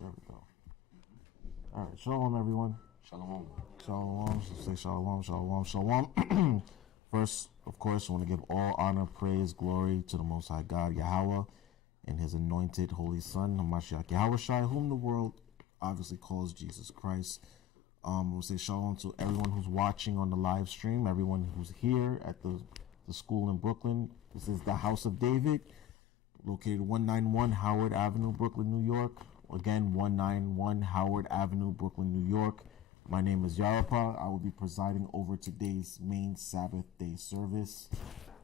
There we go. All right, shalom, everyone. Shalom. Shalom. Say shalom, shalom, shalom. First, of course, I want to give all honor, praise, glory to the Most High God, Yahweh, and His anointed Holy Son, Hamashiach Yahawashi, whom the world obviously calls Jesus Christ. We'll say shalom to everyone who's watching on the live stream, everyone who's here at the school in Brooklyn. This is the House of David, located 191 Howard Avenue, Brooklyn, New York. Again, 191 Howard Avenue, Brooklyn, New York. My name is Yarapah. I will be presiding over today's main Sabbath day service.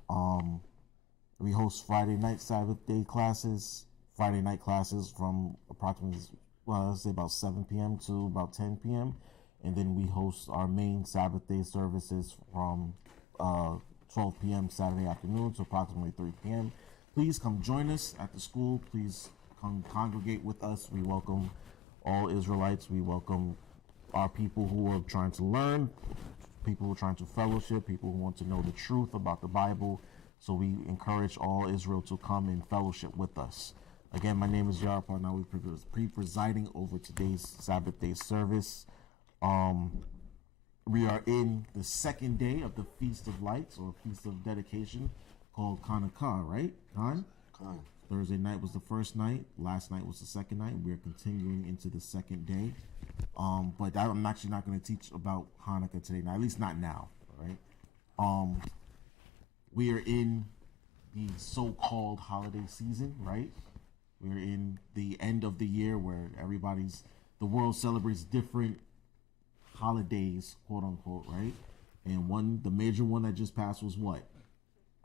We host Friday night Sabbath day classes, Friday night classes from approximately, let's say about 7 p.m. to about 10 p.m. And then we host our main Sabbath day services from 12 p.m. Saturday afternoon to approximately 3 p.m. Please come join us at the school. Please come congregate with us. We welcome all Israelites. We welcome our people who are trying to learn, people who are trying to fellowship, people who want to know the truth about the Bible. So we encourage all Israel to come and fellowship with us. Again, my name is Yarapah. Now we're presiding over today's Sabbath day service. We are in the second day of the Feast of Lights, or Feast of Dedication, called Hanukkah, right? Khan. Thursday night was the first night. Last night was the second night. We are continuing into the second day. But I'm actually not going to teach about Hanukkah today. Now, at least not now. All right. We are in the so-called holiday season, right? We're in the end of the year where the world celebrates different holidays, quote unquote, right? And the major one that just passed was what?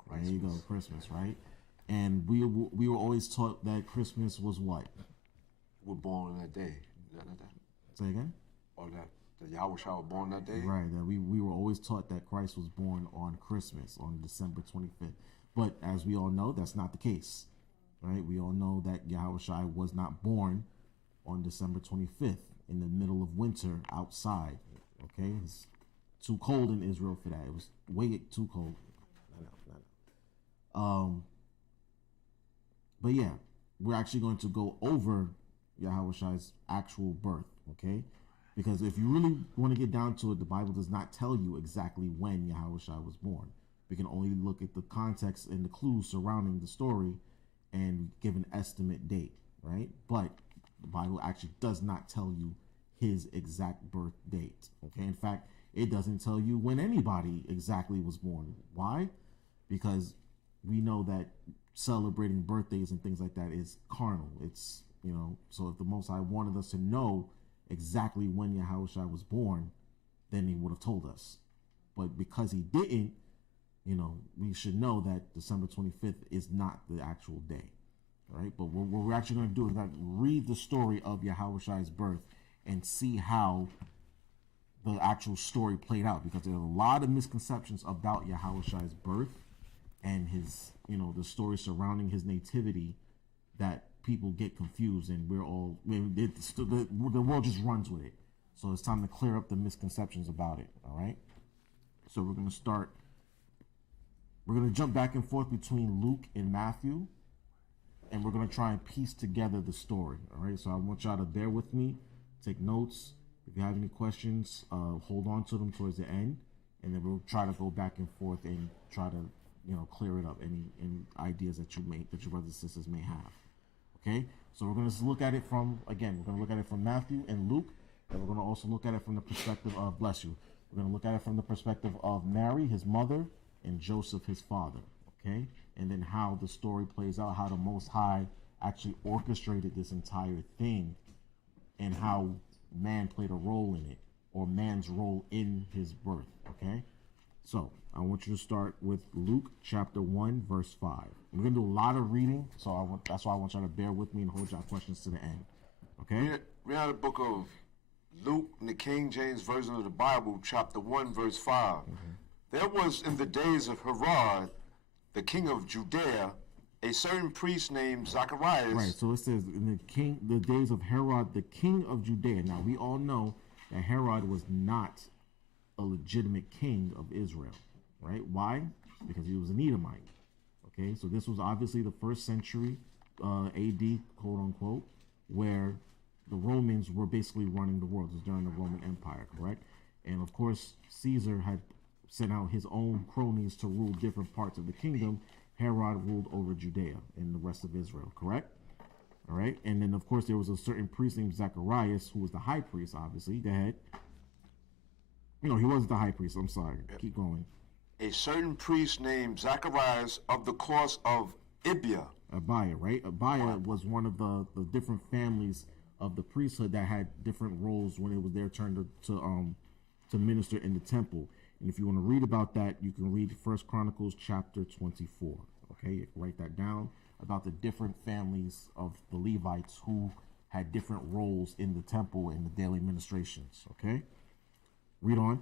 Christmas. There you go, Christmas, right? And we were always taught that Christmas was what? We're born on that day. Say again? Or that Yahawashi was born that day? Right, that we were always taught that Christ was born on Christmas, on December 25th. But as we all know, that's not the case, right? We all know that Yahawashi was not born on December 25th in the middle of winter outside, okay? It's too cold in Israel for that. It was way too cold. But yeah, we're actually going to go over Yahawashi's actual birth, okay? Because if you really want to get down to it, the Bible does not tell you exactly when Yahawashi was born. We can only look at the context and the clues surrounding the story and give an estimate date, right? But the Bible actually does not tell you his exact birth date, okay? In fact, it doesn't tell you when anybody exactly was born. Why? Because we know that celebrating birthdays and things like that is carnal. It's, so if the Most High wanted us to know exactly when Yahawashi was born, then he would have told us. But because he didn't, we should know that December 25th is not the actual day, right? But what we're actually going to do is going to read the story of Yahawashi's birth and see how the actual story played out, because there are a lot of misconceptions about Yahawashi's birth and his, the story surrounding his nativity that people get confused, and the world just runs with it. So it's time to clear up the misconceptions about it, all right? So we're going to jump back and forth between Luke and Matthew, and we're going to try and piece together the story, all right? So I want y'all to bear with me, take notes. If you have any questions, hold on to them towards the end, and then we'll try to go back and forth and try to clear it up, any ideas that your brothers and sisters may have. Okay, so we're going to look at it from Matthew and Luke, and we're going to also look at it from the perspective of, bless you, we're going to look at it from the perspective of Mary, his mother, and Joseph, his father. Okay, and then how the story plays out, how the Most High actually orchestrated this entire thing, and how man played a role in it, or man's role in his birth. Okay, so I want you to start with Luke chapter 1 verse 5. We're gonna do a lot of reading, so that's why I want y'all to bear with me and hold y'all questions to the end. Okay, Read out the book of Luke in the King James Version of the Bible, chapter 1 verse 5. There was in the days of Herod, the king of Judea, a certain priest named Zacharias. Right, so it says in the days of Herod, the king of Judea. Now we all know that Herod was not a legitimate king of Israel, right? Why? Because he was an Edomite. Okay, so this was obviously the first century AD, quote unquote, where the Romans were basically running the world. It was during the Roman Empire, correct? And of course, Caesar had sent out his own cronies to rule different parts of the kingdom. Herod ruled over Judea and the rest of Israel, correct? All right. And then, of course, there was a certain priest named Zacharias, who was the high priest, obviously. Go ahead. No, he wasn't the high priest. I'm sorry. Keep going. A certain priest named Zacharias of the course of Abia, right? Abia was one of the different families of the priesthood that had different roles when it was their turn to minister in the temple. And if you want to read about that, you can read 1 Chronicles chapter 24. Okay, you can write that down about the different families of the Levites who had different roles in the temple and the daily ministrations. Okay, read on.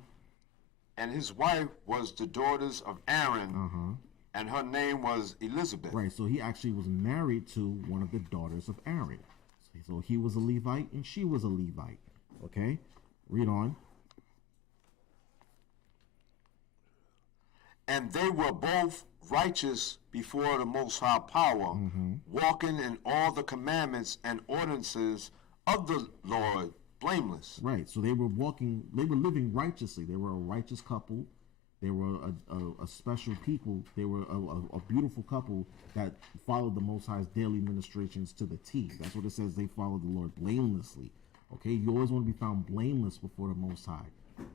And his wife was the daughters of Aaron, and her name was Elizabeth. Right, so he actually was married to one of the daughters of Aaron. So he was a Levite and she was a Levite. Okay, read on. And they were both righteous before the Most High Power, walking in all the commandments and ordinances of the Lord, blameless. Right, so they were living righteously. They were a righteous couple. They were a special people. They were a beautiful couple that followed the Most High's daily ministrations to the T. That's what it says. They followed the Lord blamelessly. Okay, you always want to be found blameless before the Most High.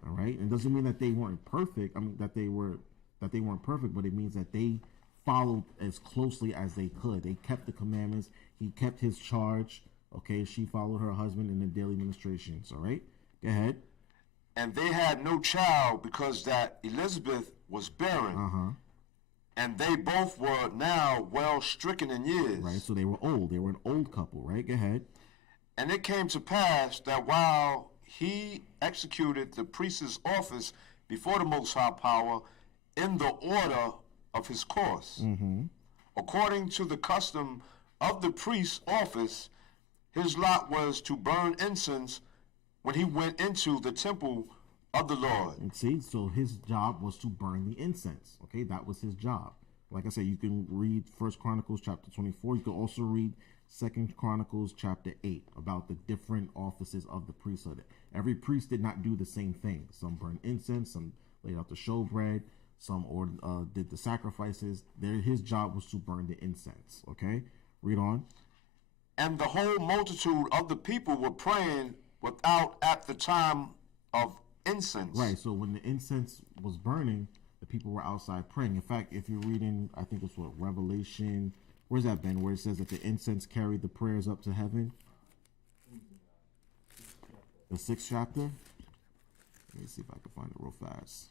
All right, and it doesn't mean that they weren't perfect. I mean that they weren't perfect, but it means that they followed as closely as they could. They kept the commandments. He kept his charge. Okay, she followed her husband in the daily ministrations. All right, go ahead. And they had no child because that Elizabeth was barren. And they both were now well stricken in years. Right, so they were old. They were an old couple, right? Go ahead. And it came to pass that while he executed the priest's office before the Most High Power in the order of his course, according to the custom of the priest's office, his lot was to burn incense when he went into the temple of the Lord. And see, so his job was to burn the incense. Okay, that was his job. Like I said, you can read 1 Chronicles chapter 24. You can also read 2 Chronicles chapter 8 about the different offices of the priesthood. Every priest did not do the same thing. Some burned incense, some laid out the showbread, some did the sacrifices. His job was to burn the incense. Okay, read on. And the whole multitude of the people were praying without at the time of incense. Right, so when the incense was burning, the people were outside praying. In fact, if you're reading, I think it's Revelation, where's that been, where it says that the incense carried the prayers up to heaven? The 6th chapter? Let me see if I can find it real fast.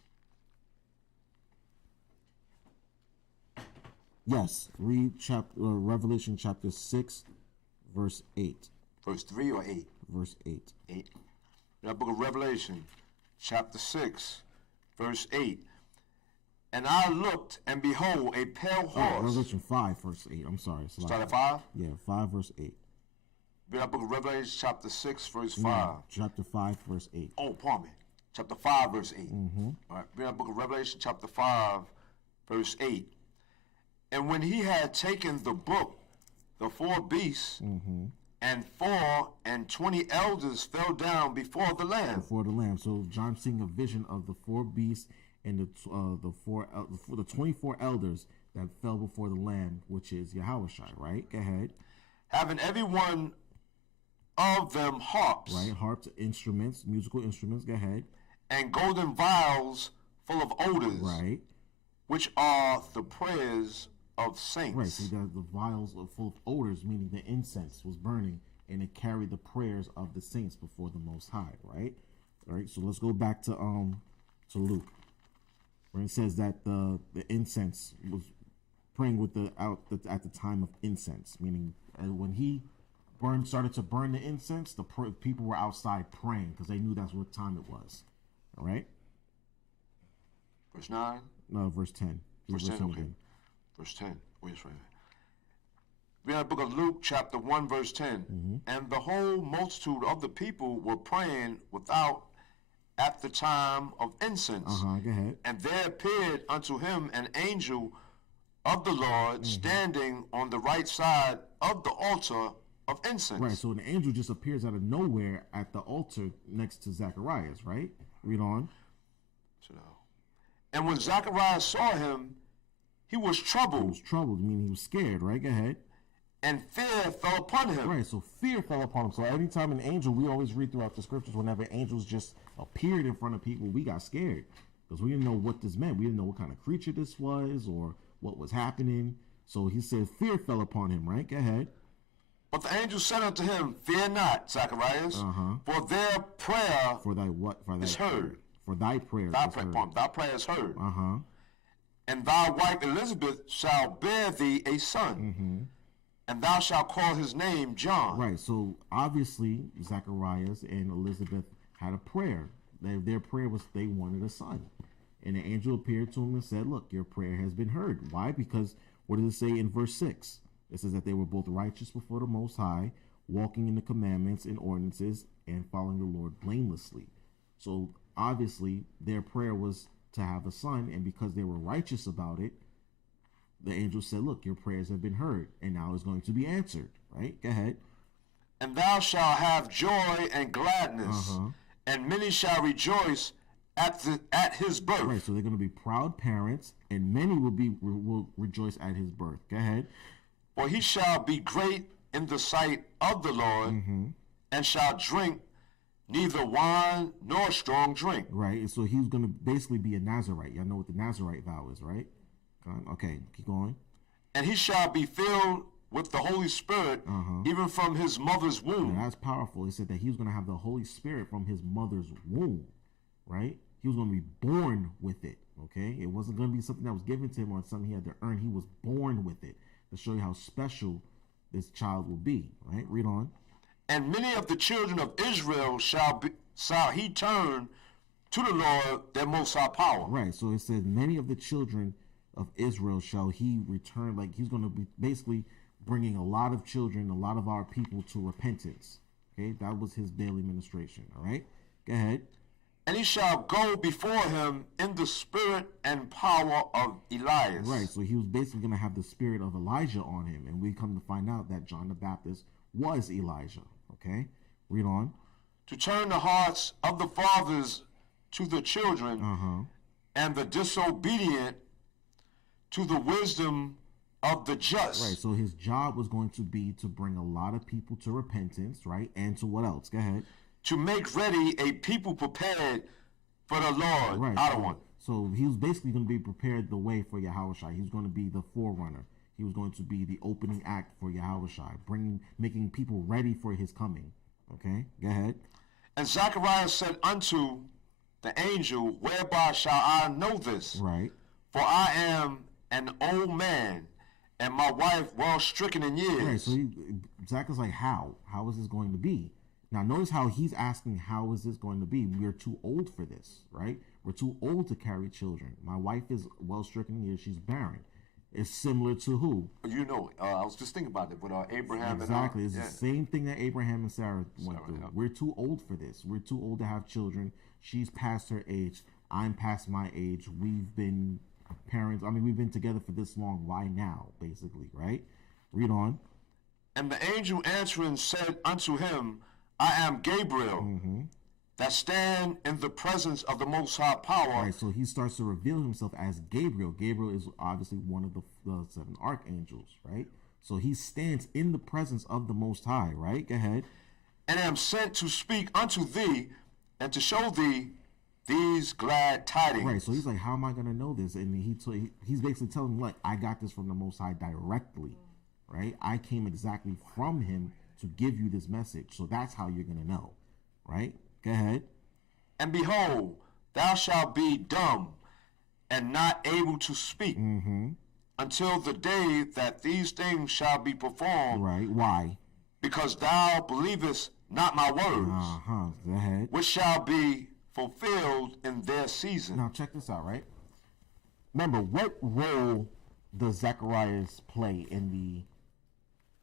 Yes, read Revelation chapter 6, verse 8. Verse 3 or 8? Verse 8. 8. The book of Revelation, chapter 6, verse 8. And I looked, and behold, a pale horse. Revelation 5, verse 8. I'm sorry. Start at 5? Yeah, 5, verse 8. The book of Revelation, chapter 6, verse 5. No, chapter 5, verse 8. Oh, pardon me. Chapter 5, verse 8. All right. The book of Revelation, chapter 5, verse 8. And when he had taken the book, the 4 beasts, and 24 elders fell down before the Lamb. Before the Lamb. So John's seeing a vision of the 4 beasts and the 24 elders that fell before the Lamb, which is Yahawashi, right? Go ahead. Having every one of them harps. Right, harps, instruments, musical instruments. Go ahead. And golden vials full of odors. Right. Which are the prayers of saints. Right, so the vials are full of odors, meaning the incense was burning, and it carried the prayers of the saints before the Most High, right? All right, so let's go back to Luke, where it says that the incense was praying at the time of incense, meaning when he started to burn the incense, people were outside praying because they knew that's what time it was. All right. Verse 9. No, verse 10. Verse 10. Okay. Again. Verse 10. Wait a minute. We have the book of Luke, chapter 1, verse 10. And the whole multitude of the people were praying without at the time of incense. Go ahead. And there appeared unto him an angel of the Lord standing on the right side of the altar of incense. Right, so an angel just appears out of nowhere at the altar next to Zacharias, right? Read on. And when Zacharias saw him, he was troubled. He was troubled, meaning he was scared, right? Go ahead. And fear fell upon him. Right, so fear fell upon him. So anytime an angel, we always read throughout the scriptures, whenever angels just appeared in front of people, we got scared. Because we didn't know what this meant. We didn't know what kind of creature this was or what was happening. So he said fear fell upon him, right? Go ahead. But the angel said unto him, Fear not, Zacharias, for their prayer for thy what? For thy is heard. For thy prayer Thy is heard. Thy prayer is heard. Uh-huh. And thy wife Elizabeth shall bear thee a son, and thou shalt call his name John. Right, so obviously Zacharias and Elizabeth had a prayer. Their prayer was they wanted a son. And the angel appeared to him and said, look, your prayer has been heard. Why? Because what does it say in verse 6? It says that they were both righteous before the Most High, walking in the commandments and ordinances and following the Lord blamelessly. So obviously their prayer was to have a son, and because they were righteous about it, the angel said, look, your prayers have been heard, and now it's going to be answered, right? Go ahead. And thou shalt have joy and gladness, and many shall rejoice at his birth. Right, so they're going to be proud parents, and many will rejoice at his birth. Go ahead. For he shall be great in the sight of the Lord, and shall drink neither wine nor strong drink. Right, and so he's going to basically be a Nazarite. Y'all know what the Nazarite vow is, right? Okay, keep going. And he shall be filled with the Holy Spirit, even from his mother's womb. Yeah, that's powerful. It said that he was going to have the Holy Spirit from his mother's womb, right? He was going to be born with it, okay? It wasn't going to be something that was given to him or something he had to earn. He was born with it to show you how special this child will be, right? Read on. And many of the children of Israel shall he turn to the Lord their most high power. Right, so it says many of the children of Israel shall he return. Like he's going to be basically bringing a lot of children, a lot of our people to repentance. Okay, that was his daily ministration. All right, go ahead. And he shall go before him in the spirit and power of Elias. Right, so he was basically going to have the spirit of Elijah on him, and we come to find out that John the Baptist was Elijah. Okay, read on. To turn the hearts of the fathers to the children, and the disobedient to the wisdom of the just. Right, so his job was going to be to bring a lot of people to repentance, right? And to what else? Go ahead. To make ready a people prepared for the Lord. Right. So he was basically going to be prepared the way for Yahawashi. He was going to be the forerunner. He was going to be the opening act for Yahawashi, making people ready for his coming. Okay, go ahead. And Zacharias said unto the angel, whereby shall I know this? Right. For I am an old man, and my wife well stricken in years. Right, so Zach is like, how? How is this going to be? Now, notice how he's asking, how is this going to be? We're too old for this, right? We're too old to carry children. My wife is well stricken in years. She's barren. It's similar to who? You know, I was just thinking about it with Abraham. Exactly. It's the same thing that Abraham and Sarah went through. Yeah. We're too old for this. We're too old to have children. She's past her age. I'm past my age. We've been parents. I mean, we've been together for this long. Why now, basically, right? Read on. And the angel answering said unto him, I am Gabriel, that stand in the presence of the Most High Power. Right, so he starts to reveal himself as Gabriel. Gabriel is obviously one of the 7 archangels, right? So he stands in the presence of the Most High, right? Go ahead. And am sent to speak unto thee and to show thee these glad tidings. Right, so he's like, how am I going to know this? And he's basically telling me, like, I got this from the Most High directly, right? I came exactly from him to give you this message. So that's how you're going to know, right? Go ahead. And behold, thou shalt be dumb and not able to speak until the day that these things shall be performed. Right. Why? Because thou believest not my words, Go ahead. which shall be fulfilled in their season. Now check this out, right? Remember, what role does Zacharias play in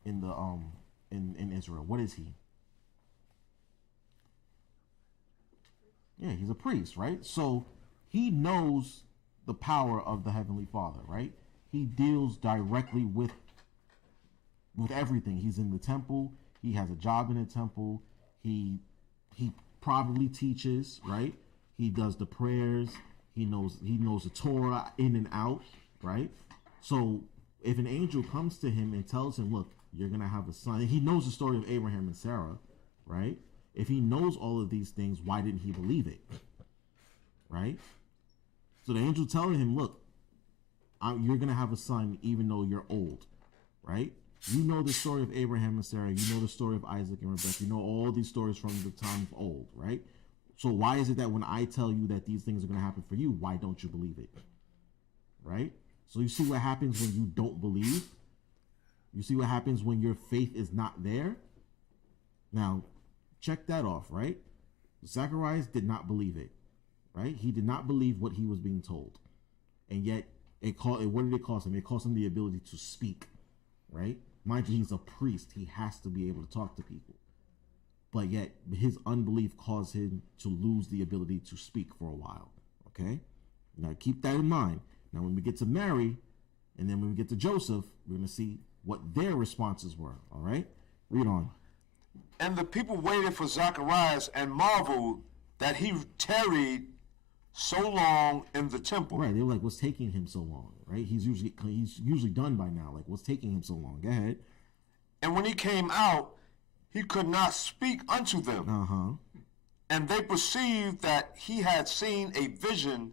Israel? What is he? Yeah, he's a priest, right? So he knows the power of the Heavenly Father, right? He deals directly with everything. He's in the temple. He has a job in the temple. He probably teaches, right? He does the prayers. He knows the Torah in and out, right? So if an angel comes to him and tells him, look, you're going to have a son, and he knows the story of Abraham and Sarah, right? If he knows all of these things, why didn't he believe it? Right? So the angel telling him, look, you're going to have a son even though you're old, right? You know the story of Abraham and Sarah. You know the story of Isaac and Rebekah. You know all these stories from the time of old, right? So why is it that when I tell you that these things are going to happen for you, why don't you believe it? Right? So you see what happens when you don't believe? You see what happens when your faith is not there? Now, check that off, right? Zacharias did not believe it, right? He did not believe what he was being told. And yet, what did it cost him? It cost him the ability to speak, right? Mind you, he's a priest. He has to be able to talk to people. But yet, his unbelief caused him to lose the ability to speak for a while, okay? Now, keep that in mind. Now, when we get to Mary, and then when we get to Joseph, we're going to see what their responses were, all right? Read on. And the people waited for Zacharias and marveled that he tarried so long in the temple. Right, they were like, what's taking him so long, right? He's usually done by now. Like, what's taking him so long? Go ahead. And when he came out, he could not speak unto them. And they perceived that he had seen a vision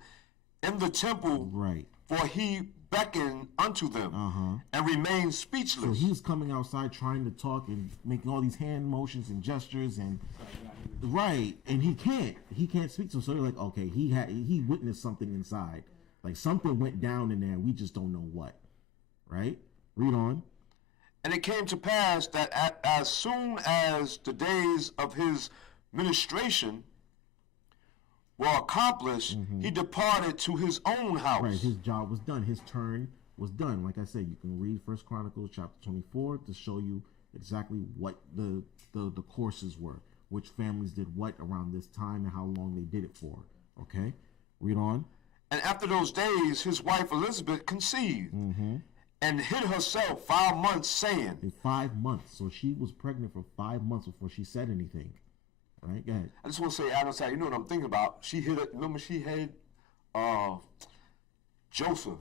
in the temple, right? For he beckoned unto them and remained speechless. So he's coming outside trying to talk and making all these hand motions and gestures and right, and he can't speak. So they're like, okay, he witnessed something inside, like something went down in there. We just don't know what, right? Read on. And it came to pass that as soon as the days of his ministration were accomplished, he departed to his own house. Right, his job was done. His turn was done. Like I said, you can read 1 Chronicles chapter 24 to show you exactly what the courses were, which families did what around this time and how long they did it for. Okay, read on. And after those days, his wife Elizabeth conceived and hid herself 5 months, saying... 5 months. So she was pregnant for 5 months before she said anything. Right? Go ahead. I just want to say, Adam, you know what I'm thinking about? She hid it. Remember she had Joseph.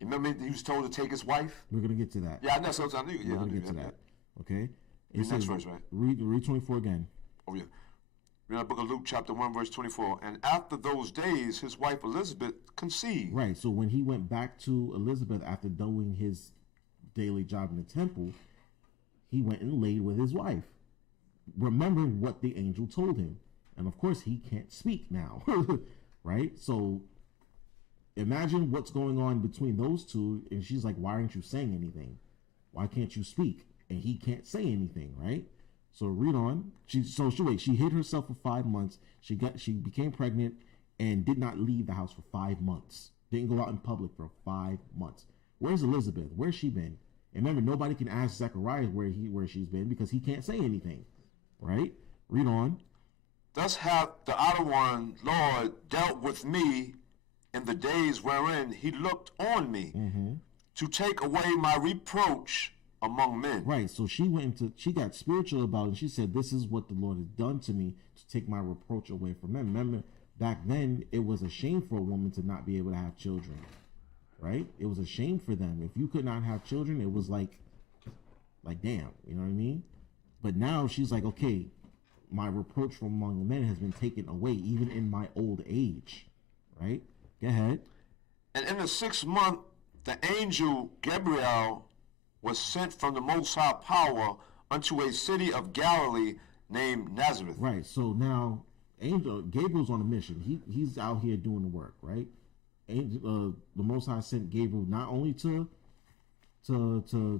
You remember he was told to take his wife? We're going to get to that. Yeah, I know. So I knew. We're going to get to that. Okay? Next verse, right? Read 24 again. Oh, yeah. Read the book of Luke, chapter 1, verse 24. And after those days, his wife Elizabeth conceived. Right. So when he went back to Elizabeth after doing his daily job in the temple, he went and laid with his wife, remembering what the angel told him. And of course, he can't speak now. Right? So imagine what's going on between those two. And she's like, why aren't you saying anything? Why can't you speak? And he can't say anything, right? So read on. She hid herself for 5 months. She became pregnant and did not leave the house for 5 months. Didn't go out in public for 5 months. Where's Elizabeth? Where's she been? And remember, nobody can ask Zacharias where she's been because he can't say anything. Right? Read on. Thus hath the outer one, Lord, dealt with me in the days wherein he looked on me to take away my reproach among men. Right. So she got spiritual about it. And she said, this is what the Lord has done to me to take my reproach away from men. Remember, back then, it was a shame for a woman to not be able to have children. Right? It was a shame for them. If you could not have children, it was like damn, you know what I mean? But now she's like, okay, my reproach from among the men has been taken away, even in my old age. Right? Go ahead. And in the 6th month, the angel Gabriel was sent from the Most High Power unto a city of Galilee named Nazareth. Right. So now, Gabriel's on a mission. He's out here doing the work. Right. The Most High sent Gabriel not only to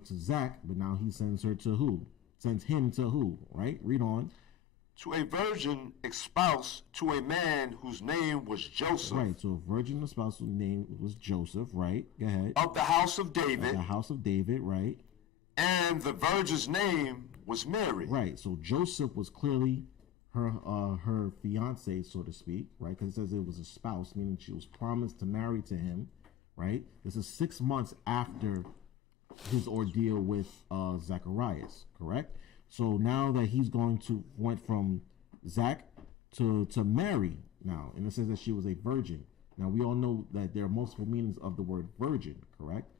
Zach, but now he sends her to who? Sends him to who? Right. Read on. To a virgin espoused to a man whose name was Joseph. Right, so a virgin espoused whose name was Joseph, right? Go ahead. Of the house of David. Of the house of David, right. And the virgin's name was Mary. Right, so Joseph was clearly her fiance, so to speak, right? Because it says it was a spouse, meaning she was promised to marry to him, right? This is 6 months after his ordeal with Zacharias, correct? So now that he's went from Zach to Mary now, and it says that she was a virgin. Now we all know that there are multiple meanings of the word virgin, correct?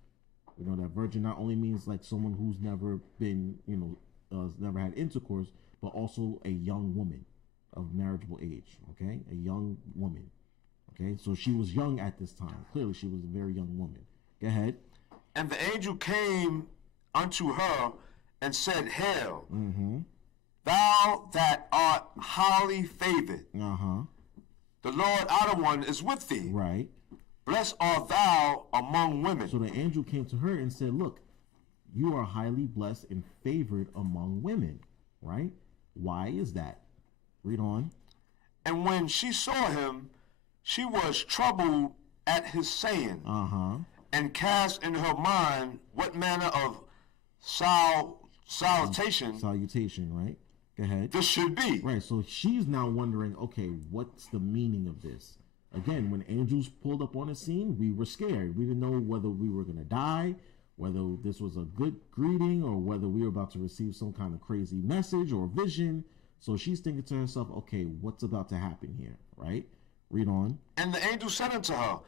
We know that virgin not only means like someone who's never been, never had intercourse, but also a young woman of marriageable age, okay? A young woman, okay? So she was young at this time. Clearly she was a very young woman. Go ahead. And the angel came unto her and said, Hail, thou that art highly favored. The Lord Outer One is with thee. Right. Blessed art thou among women. So the angel came to her and said, look, you are highly blessed and favored among women, right? Why is that? Read on. And when she saw him, she was troubled at his saying, and cast in her mind what manner of salutation, right? Go ahead. This should be. Right, so she's now wondering, okay, what's the meaning of this? Again, when angels pulled up on the scene, we were scared. We didn't know whether we were going to die, whether this was a good greeting, or whether we were about to receive some kind of crazy message or vision. So she's thinking to herself, okay, what's about to happen here, right? Read on. And the angel said unto her,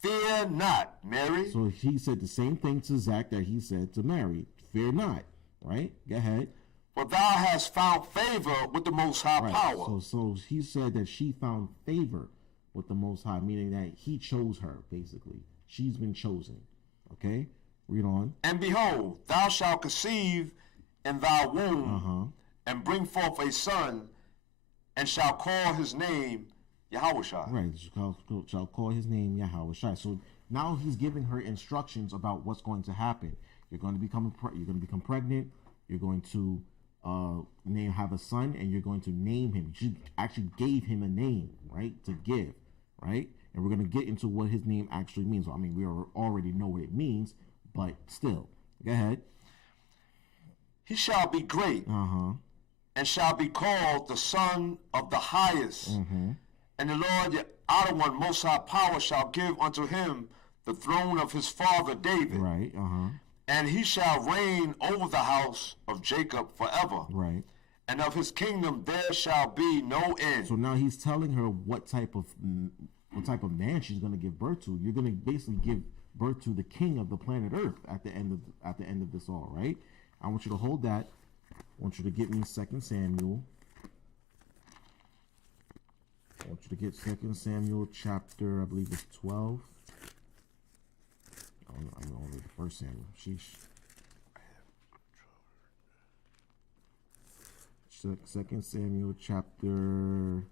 Fear not, Mary. So he said the same thing to Zach that he said to Mary. Fear not, right? Go ahead. For thou hast found favor with the Most High power. So he said that she found favor with the Most High, meaning that he chose her, basically. She's been chosen, okay? Read on. And behold, thou shalt conceive in thy womb, and bring forth a son, and shall call his name Yahawashi. Right, shall call his name Yahawashi. So now he's giving her instructions about what's going to happen. You're going to become pregnant. You're going to have a son, and you're going to name him. She actually gave him a name, right, to give, right? And we're going to get into what his name actually means. I mean, we already know what it means, but still. Go ahead. He shall be great, and shall be called the Son of the Highest. And the Lord, the Outer One, Most High Power, shall give unto him the throne of his father David. Right, And he shall reign over the house of Jacob forever. Right. And of his kingdom there shall be no end. So now he's telling her what type of man she's going to give birth to. You're going to basically give birth to the king of the planet Earth at the end of this all, right? I want you to hold that. I want you to get me 2 Samuel. I want you to get 2 Samuel chapter, I believe it's 12. I'm going to read the 1 Samuel. Sheesh. 2 Samuel chapter,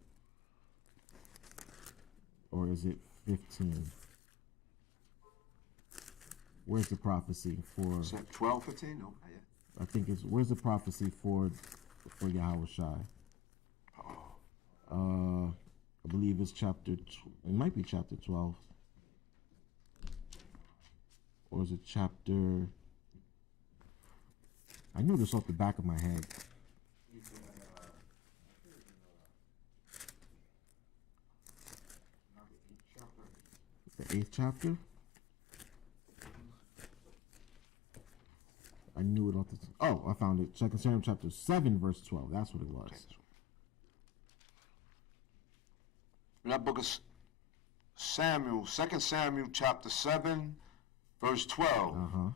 or is it 15? Where's the prophecy for? Is that 12, 15? No, not yet. I think it's, where's the prophecy for Yahawashi? I believe it's it might be chapter 12. Or is it chapter? I knew this off the back of my head. The 8th chapter? I knew it off the... Oh, I found it. 2 Samuel chapter 7, verse 12. That's what it was. In that book of Samuel, 2 Samuel chapter 7, verse 12.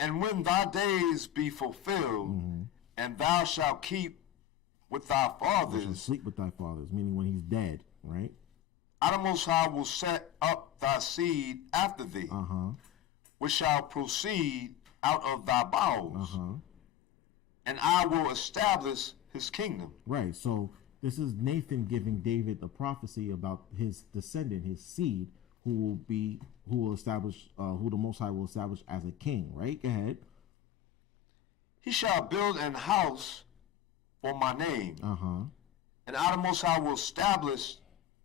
And when thy days be fulfilled, and thou shalt keep with thy fathers... sleep with thy fathers, meaning when he's dead, right? I, the Most High, will set up thy seed after thee, which shall proceed out of thy bowels, and I will establish his kingdom. Right, so this is Nathan giving David the prophecy about his descendant, his seed, who will establish, who the Most High will establish as a king, right? Go ahead. He shall build an house for my name, and I, the Most High, will establish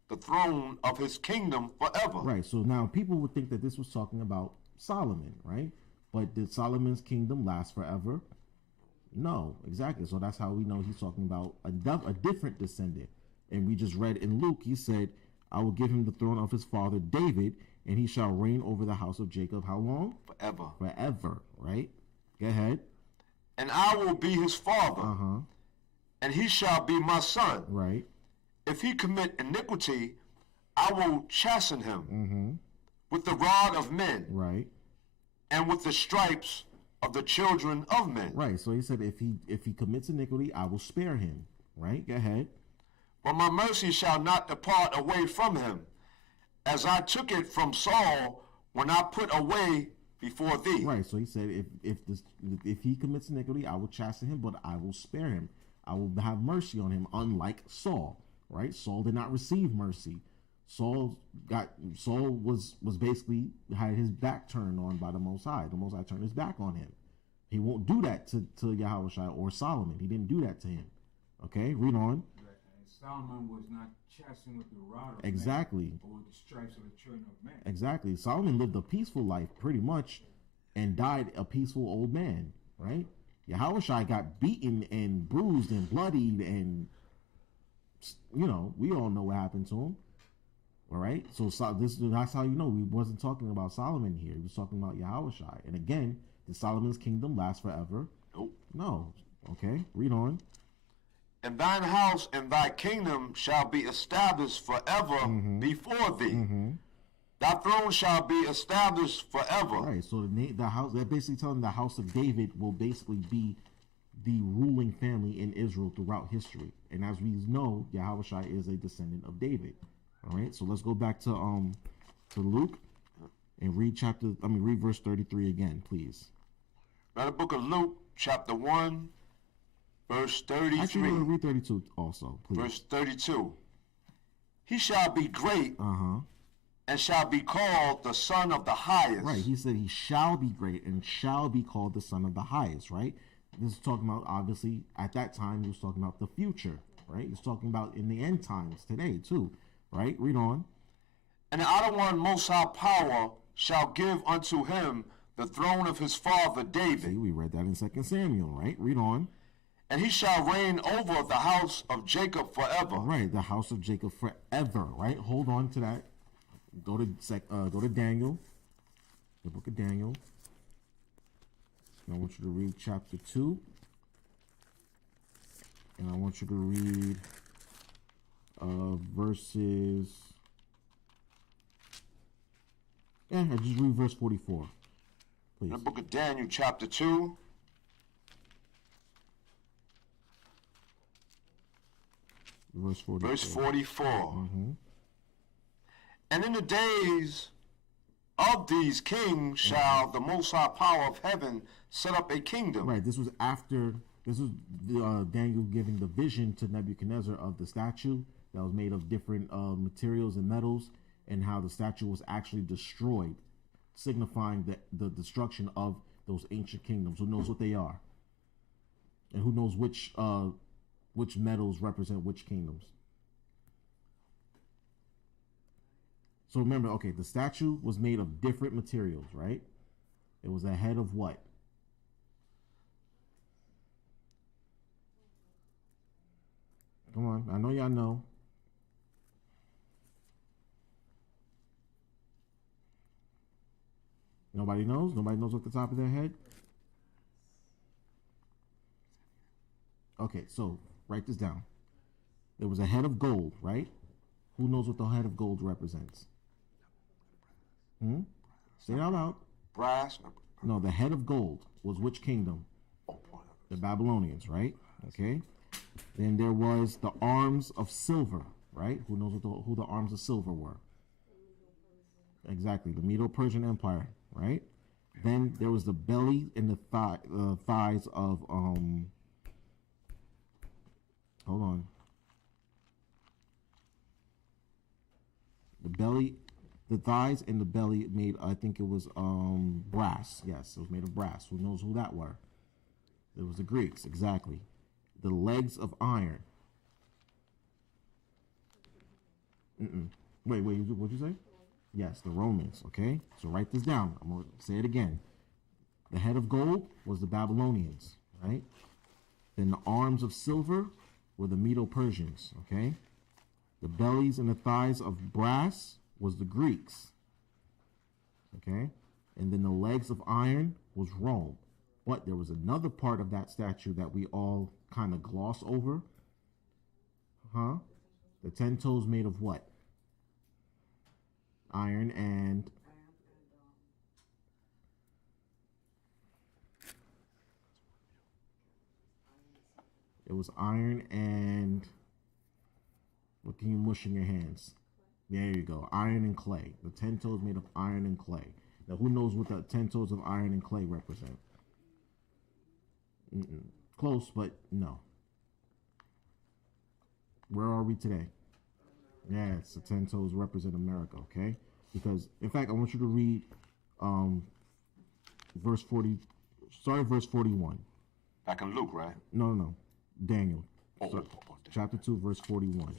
the throne of his kingdom forever. Right, so now people would think that this was talking about Solomon, right? But did Solomon's kingdom last forever? No, exactly. So that's how we know he's talking about a different descendant. And we just read in Luke, he said, I will give him the throne of his father David, and he shall reign over the house of Jacob. How long? Forever. Forever, right? Go ahead. and I will be his father, and he shall be my son. Right. If he commit iniquity, I will chasten him with the rod of men, Right. and with the stripes of the children of men. Right. So he said, if he commits iniquity, I will spare him. Right. Go ahead. But my mercy shall not depart away from him, as I took it from Saul when I put away before thee. Right. So he said, if he commits iniquity, I will chasten him, but I will spare him. I will have mercy on him, unlike Saul. Right. Saul did not receive mercy. Saul was basically had his back turned on by the Most High. The Most High turned his back on him. He won't do that to Yahawashi or Solomon. He didn't do that to him. Okay, read on. Solomon was not chastened with the rod of Exactly. man or with the stripes of the children of man. Exactly. Solomon lived a peaceful life, pretty much, and died a peaceful old man. Right. Yahawashi got beaten and bruised and bloodied, and we all know what happened to him. All right, so that's how you know we wasn't talking about Solomon here. He was talking about Yahawashi. And again, did Solomon's kingdom last forever? Nope. No. Okay, read on. And thine house and thy kingdom shall be established forever before thee. Thy throne shall be established forever. All right, so the house, they're basically telling the house of David will basically be the ruling family in Israel throughout history. And as we know, Yahawashi is a descendant of David. All right, so let's go back to Luke and read verse 33 again, please. Now the book of Luke, chapter 1, verse 33. Actually, read 32 also, please. Verse 32. He shall be great and shall be called the Son of the Highest. Right, he said he shall be great and shall be called the Son of the Highest, right? This is talking about, obviously, at that time, he was talking about the future, right? He's talking about in the end times today, too. Right, read on. And the outer one, most high power, shall give unto him the throne of his father David. See, we read that in 2 Samuel, right? Read on. And he shall reign over the house of Jacob forever. Right, the house of Jacob forever, right? Hold on to that. Go to Daniel, the book of Daniel. I want you to read chapter 2. And I want you to read verses. Yeah, I just read verse 44. Please. The book of Daniel, chapter 2. Verse 44. Verse 44. And in the days of these kings shall the most high power of heaven set up a kingdom. Right, this was Daniel giving the vision to Nebuchadnezzar of the statue that was made of different materials and metals, and how the statue was actually destroyed, signifying the destruction of those ancient kingdoms. Who knows what they are? And who knows which metals represent which kingdoms? So remember, okay, the statue was made of different materials, right? It was a head of what? Come on, I know y'all know. Nobody knows? Nobody knows off the top of their head? Okay, so write this down. There was a head of gold, right? Who knows what the head of gold represents? Say it out loud. Brass. No, the head of gold was which kingdom? The Babylonians, right? Okay. Then there was the arms of silver, right? Who knows who the arms of silver were? Exactly, the Medo-Persian Empire, right? Then there was the belly and the thighs of hold on. The thighs and the belly made, I think it was brass. Yes, it was made of brass. Who knows who that were? It was the Greeks, exactly. The legs of iron. Wait, what'd you say? Yes, the Romans, okay? So write this down. I'm going to say it again. The head of gold was the Babylonians, right? Then the arms of silver were the Medo-Persians, okay? The bellies and the thighs of brass was the Greeks, okay? And then the legs of iron was Rome. But there was another part of that statue that we all kind of gloss over. The 10 toes made of what? Iron and it was iron and what can you mush in your hands? There you go. Iron and clay. The 10 toes made of iron and clay. Now, who knows what the 10 toes of iron and clay represent? Close, but no. Where are we today? Yes, the 10 toes represent America, okay? Because, in fact, I want you to read verse 40, sorry, verse 41. Back in Luke, right? No. Daniel. Chapter 2, verse 41.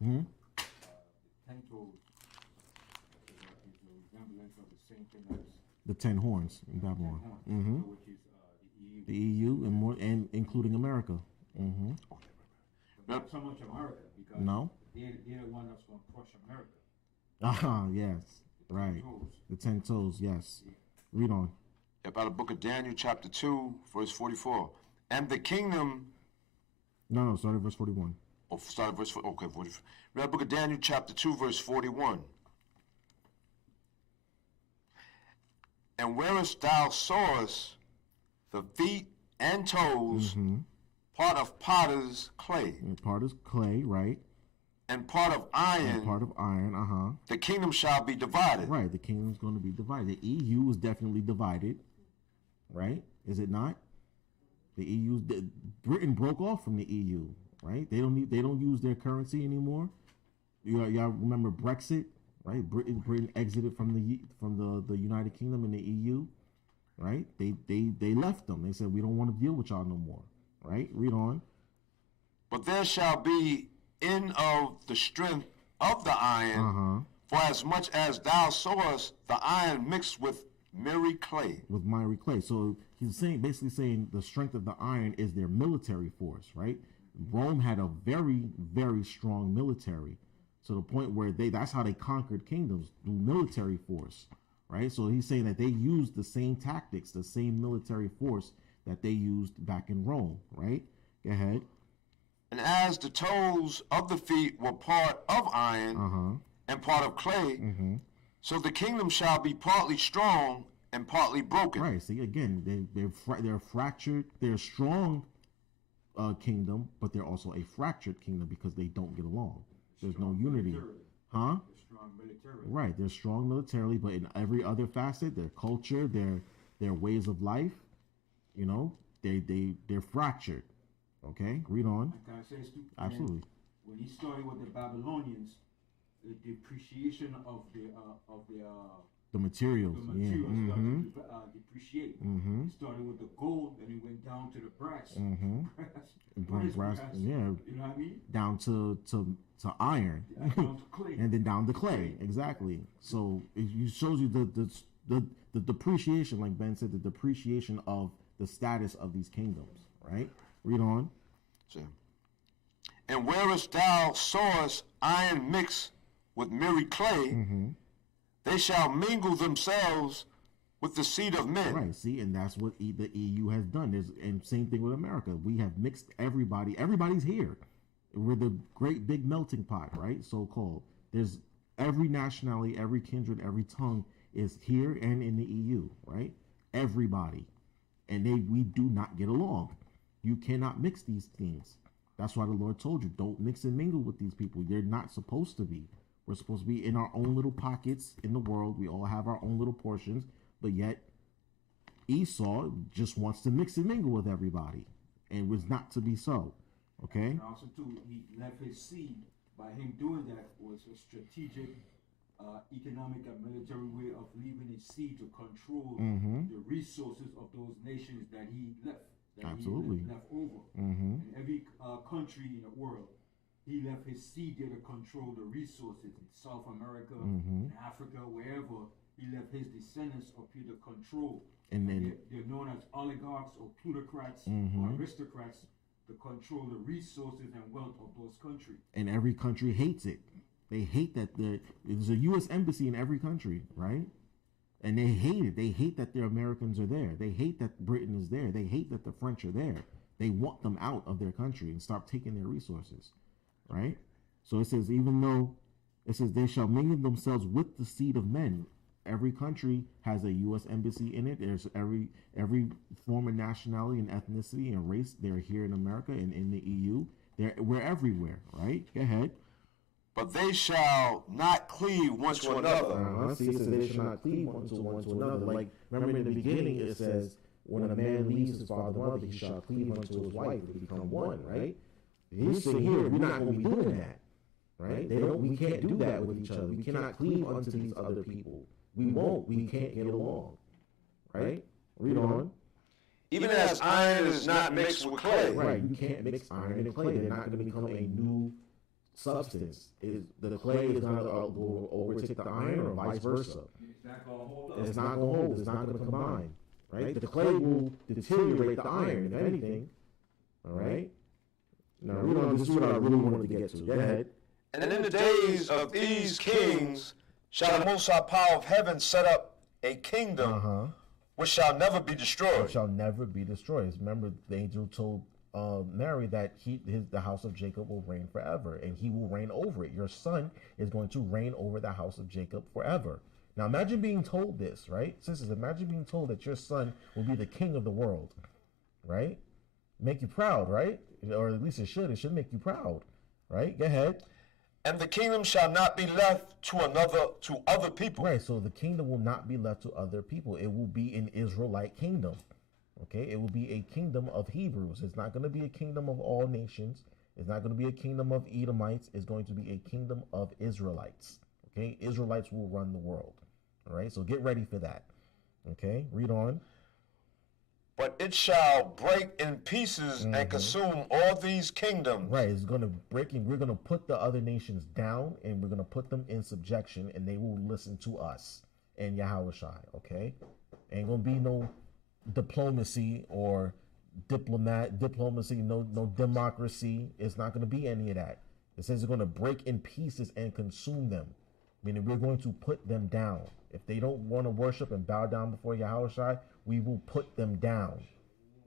The 10 toes is a resemblance of the same thing as The 10 horns in Babylon. which is the EU. The EU and more, and including America. But not so much America, because No. they're the one that's going to crush America. Yes, right. Toes. The 10 toes, yes. Read on. About the book of Daniel, chapter 2, verse 44. And the kingdom. No, start at verse 41. Oh, start at verse 4. Okay, 44. Read the book of Daniel, chapter 2, verse 41. And whereas thou sawest the feet and toes, part of potter's clay, And part is clay, right? and part of iron, And part of iron, the kingdom shall be divided. Right, the kingdom's going to be divided. The EU is definitely divided, right? Is it not? The EU, Britain broke off from the EU, right? They don't use their currency anymore. Y'all remember Brexit, right? Britain exited from the United Kingdom and the EU, right? They left them. They said we don't want to deal with y'all no more, right? Read on. But there shall be in of the strength of the iron, for as much as thou sawest the iron mixed with miry clay. With miry clay. So he's basically saying the strength of the iron is their military force, right? Rome had a very, very strong military, to the point where that's how they conquered kingdoms, through military force, right? So he's saying that they used the same tactics, the same military force that they used back in Rome, right? Go ahead. And as the toes of the feet were part of iron and part of clay, so the kingdom shall be partly strong and partly broken. Right. See, again, they're fractured. They're a strong kingdom, but they're also a fractured kingdom because they don't get along. There's no unity. They're strong militarily. Right. They're strong militarily, but in every other facet, their culture, their ways of life, they're fractured. Okay, read on. Can I say this too? Absolutely. When he started with the Babylonians, the depreciation of The materials. the materials Yeah. started to depreciate. He started with the gold, and he went down to the brass. What is Brass, brass? yeah. You know what I mean? Down to iron, Down to clay. and then down to clay. Exactly. So it shows you the depreciation, like Ben said, the depreciation of the status of these kingdoms. Right. Read on. And whereas thou sawest iron mixed with miry clay, they shall mingle themselves with the seed of men. Right. See, and that's what the EU has done. And same thing with America. We have mixed everybody. Everybody's here. We're the great big melting pot, right? So called. There's every nationality, every kindred, every tongue is here and in the EU, right? Everybody. And we do not get along. You cannot mix these things. That's why the Lord told you, don't mix and mingle with these people. You're not supposed to be. We're supposed to be in our own little pockets in the world. We all have our own little portions, but yet Esau just wants to mix and mingle with everybody, and it was not to be so. Okay? And also, too, he left his seed. By him doing that was a strategic, economic, and military way of leaving his seed to control the resources of those nations that he left. Absolutely. He left over. In every country in the world, he left his seed there to control the resources in South America, in Africa, wherever. He left his descendants up here to control. And then they're known as oligarchs or plutocrats or aristocrats to control the resources and wealth of those countries. and every country hates it. They hate that there's a U.S. embassy in every country, right? And they hate it. They hate that their Americans are there. They hate that Britain is there. They hate that the French are there. They want them out of their country and stop taking their resources, right? So it says, even though it says they shall mingle themselves with the seed of men. Every country has a U.S. embassy in it. There's every form of nationality and ethnicity and race. They're here in America and in the EU. We're everywhere, right? Go ahead. But they shall not cleave one to another. See, it says they shall not cleave one to another. Like, remember in the beginning, it says, when a man leaves his father and mother, he shall cleave unto his wife to become one, right? He's saying here, we're not going to be doing that, right? We can't do that with each other. We cannot cleave unto these other people. We won't. We can't get along, right? Read on. Even as iron is not mixed with clay. Right, you can't mix iron and clay. They're not going to become a new substance. The clay is going to go overtake the iron or vice versa. It's not going to hold. It's not going to combine. Right? The clay will deteriorate the iron, if anything. All right? Now, read on. This is what I really wanted to get to. Go ahead. And in the days of these kings shall the Most High Power of heaven set up a kingdom which shall never be destroyed. It shall never be destroyed. Remember, the angel told Mary that the house of Jacob will reign forever, and he will reign over it. Your son is going to reign over the house of Jacob forever. Now, imagine being told this, right? Sisters, imagine being told that your son will be the king of the world, right? Make you proud, right? Or at least it should. It should make you proud, right? Go ahead. And the kingdom shall not be left to other people. Right, so the kingdom will not be left to other people. It will be an Israelite kingdom. Okay, it will be a kingdom of Hebrews. It's not going to be a kingdom of all nations. It's not going to be a kingdom of Edomites. It's going to be a kingdom of Israelites. Okay, Israelites will run the world. All right, so get ready for that. Okay, read on. But it shall break in pieces and consume all these kingdoms. Right, it's going to break, and we're going to put the other nations down, and we're going to put them in subjection, and they will listen to us and Yahawashi. Okay, ain't going to be no diplomacy or diplomacy, no democracy. It's not going to be any of that. It says it's going to break in pieces and consume them, meaning we're going to put them down. If they don't want to worship and bow down before Yahawashi, we will put them down.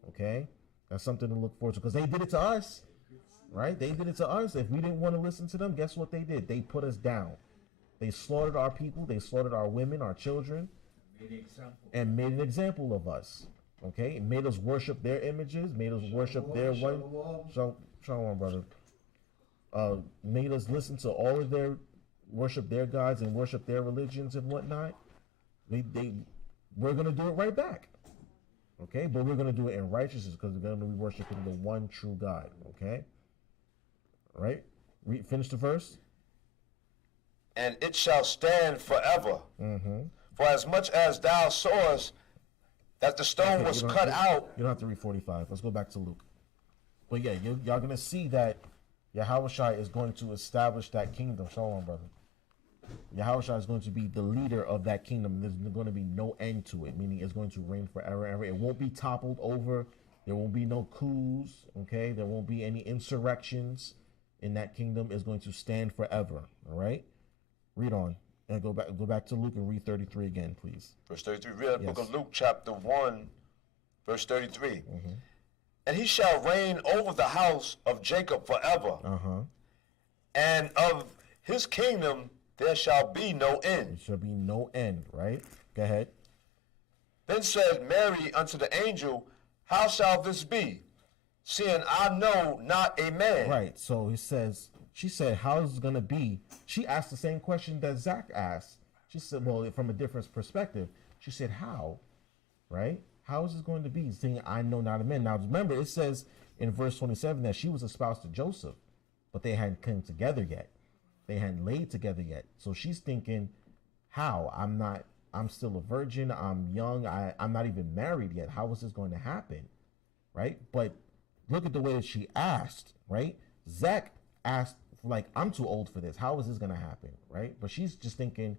Okay, that's something to look forward to, because they did it to us, right? They did it to us. If we didn't want to listen to them, guess what they did? They put us down. They slaughtered our people. They slaughtered our women, our children, and made an example of us. Okay, made us worship their images, made us worship their wife. Shalom, brother. Made us listen to all of their worship their gods and worship their religions and whatnot. We're gonna do it right back. Okay, but we're gonna do it in righteousness, because we're gonna be worshiping the one true God. Okay, all right. Finish the verse. And it shall stand forever. For as much as thou sawest that the stone was cut out. You don't have to read 45. Let's go back to Luke. But yeah, y'all gonna see that Yahawashi is going to establish that kingdom. Shalom, brother. Yahawashi is going to be the leader of that kingdom. There's going to be no end to it, meaning it's going to reign forever and ever. It won't be toppled over. There won't be no coups, okay? There won't be any insurrections in that kingdom. It's going to stand forever, all right? Read on. And go back to Luke and read 33 again, please. Verse 33, read the book of Luke, chapter 1, verse 33. And he shall reign over the house of Jacob forever. And of his kingdom there shall be no end. There shall be no end, right? Go ahead. Then said Mary unto the angel, how shall this be, seeing I know not a man? Right, so it says, she said, how is it going to be? She asked the same question that Zach asked. She said, well, from a different perspective. She said, how? Right? How is this going to be, seeing I know not a man? Now, remember, it says in verse 27 that she was espoused to Joseph, but they hadn't come together yet. They hadn't laid together yet. So she's thinking, how? I'm still a virgin. I'm young. I'm not even married yet. How is this going to happen? Right? But look at the way that she asked, right? Zach asked, like, I'm too old for this. How is this going to happen? Right? But she's just thinking,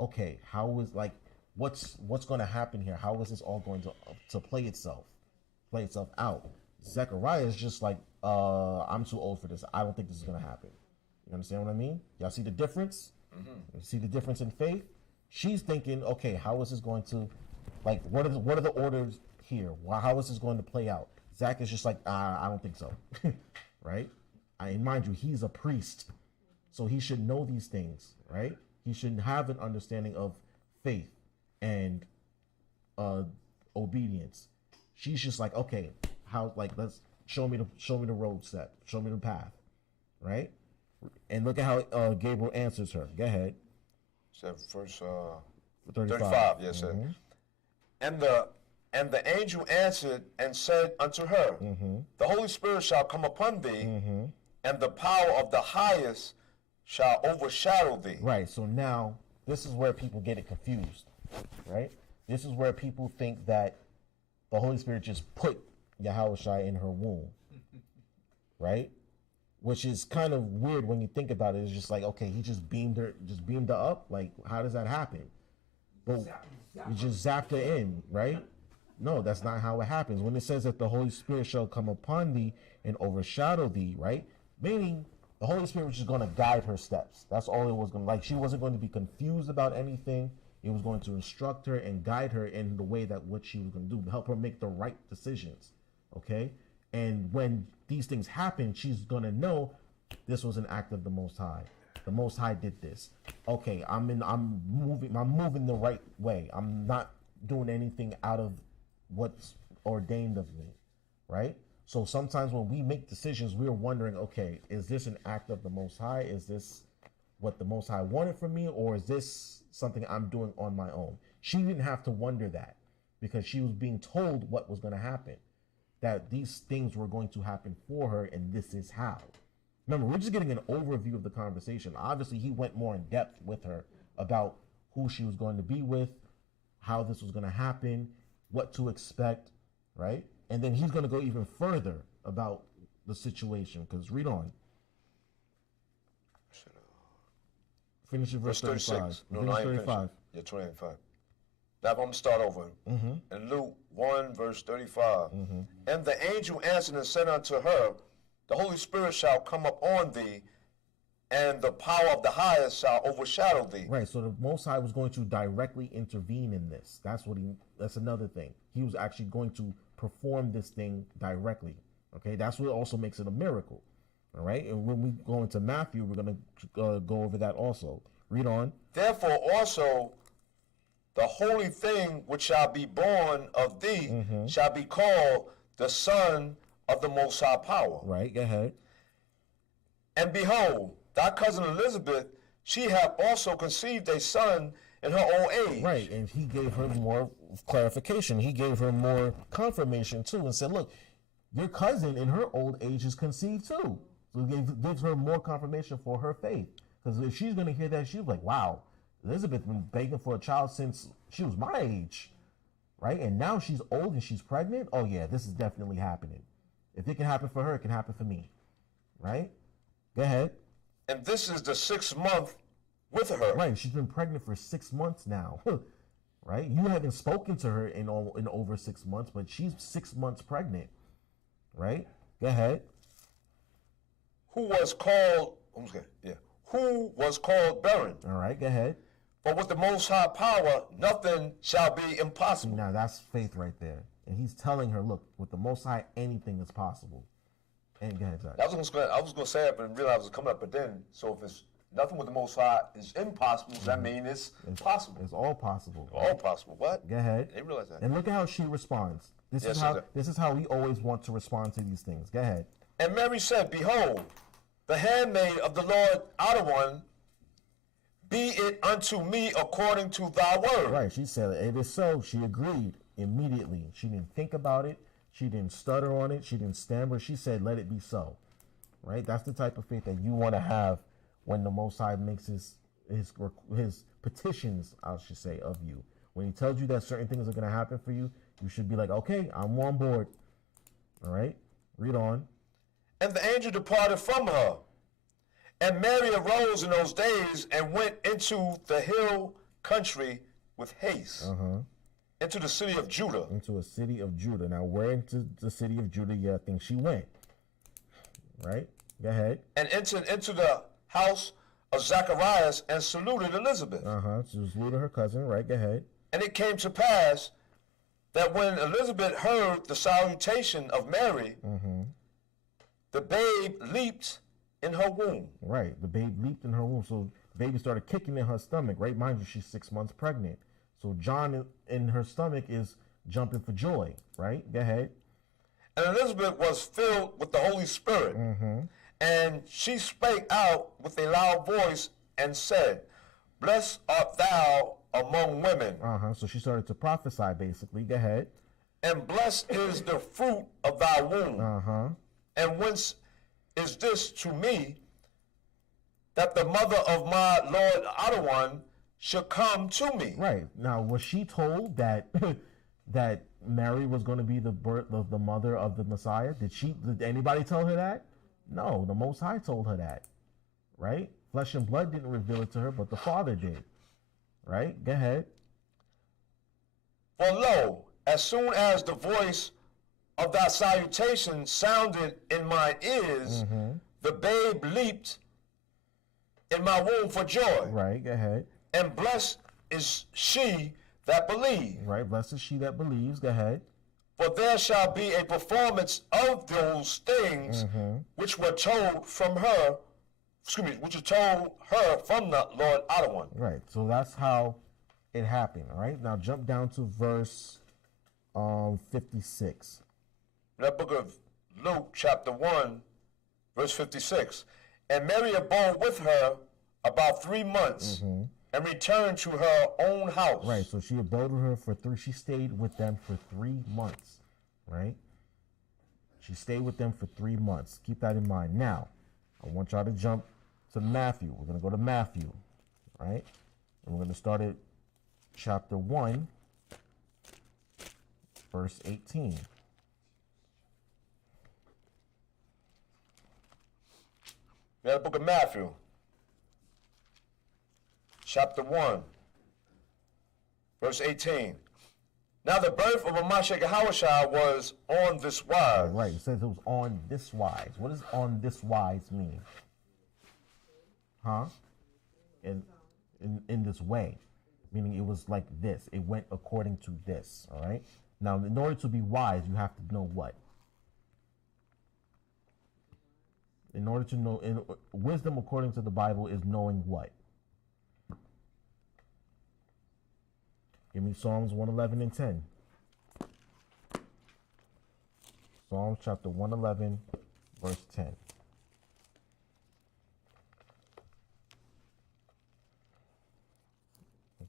okay, how is, like, what's going to happen here? How is this all going to play itself out? Zechariah is just like, I'm too old for this. I don't think this is going to happen. You understand what I mean? Y'all see the difference? You see the difference in faith? She's thinking, okay, how is this going to, like, what are the orders here? How is this going to play out? Zach is just like, I don't think so, right? And mind you, he's a priest, so he should know these things, right? He should have an understanding of faith and obedience. She's just like, okay, how? Like, let's show me the road step, show me the path, right? And look at how Gabriel answers her. Go ahead. So verse 35. Yes, sir. And the angel answered and said unto her, The Holy Spirit shall come upon thee, and the power of the highest shall overshadow thee. Right. So now this is where people get it confused, right? This is where people think that the Holy Spirit just put Yahawashi in her womb, right? Which is kind of weird when you think about it. It's just like, okay, he just beamed her up. Like, how does that happen? But you just zapped her in, right? No, that's not how it happens. When it says that the Holy Spirit shall come upon thee and overshadow thee, right? Meaning the Holy Spirit was just going to guide her steps. That's all it was going to, like, she wasn't going to be confused about anything. It was going to instruct her and guide her in the way that what she was going to do, help her make the right decisions, okay? And when these things happen, she's going to know this was an act of the Most High. The Most High did this. Okay, I'm moving the right way. I'm not doing anything out of what's ordained of me, right? So sometimes when we make decisions, we're wondering, okay, is this an act of the Most High? Is this what the Most High wanted from me? Or is this something I'm doing on my own? She didn't have to wonder that because she was being told what was going to happen, that these things were going to happen for her, and this is how. Remember, we're just getting an overview of the conversation. Obviously, he went more in depth with her about who she was going to be with, how this was going to happen, what to expect, right? And then he's going to go even further about the situation, because read on. Finish at verse 35. No, Finish 35. Yeah, 25. Now I'm going to start over. In Luke 1, verse 35. And the angel answered and said unto her, The Holy Spirit shall come upon thee, and the power of the highest shall overshadow thee. Right, so the Most High was going to directly intervene in this. That's another thing. He was actually going to perform this thing directly. Okay, that's what also makes it a miracle. All right, and when we go into Matthew, we're going to go over that also. Read on. Therefore also the holy thing which shall be born of thee shall be called the Son of the Most High Power. Right, go ahead. And behold, thy cousin Elizabeth, she hath also conceived a son in her old age. Right, and he gave her more clarification. He gave her more confirmation too, and said, look, your cousin in her old age is conceived too. So he gives her more confirmation for her faith. Because if she's going to hear that, she's like, wow, Elizabeth's been begging for a child since she was my age, right? And now she's old and she's pregnant. Oh yeah, this is definitely happening. If it can happen for her, it can happen for me, right? Go ahead. And this is the 6th month with her. Right, she's been pregnant for 6 months now, right? You haven't spoken to her in over 6 months, but she's 6 months pregnant, right? Go ahead. Who was called barren. All right, go ahead. But with the Most High Power, nothing shall be impossible. Now that's faith right there. And he's telling her, look, with the Most High, anything is possible. And go ahead, Zach. I was going to say it, but realized it was coming up. But then, so if it's nothing with the Most High is impossible, does that mean it's possible? It's all possible. All possible. What? Go ahead. I didn't realize that. And look at how she responds. This is how we always want to respond to these things. Go ahead. And Mary said, Behold, the handmaid of the Lord outer one, be it unto me according to thy word. Right, she said it is so. She agreed immediately. She didn't think about it. She didn't stutter on it. She didn't stammer. She said, let it be so. Right? That's the type of faith that you want to have when the Most High makes his petitions, I should say, of you. When he tells you that certain things are going to happen for you, you should be like, okay, I'm on board. All right? Read on. And the angel departed from her. And Mary arose in those days and went into the hill country with haste. Into the city of Judah. Into a city of Judah. Now, where into the city of Judah, I think she went. Right? Go ahead. And entered into the house of Zacharias and saluted Elizabeth. She saluted her cousin, right? Go ahead. And it came to pass that when Elizabeth heard the salutation of Mary, the babe leaped in her womb. Right, the babe leaped in her womb. So the baby started kicking in her stomach, right? Mind you, she's 6 months pregnant. So John in her stomach is jumping for joy, right? Go ahead. And Elizabeth was filled with the Holy Spirit. And she spake out with a loud voice and said, Blessed art thou among women. So she started to prophesy, basically. Go ahead. And blessed is the fruit of thy womb. And whence is this to me, that the mother of my Lord Adawan should come to me? Right. Now, was she told that that Mary was going to be the birth of the mother of the Messiah? Did anybody tell her that? No, the Most High told her that. Right? Flesh and blood didn't reveal it to her, but the Father did. Right? Go ahead. For lo, as soon as the voice of thy salutation sounded in my ears, the babe leaped in my womb for joy. Right, go ahead. And blessed is she that believes. Right, blessed is she that believes. Go ahead. For there shall be a performance of those things which were told from her, which were told her from the Lord Adawan. Right, so that's how it happened. All right, now jump down to verse 56. That book of Luke, chapter 1, verse 56. And Mary abode with her about 3 months and returned to her own house. Right, so she abode with her she stayed with them for 3 months, right? She stayed with them for 3 months. Keep that in mind. Now, I want y'all to jump to Matthew. We're going to go to Matthew, right? And we're going to start at chapter 1, verse 18. The book of Matthew, chapter 1, verse 18. Now the birth of Mashiach Yahawashi was on this wise. Right, it says it was on this wise. What does on this wise mean? Huh? In this way. Meaning it was like this. It went according to this, all right? Now, in order to be wise, you have to know what? In order to know, wisdom according to the Bible is knowing what? Give me Psalms 111 and 10. Psalms chapter 111, verse 10.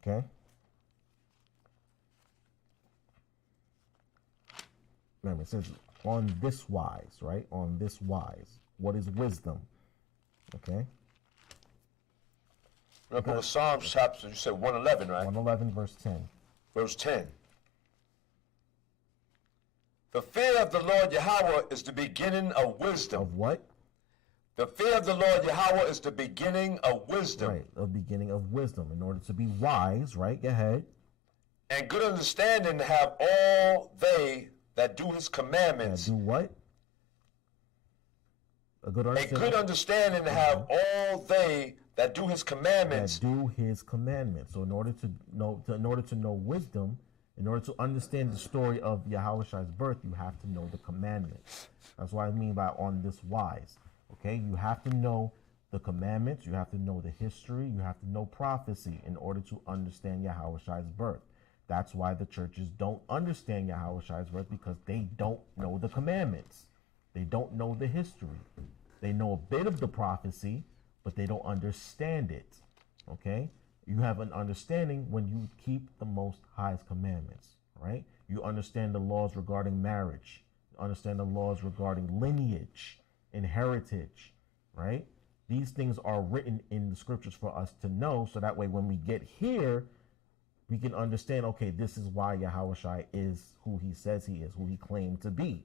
Okay? Remember, it says on this wise, right? On this wise. What is wisdom? Okay? The book of Psalms, chapter, you said 111, right? 111, verse 10. Verse 10. The fear of the Lord Yahweh is the beginning of wisdom. Of what? The fear of the Lord Yahweh is the beginning of wisdom. Right, the beginning of wisdom. In order to be wise, right? Go ahead. And good understanding have all they that do his commandments. Do what? A good understanding. A good understanding have all they that do his commandments. That do his commandments. So in order to know wisdom, in order to understand the story of Yahawashi's birth, you have to know the commandments. That's what I mean by on this wise. Okay, you have to know the commandments, you have to know the history, you have to know prophecy in order to understand Yahawashi's birth. That's why the churches don't understand Yahawashi's birth, because they don't know the commandments. They don't know the history. They know a bit of the prophecy, but they don't understand it. Okay? You have an understanding when you keep the Most High's commandments, right? You understand the laws regarding marriage. You understand the laws regarding lineage and heritage, right? These things are written in the scriptures for us to know, so that way when we get here, we can understand, okay, this is why Yahawashi is who he says he is, who he claimed to be.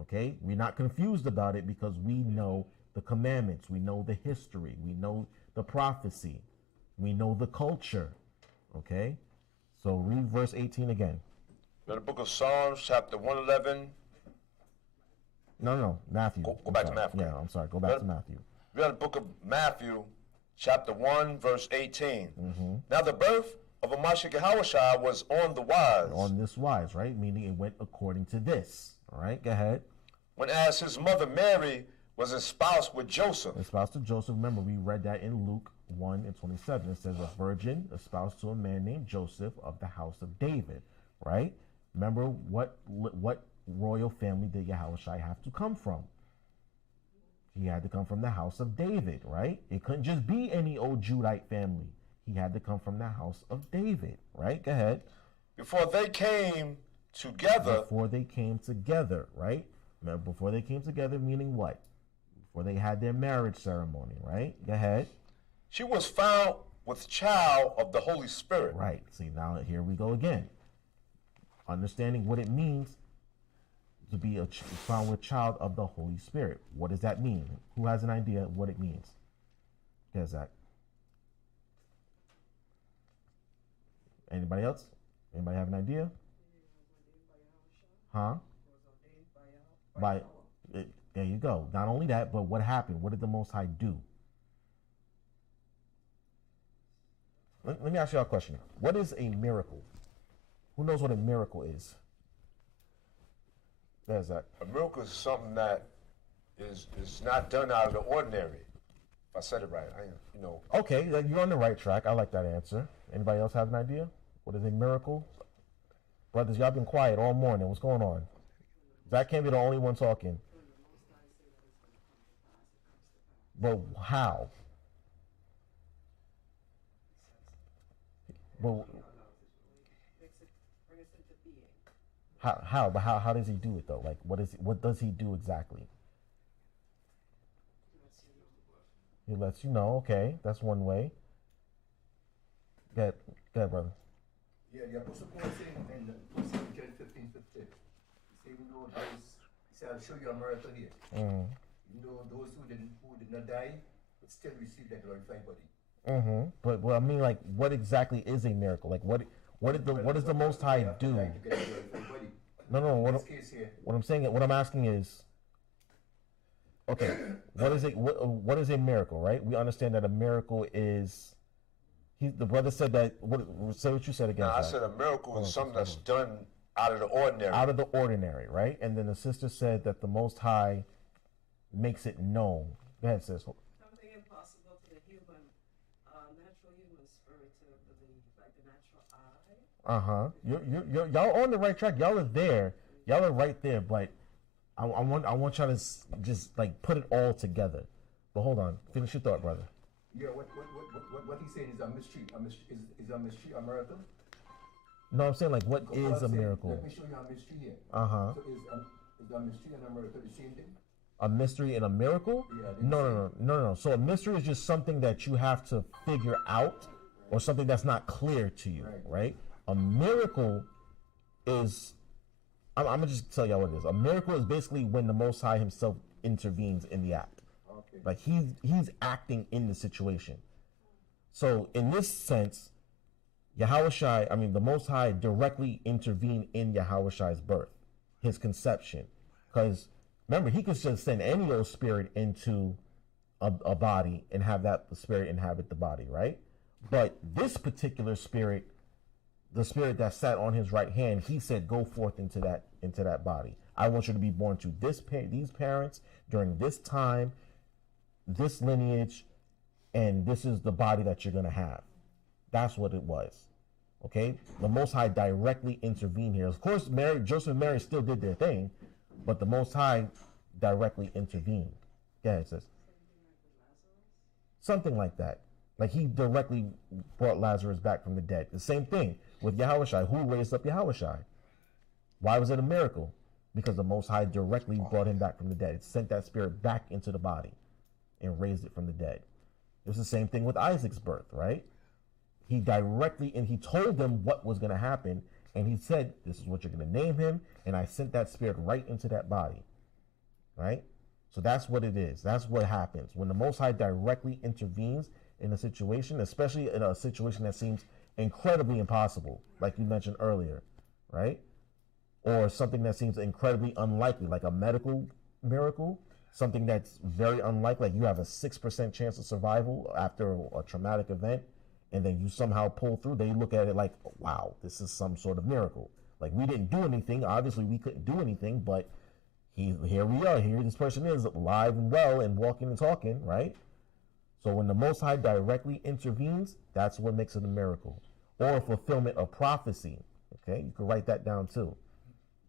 Okay? We're not confused about it because we know the commandments, we know the history, we know the prophecy, we know the culture. Okay? So read verse 18 again. The book of Psalms, chapter 111. No, Matthew. Go back to Matthew. Yeah, I'm sorry. Go back to Matthew. Read the book of Matthew, chapter 1, verse 18. Now the birth of Mashiach Yahawashi was on the wise. On this wise, right? Meaning it went according to this. All right, go ahead. When as his mother Mary was espoused with Joseph. Espoused to Joseph. Remember, we read that in Luke 1:27. It says a virgin espoused to a man named Joseph of the house of David, right? Remember what royal family did Yahawashi have to come from? He had to come from the house of David, right? It couldn't just be any old Judite family. He had to come from the house of David, right? Go ahead. Before they came together. Before they came together, right? Remember, before they came together, meaning what? Before they had their marriage ceremony, right? Go ahead. She was found with child of the Holy Spirit. Right. See, now here we go again. Understanding what it means to be found with child of the Holy Spirit. What does that mean? Who has an idea what it means? Yeah, Zach. Anybody else? Anybody have an idea? Huh? There you go. Not only that, but what happened? What did the Most High do? Let me ask you a question. What is a miracle? Who knows what a miracle is? There's that. A miracle is something that is not done out of the ordinary. If I said it right, Okay, you're on the right track. I like that answer. Anybody else have an idea? What is a miracle? Brothers, y'all been quiet all morning. What's going on? Zach can't be the only one talking. But how? But how? But how does he do it though? Like, what does he do exactly? He lets you know. Okay, that's one way. Go ahead, brother. Yeah, the Apostle Paul saying in 2 Corinthians 15:15, he said, he said, I'll show you a miracle here. You know, those who did not die would still receive their glorified body. But I mean, like, what exactly is a miracle? Like, what does the Most High do? No. What I'm saying, what I'm asking is, okay, what is a miracle, right? We understand that a miracle is. The brother said that. Say what you said again. No, I said a miracle is something that's done out of the ordinary. Out of the ordinary, right? And then the sister said that the Most High makes it known. Go ahead, sis. Something impossible to the natural human spirit to believe, like the natural eye. Y'all on the right track. Y'all are there. Y'all are right there. But I want y'all to just like put it all together. But hold on. Finish your thought, brother. Yeah, what he's saying is a mystery. Is a mystery a miracle? No, I'm saying like what is a miracle? Let me show you a mystery here. So is a mystery and a miracle the same thing? A mystery and a miracle? Yeah. No. So a mystery is just something that you have to figure out, or something that's not clear to you, right? A miracle is, I'm gonna just tell y'all what it is. A miracle is basically when the Most High Himself intervenes in the act. Okay. Like he's acting in the situation. So in this sense, Yahawashi, the Most High directly intervened in Yahawashi's birth, his conception. Because remember, he could just send any old spirit into a body and have that spirit inhabit the body, right? But this particular spirit, the spirit that sat on his right hand, he said, "Go forth into that body. I want you to be born to these parents during this time, this lineage, and this is the body that you're gonna have." That's what it was. Okay, the Most High directly intervened here. Of course, Joseph and Mary still did their thing, but the Most High directly intervened. Yeah, it says something like that. Like he directly brought Lazarus back from the dead. The same thing with Yahawashi. Who raised up Yahawashi? Why was it a miracle? Because the Most High directly brought him back from the dead. It sent that spirit back into the body and raised it from the dead. It's the same thing with Isaac's birth, right? He directly, and he told them what was going to happen, and he said, "This is what you're going to name him," and I sent that spirit right into that body, right? So that's what it is. That's what happens when the Most High directly intervenes in a situation, especially in a situation that seems incredibly impossible, like you mentioned earlier, right? Or something that seems incredibly unlikely, like a medical miracle. something that's very unlikely, like you have a 6% chance of survival after a traumatic event, and then you somehow pull through, they look at it like, wow, this is some sort of miracle. Like, we didn't do anything. Obviously, we couldn't do anything, but here we are. Here this person is alive and well and walking and talking, right? So when the Most High directly intervenes, that's what makes it a miracle. Or a fulfillment of prophecy. Okay, you can write that down too.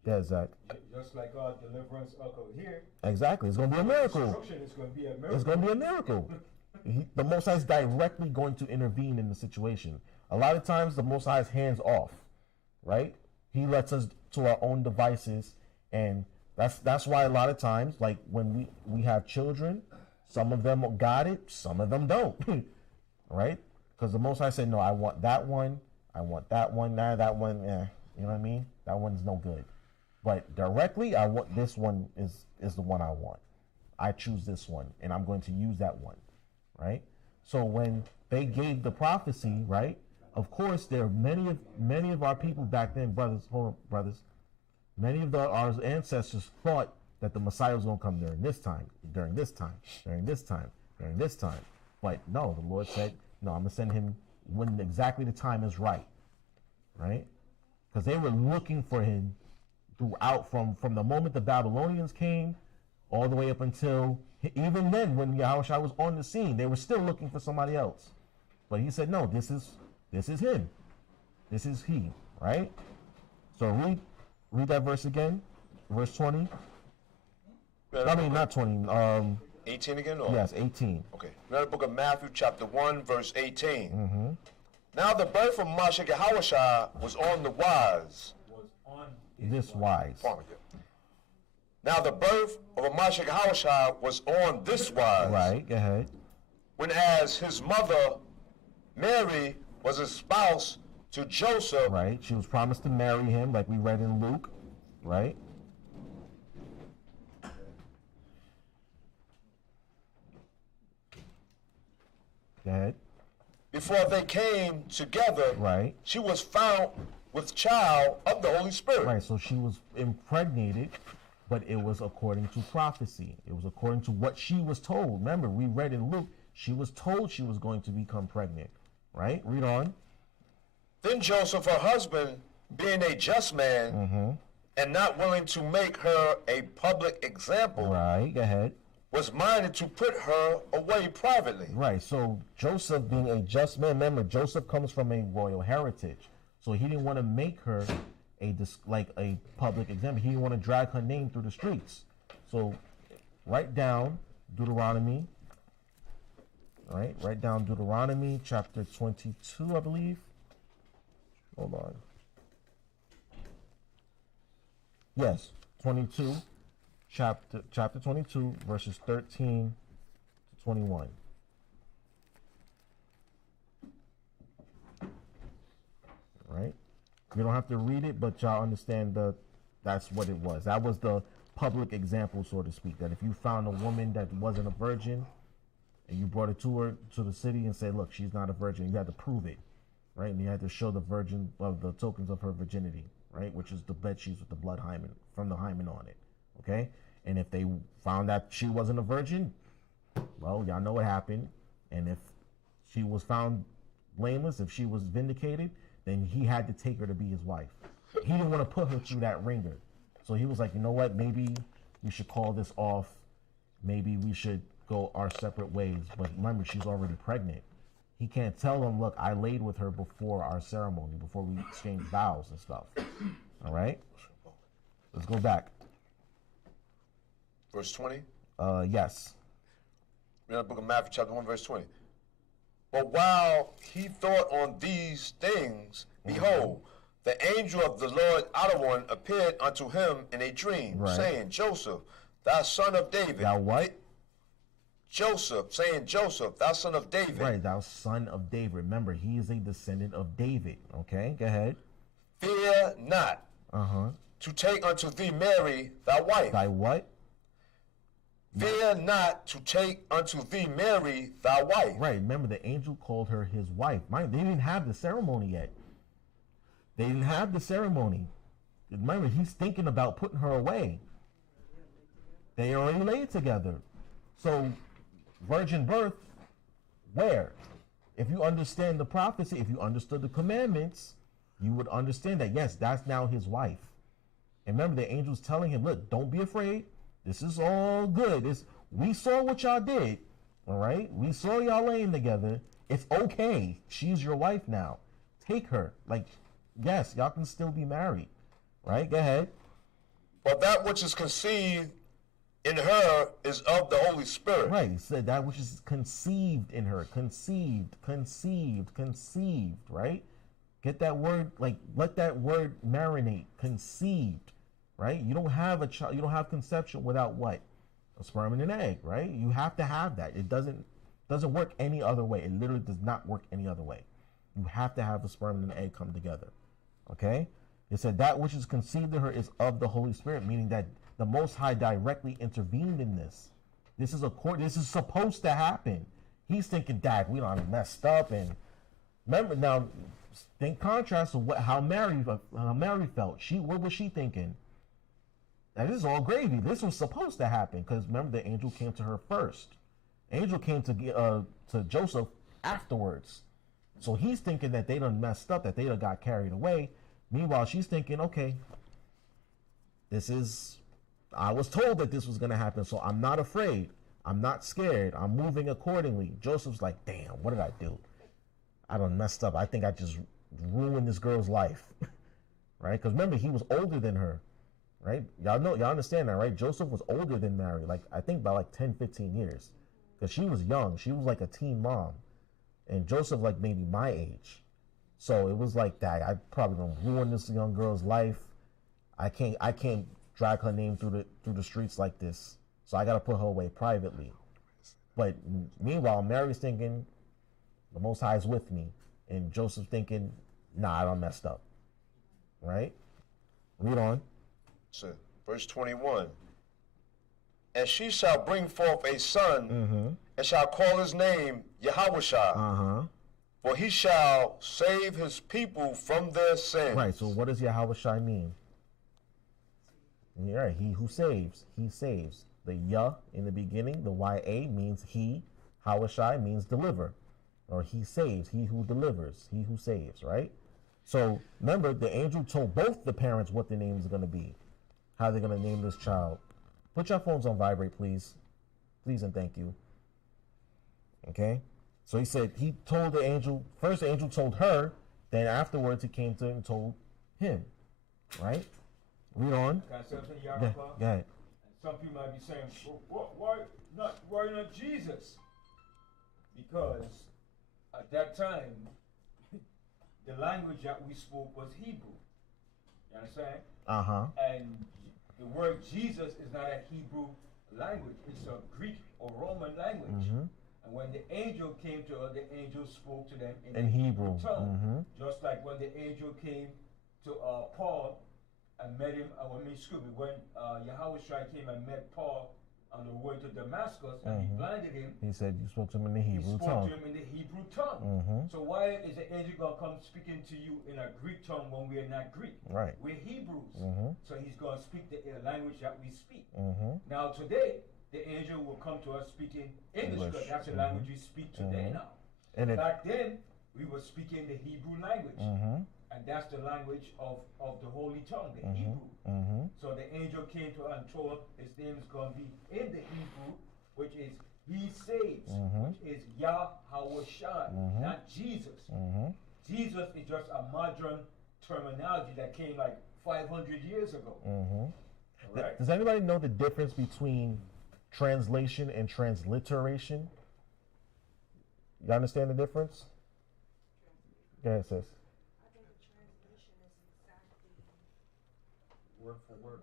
Yeah, Zach. Just like our deliverance occurred here. Exactly, it's going to be a miracle. Destruction is going to be a miracle. It's going to be a miracle. The Most High is directly going to intervene in the situation. A lot of times, the Most High is hands off, right? He lets us to our own devices, and that's why a lot of times, like when we have children, some of them got it, some of them don't, right? Because the Most High said, no, I want that one, that one, that one, you know what I mean? That one's no good. But directly, I want this one is the one I want. I choose this one, and I'm going to use that one, right? So when they gave the prophecy, right? Of course, there are many of our people back then, brothers, many of our ancestors thought that the Messiah was going to come during this time. But no, the Lord said, no, I'm going to send him when exactly the time is right, right? Because they were looking for him throughout, from the moment the Babylonians came all the way up until, even then, when Yahawashi was on the scene, they were still looking for somebody else. But he said, no, this is him. This is he, right? So read that verse again, verse 20. I mean, not 20. 18 again? Or? Yes, 18. Okay. Now the book of Matthew, chapter 1, verse 18. Mm-hmm. Now the birth of Mashiach Yahawashi was on the wise. This wise. Now the birth of a Mashiach Yahawashi was on this wise. Right, go ahead. When as his mother, Mary, was espoused to Joseph. Right, she was promised to marry him, like we read in Luke, right? Go ahead. Before they came together, right, she was found with child of the Holy Spirit. Right, so she was impregnated, but it was according to prophecy. It was according to what she was told. Remember, we read in Luke, she was told she was going to become pregnant, right? Read on. Then Joseph, her husband, being a just man, and not willing to make her a public example, right, go ahead, was minded to put her away privately. Right, so Joseph being a just man, remember, Joseph comes from a royal heritage, so he didn't want to make her a public example. He didn't want to drag her name through the streets. So write down Deuteronomy, right? Write down Deuteronomy chapter 22, I believe. Hold on. Yes, 22. Chapter 22, verses 13 to 21. Right? You don't have to read it, but y'all understand that's what it was. That was the public example, so to speak, that if you found a woman that wasn't a virgin and you brought it to the city and said, look, she's not a virgin, you had to prove it, right? And you had to show the virgin of the tokens of her virginity, right? Which is the bed sheets with the blood hymen, from the hymen on it, okay? And if they found that she wasn't a virgin, well, y'all know what happened. And if she was found blameless, if she was vindicated, then he had to take her to be his wife. He didn't want to put her through that ringer. So he was like, you know what, maybe we should call this off. Maybe we should go our separate ways. But remember, she's already pregnant. He can't tell them, look, I laid with her before our ceremony, before we exchanged vows and stuff. All right? Let's go back. Verse 20? Yes. Read the book of Matthew, chapter 1, verse 20. But while he thought on these things, behold, the angel of the Lord out of one appeared unto him in a dream, saying, Joseph, thou son of David. Thou what? Joseph, saying, Joseph, thou son of David. Right, thou son of David. Remember, he is a descendant of David. Okay, go ahead. Fear not to take unto thee Mary, thy wife. Thy what? Fear not to take unto thee Mary, thy wife. Right, remember the angel called her his wife. Mind, they didn't have the ceremony yet. They didn't have the ceremony. Remember, he's thinking about putting her away. They already laid together. So, virgin birth, where? If you understand the prophecy, if you understood the commandments, you would understand that, yes, that's now his wife. And remember, the angel's telling him, look, don't be afraid. This is all good. We saw what y'all did, all right? We saw y'all laying together. It's okay. She's your wife now. Take her. Like, yes, y'all can still be married, right? Go ahead. But that which is conceived in her is of the Holy Spirit. Right, he said that which is conceived in her. Conceived, right? Get that word, like, let that word marinate. Conceived, right? You don't have a child, you don't have conception without what? A sperm and an egg, right? You have to have that. It doesn't work any other way. It literally does not work any other way. You have to have the sperm and the egg come together, okay? It said that which is conceived in her is of the Holy Spirit, meaning that the Most High directly intervened in this. This is supposed to happen. He's thinking, Dad, we don't messed up. And remember now, think contrast to how Mary felt. What was she thinking? That this is all gravy. This was supposed to happen because remember the angel came to her first. Angel came to Joseph afterwards. So he's thinking that they done messed up, that they done got carried away. Meanwhile, she's thinking, okay, I was told that this was going to happen, so I'm not afraid. I'm not scared. I'm moving accordingly. Joseph's like, damn, what did I do? I done messed up. I think I just ruined this girl's life, right? Because remember, he was older than her, right? Y'all understand that, right? Joseph was older than Mary, like I think by like 10, 15 years. Because she was young. She was like a teen mom. And Joseph like maybe my age. So it was like that. I probably gonna ruin this young girl's life. I can't drag her name through the streets like this. So I gotta put her away privately. But meanwhile, Mary's thinking, the Most High is with me. And Joseph thinking, nah, I done messed up. Right? Read on. So, verse 21. And she shall bring forth a son, and shall call his name Yahawashi. For he shall save his people from their sins. Right, so what does Yahawashi mean? Yeah, he who saves. He saves. The Yah in the beginning, the YA means he. Hawashi means deliver. Or he saves, he who delivers, he who saves, right? So remember, the angel told both the parents what the name is going to be. How they're going to name this child. Put your phones on vibrate, please. Please and thank you. Okay? So he said, he told the angel, first the angel told her, then afterwards he came to him and told him. Right? Read on. Can I say something, Yarapah? Go ahead. Some people might be saying, well, why not Jesus? Because at that time, the language that we spoke was Hebrew. You understand? And the word Jesus is not a Hebrew language. It's a Greek or Roman language. And when the angel came to her, the angel spoke to them in the Hebrew tongue. Just like when the angel came to Paul and met him, when Yahawashi came and met Paul on the way to Damascus and he blinded him. He said you spoke to him in the Hebrew tongue. He spoke to him in the Hebrew tongue. So why is the angel going to come speaking to you in a Greek tongue when we are not Greek? Right. We're Hebrews. So he's going to speak the language that we speak. Now today, the angel will come to us speaking English. Because that's the language we speak today now. And back then, we were speaking the Hebrew language. And that's the language of the Holy Tongue, the Hebrew. So the angel came to her and told her his name is going to be in the Hebrew, which is he saves, which is Yahawashi, not Jesus. Jesus is just a modern terminology that came like 500 years ago. Right? Does anybody know the difference between translation and transliteration? You understand the difference? Go ahead, sis. Word for word.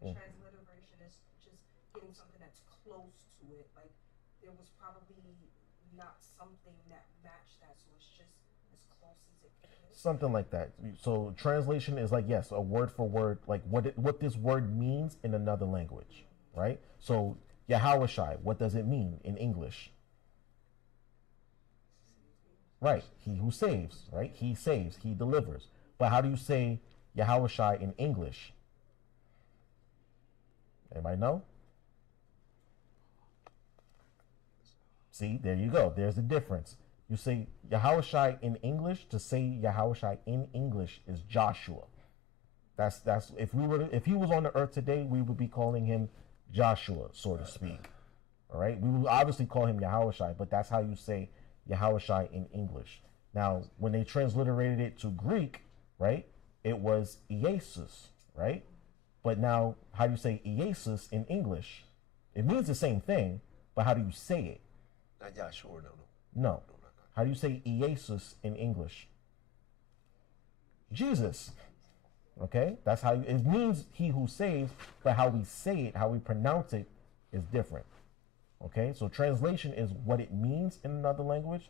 Transliteration is just getting something that's close to it. Like there was probably not something that matched that, so it's just as close as it can. Something like that. So translation is like, yes, a word for word, like what this word means in another language, right? So Yahawashi, what does it mean in English? Right, he who saves, right? He saves, he delivers. But how do you say Yahawashi in English? Anybody know? See, there you go. There's a difference. You say Yahawashi in English, to say Yahawashi in English is Joshua. That's if he was on the earth today, we would be calling him Joshua, so to speak. All right, we will obviously call him Yahawashi, but that's how you say Yahawashi in English. Now, when they transliterated it to Greek, right, it was Iesus, right? But now, how do you say Iesus in English? It means the same thing, but how do you say it? Not Yahshua, no. No. How do you say Iesus in English? Jesus. Okay? That's how it means he who saves, but how we say it, how we pronounce it is different. Okay? So translation is what it means in another language.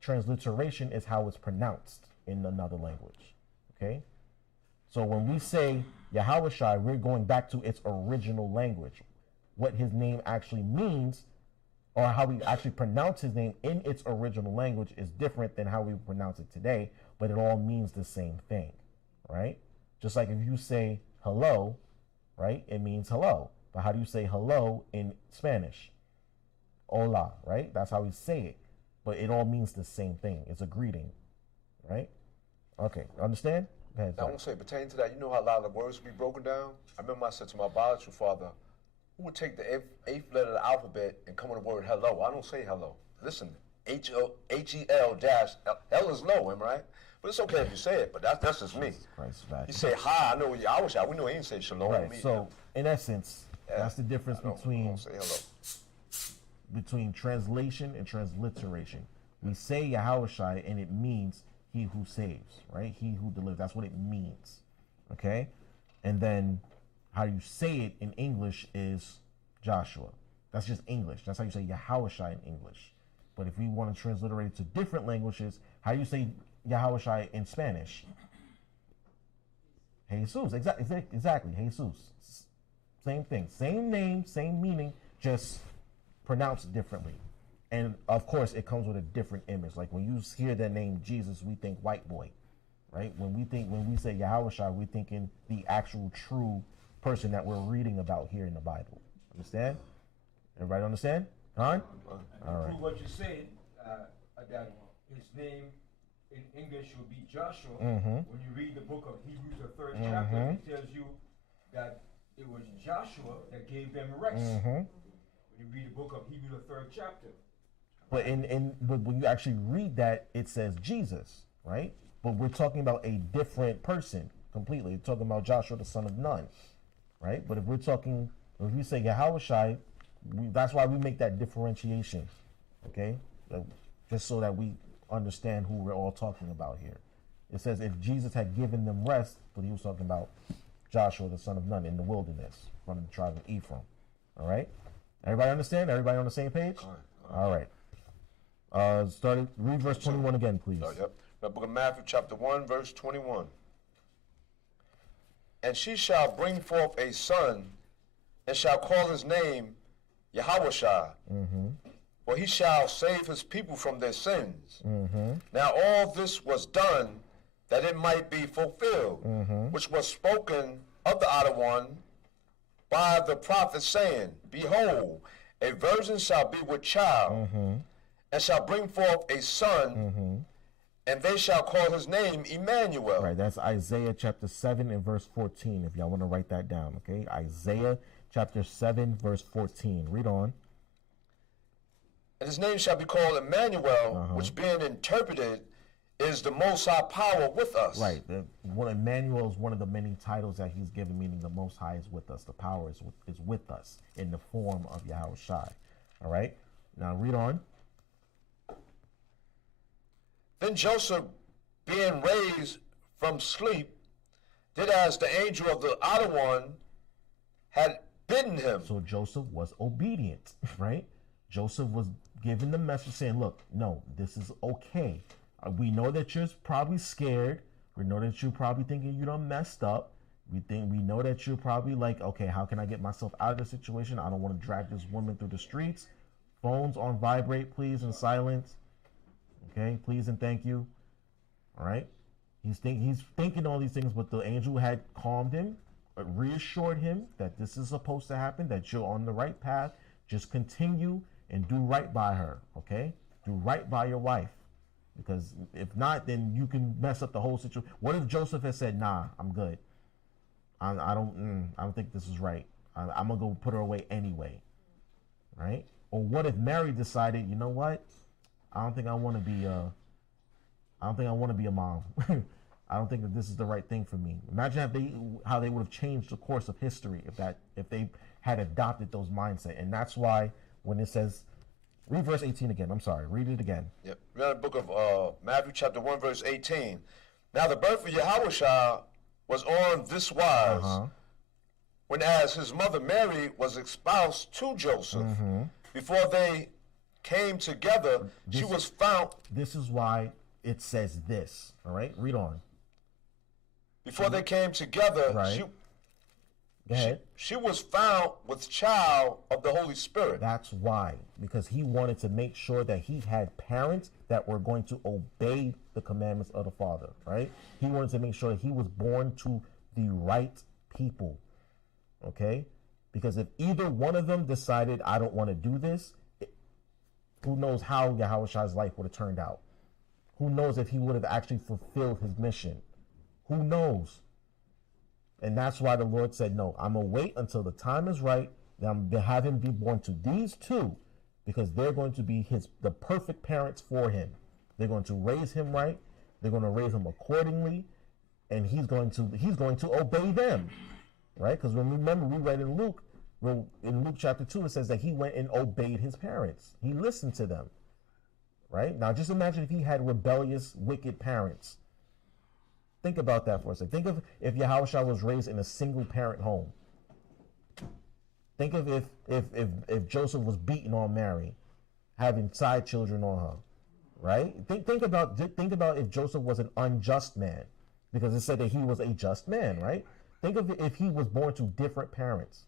Transliteration is how it's pronounced in another language. Okay? So when we say Yahawashi, we're going back to its original language. What his name actually means, or how we actually pronounce his name in its original language, is different than how we pronounce it today, but it all means the same thing, right? Just like if you say hello, right, it means hello. But how do you say hello in Spanish? Hola, right? That's how we say it. But it all means the same thing. It's a greeting, right? Okay, understand? Go ahead, I won't say pertaining to that. You know how a lot of the words be broken down? I remember I said to my biological father, who would take the eighth letter of the alphabet and come with the word hello? I don't say hello. Listen, H-E-L dash, L is low, am I right? But it's okay if you say it, but that's just me. You say hi, I know I wish we know he didn't say shalom. Right, so in essence, that's the difference between translation and transliteration. We say Yahawashi and it means he who saves, right? He who delivers. That's what it means, okay? And then how you say it in English is Joshua. That's just English. That's how you say Yahawashi in English. But if we want to transliterate it to different languages, how do you say Yahawashi in Spanish? Jesus. Exactly. Jesus. Same thing. Same name, same meaning, just pronounced differently. And of course, it comes with a different image. Like when you hear that name Jesus, we think white boy, right? When we say Yahawashi, we're thinking the actual true person that we're reading about here in the Bible. Understand? Everybody understand? Huh? All right. What you said, that his name in English would be Joshua. Mm-hmm. When you read the book of Hebrews, the 3rd chapter, it tells you that it was Joshua that gave them rest. When you read the book of Hebrews, the 3rd chapter. But but when you actually read that, it says Jesus, right? But we're talking about a different person completely. We're talking about Joshua, the son of Nun, right? But if we say Yahawashi, that's why we make that differentiation, okay? Just so that we understand who we're all talking about here. It says if Jesus had given them rest, but he was talking about Joshua, the son of Nun, in the wilderness from the tribe of Ephraim. All right? Everybody understand? Everybody on the same page? All right. Read verse 21 again, please. Yep. The book of Matthew, chapter 1, verse 21. And she shall bring forth a son, and shall call his name Yahawashi. For he shall save his people from their sins. Now all this was done that it might be fulfilled, which was spoken of the other one by the prophet, saying, Behold, a virgin shall be with child, and shall bring forth a son, and they shall call his name Emmanuel. Right, that's Isaiah chapter 7 and verse 14, if y'all want to write that down, okay? Isaiah chapter 7, verse 14. Read on. And his name shall be called Emmanuel, which being interpreted is the Most High power with us. Right. Emmanuel is one of the many titles that he's given, meaning the Most High is with us. The power is with us in the form of Yahawashi. All right? Now read on. Then Joseph, being raised from sleep, did as the angel of the other one had bidden him. So Joseph was obedient, right? Joseph was given the message saying, look, no, this is okay. We know that you're probably scared. We know that you're probably thinking you done messed up. We know that you're probably like, okay, how can I get myself out of the situation? I don't want to drag this woman through the streets. Phones on vibrate, please, and silence. Okay, please and thank you. All right. He's thinking all these things, but the angel had calmed him, reassured him that this is supposed to happen, that you're on the right path. Just continue and do right by her, okay? Do right by your wife. Because if not, then you can mess up the whole situation. What if Joseph had said, nah, I'm good. I don't think this is right. I'm going to go put her away anyway, right? Or what if Mary decided, you know what? I don't think I want to be a mom. I don't think that this is the right thing for me. Imagine how they would have changed the course of history if they had adopted those mindset. And that's why when it says, read verse 18 again. I'm sorry, read it again. Yep. We're in the book of Matthew chapter 1 verse 18. Now the birth of Yahawashi was on this wise, when as his mother Mary was espoused to Joseph, before they came together, she was found. This is why it says this. All right, read on. Before they came together, right. Go ahead. She was found with child of the Holy Spirit. That's why, because he wanted to make sure that he had parents that were going to obey the commandments of the Father, right? He wanted to make sure that he was born to the right people, okay? Because if either one of them decided, I don't want to do this, who knows how Yahawashi's life would have turned out? Who knows if he would have actually fulfilled his mission? Who knows? And that's why the Lord said, no, I'm going to wait until the time is right. Then I'm going to have him be born to these two, because they're going to be the perfect parents for him. They're going to raise him right. They're going to raise him accordingly. And he's going to obey them, right? Because remember, we read in Luke chapter 2, it says that he went and obeyed his parents. He listened to them, right? Now, just imagine if he had rebellious, wicked parents. Think about that for a second. Think of if Yahawashi was raised in a single parent home. Think of if Joseph was beating on Mary, having side children on her, right? Think about if Joseph was an unjust man, because it said that he was a just man, right? Think of if he was born to different parents.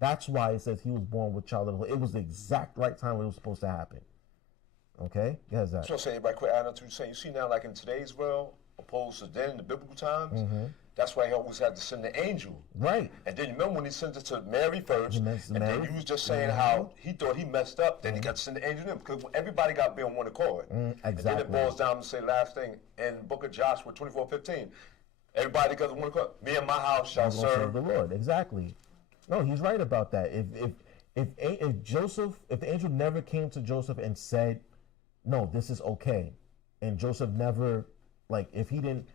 That's why it says he was born with child of the Holy. It was the exact right time when it was supposed to happen. Okay? Yes, that. So say right quick, add on to you saying, you see now, like in today's world, opposed to then in the biblical times, that's why he always had to send the angel. Right. And then you remember when he sent it to Mary first, then you was just saying Mm-hmm. how he thought he messed up, then he got to send the angel in, because everybody got to be on one accord. Exactly. And then it boils down to say last thing in the book of Joshua 24:15, everybody got one accord. Me and my house shall serve the Lord. Exactly. No, he's right about that. If the angel never came to Joseph and said, no, this is okay, and Joseph never, if he didn't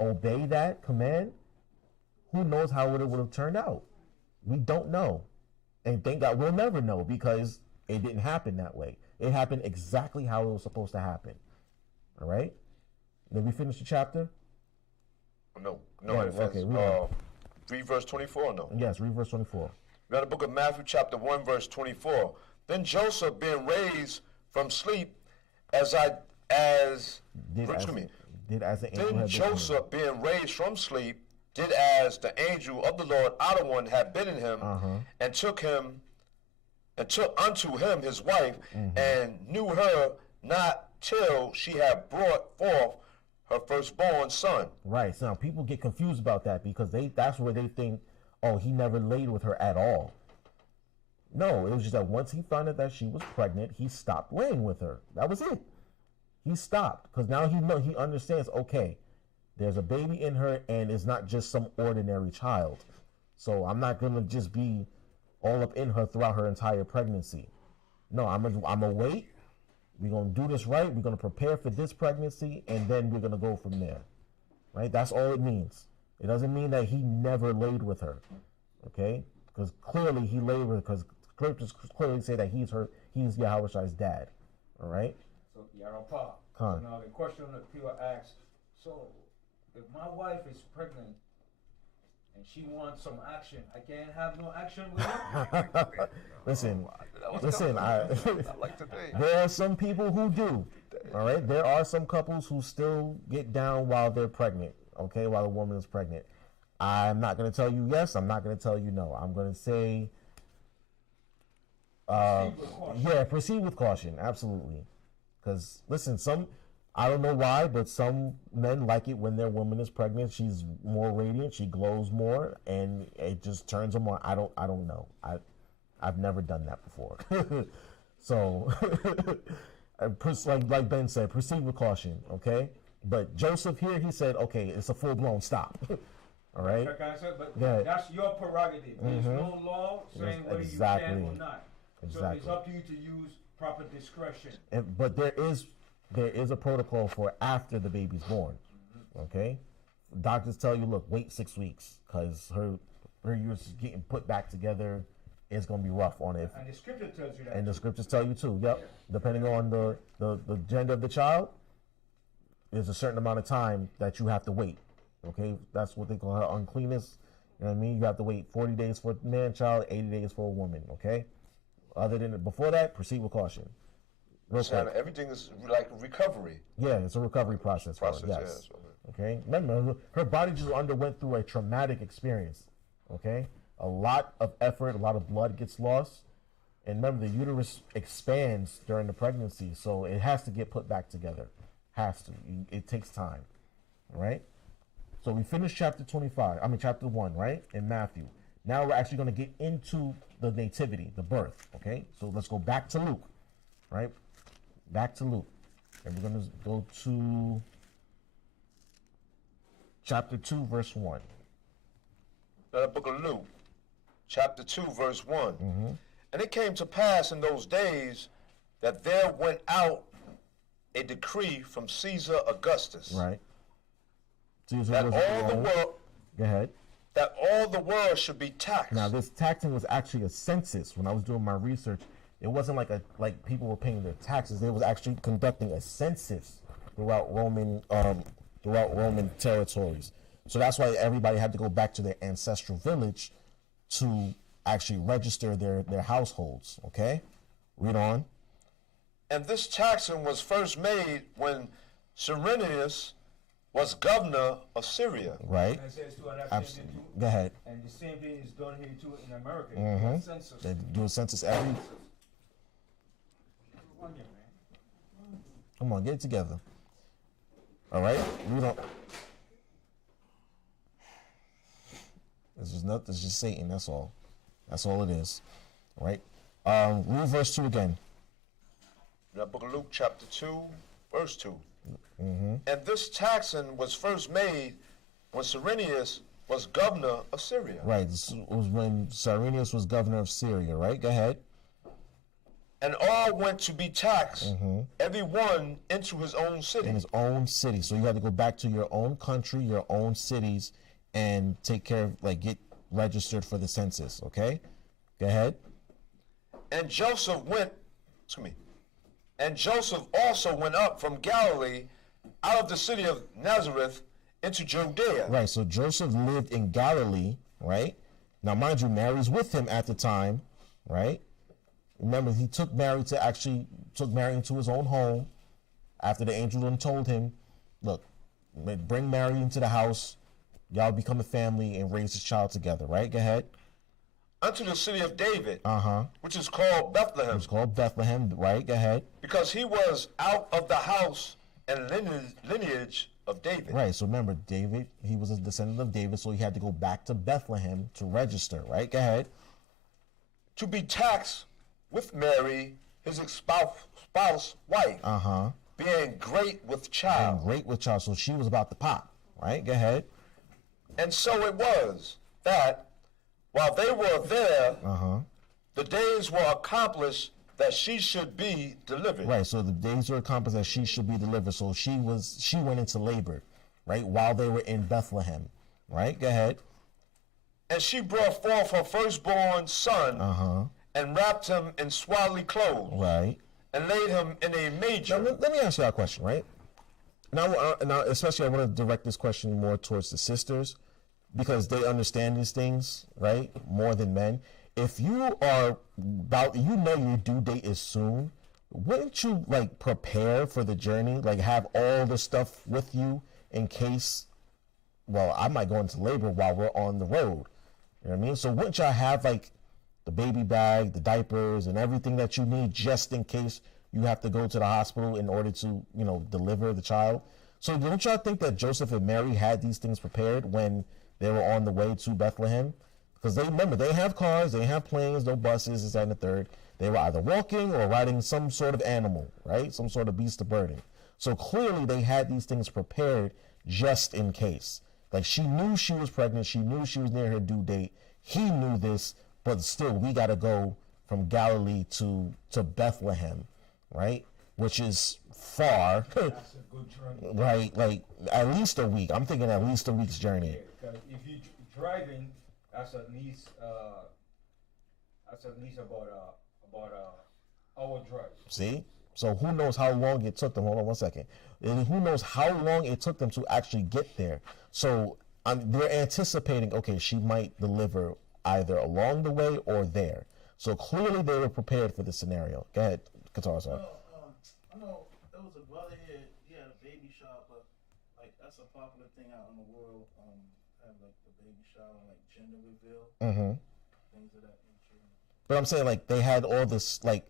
obey that command, who knows how it would have turned out? We don't know. And thank God we'll never know, because it didn't happen that way. It happened exactly how it was supposed to happen. All right? Did we finish the chapter? No. Right, okay, read verse 24, no? Yes, read verse 24. We got the book of Matthew chapter 1 verse 24. Then Joseph, being raised from sleep, Joseph, being raised from sleep, did as the angel of the Lord out of one had bidden him, and took unto him his wife, and knew her not till she had brought forth her firstborn son. Right. So now people get confused about that, because that's where they think, oh, he never laid with her at all. No, it was just that once he found out that she was pregnant, he stopped laying with her. That was it. He stopped, because now he understands, okay, there's a baby in her, and it's not just some ordinary child. So I'm not going to just be all up in her throughout her entire pregnancy. No, I'm gonna wait. We're going to do this right. We're going to prepare for this pregnancy, and then we're going to go from there. Right? That's all it means. It doesn't mean that he never laid with her. Okay? Because clearly he laid with her, because scriptures clearly say that he's Yahawashi's dad. All right? So, Yarapah. Khan. Now, the question that people ask, so if my wife is pregnant and she wants some action, I can't have no action with her? Listen, I like today. there are some people who do. All right? There are some couples who still get down while they're pregnant, okay, while the woman is pregnant. I'm not going to tell you yes. I'm not going to tell you no. I'm going to say, proceed with caution. Absolutely. Because, listen, I don't know why, but some men like it when their woman is pregnant. She's more radiant. She glows more, and it just turns them on. I don't know. I've never done that before. So, like Ben said, proceed with caution, okay? But Joseph here, he said, okay, it's a full-blown stop. All right? Like I said, but Yeah. that's your prerogative. There's no law saying whether you can or not. So it's up to you to use proper discretion. But there is a protocol for after the baby's born, okay? Doctors tell you, look, wait 6 weeks because her uterus is getting put back together. It's going to be rough on it. And the scripture tells you that. And the scriptures tell you too. Yep. Depending on the gender of the child, there's a certain amount of time that you have to wait. Okay, that's what they call her uncleanness. You know what I mean? You have to wait 40 days for a man child, 80 days for a woman. Okay. Other than before that, proceed with caution. Real quick. Everything is like recovery. Yeah, it's a recovery process. Yes. Okay. Remember, her body just underwent through a traumatic experience. Okay. A lot of effort, a lot of blood gets lost. And remember, the uterus expands during the pregnancy, so it has to get put back together. Has to. It takes time. All right? So we finished chapter 1, right? In Matthew. Now we're actually going to get into the nativity, the birth. Okay? So let's go back to Luke. Right? Back to Luke. And we're going to go to chapter 2, verse 1. The book of Luke, chapter 2, verse 1. And it came to pass in those days that there went out a decree from Caesar Augustus. Right. Caesar that was all the world. Go ahead. That all the world should be taxed. Now, this taxing was actually a census. When I was doing my research, it wasn't like people were paying their taxes. They was actually conducting a census throughout Roman territories. So that's why everybody had to go back to their ancestral village to actually register their households. Okay, read on. And this taxing was first made when Cyrenius was governor of Syria. Right. Go ahead. And the same thing is done here too in America. Census. They do a census every. Come on, get it together. All right, read on. This is nothing. It's just Satan. That's all. That's all it is. All right. Read verse 2 again. The book of Luke, chapter 2, verse 2. And this taxing was first made when Cyrenius was governor of Syria. Right. This was when Cyrenius was governor of Syria. Right. Go ahead. And all went to be taxed, every one into his own city. In his own city. So you had to go back to your own country, your own cities, and take care of, get registered for the census. Okay. Go ahead. And Joseph also went up from Galilee out of the city of Nazareth into Judea. Right, so Joseph lived in Galilee, right? Now, mind you, Mary's with him at the time, right? Remember, he took Mary into his own home after the angel then told him, look, bring Mary into the house, y'all become a family and raise this child together, right? Go ahead. Unto the city of David, which is called Bethlehem. It's called Bethlehem, right? Go ahead. Because he was out of the house and lineage of David. Right, so remember, David, he was a descendant of David, so he had to go back to Bethlehem to register, right? Go ahead. To be taxed with Mary, his spouse wife, being great with child. So she was about to pop, right? Go ahead. And so it was that while they were there, the days were accomplished that she should be delivered. Right, so the days were accomplished that she should be delivered. So she went into labor, right, while they were in Bethlehem, right? Go ahead. And she brought forth her firstborn son, and wrapped him in swaddling clothes, right, and laid him in a manger. Now, let me ask you a question, right? Now, especially I want to direct this question more towards the sisters, because they understand these things, right, more than men. If you are your due date is soon, wouldn't you prepare for the journey, have all the stuff with you in case, I might go into labor while we're on the road, you know what I mean? So wouldn't y'all have the baby bag, the diapers, and everything that you need just in case you have to go to the hospital in order to, deliver the child? So don't y'all think that Joseph and Mary had these things prepared when they were on the way to Bethlehem? Because they have cars, they have planes, no buses, this, that, and the third. They were either walking or riding some sort of animal, right? Some sort of beast of burden. So clearly they had these things prepared just in case. Like, she knew she was pregnant. She knew she was near her due date. He knew this, but still, we got to go from Galilee to Bethlehem, right? Which is far. That's a good journey. Right, like at least a week. I'm thinking at least a week's journey. Yeah, 'cause if you're driving, that's at least about a hour drive. See? So who knows how long it took them? Hold on one second. And who knows how long it took them to actually get there? So they're anticipating, okay, she might deliver either along the way or there. So clearly they were prepared for this scenario. Go ahead, Qatar, sorry. I know there was a brother here. He had a baby shower, but like that's a popular thing out in the world. Have like the baby shower, like gender reveal, things of that nature. But I'm saying, like, they had all this, like,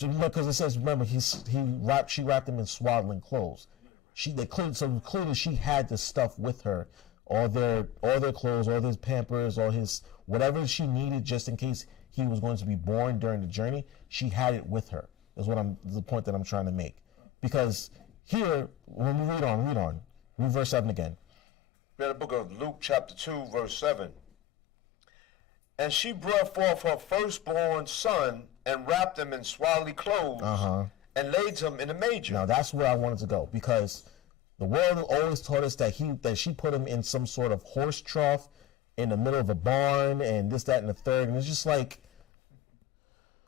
because it says, remember, she wrapped him in swaddling clothes. Clearly she had this stuff with her, all their clothes, all his Pampers, all his whatever she needed just in case he was going to be born during the journey. She had it with her. Is the point that I'm trying to make. Because here, when we read on, read verse 7 again. In the book of Luke chapter 2, verse 7. And she brought forth her firstborn son and wrapped him in swaddling clothes and laid him in a manger. Now that's where I wanted to go, because the world always taught us that she put him in some sort of horse trough in the middle of a barn and this, that, and the third. And it's just like,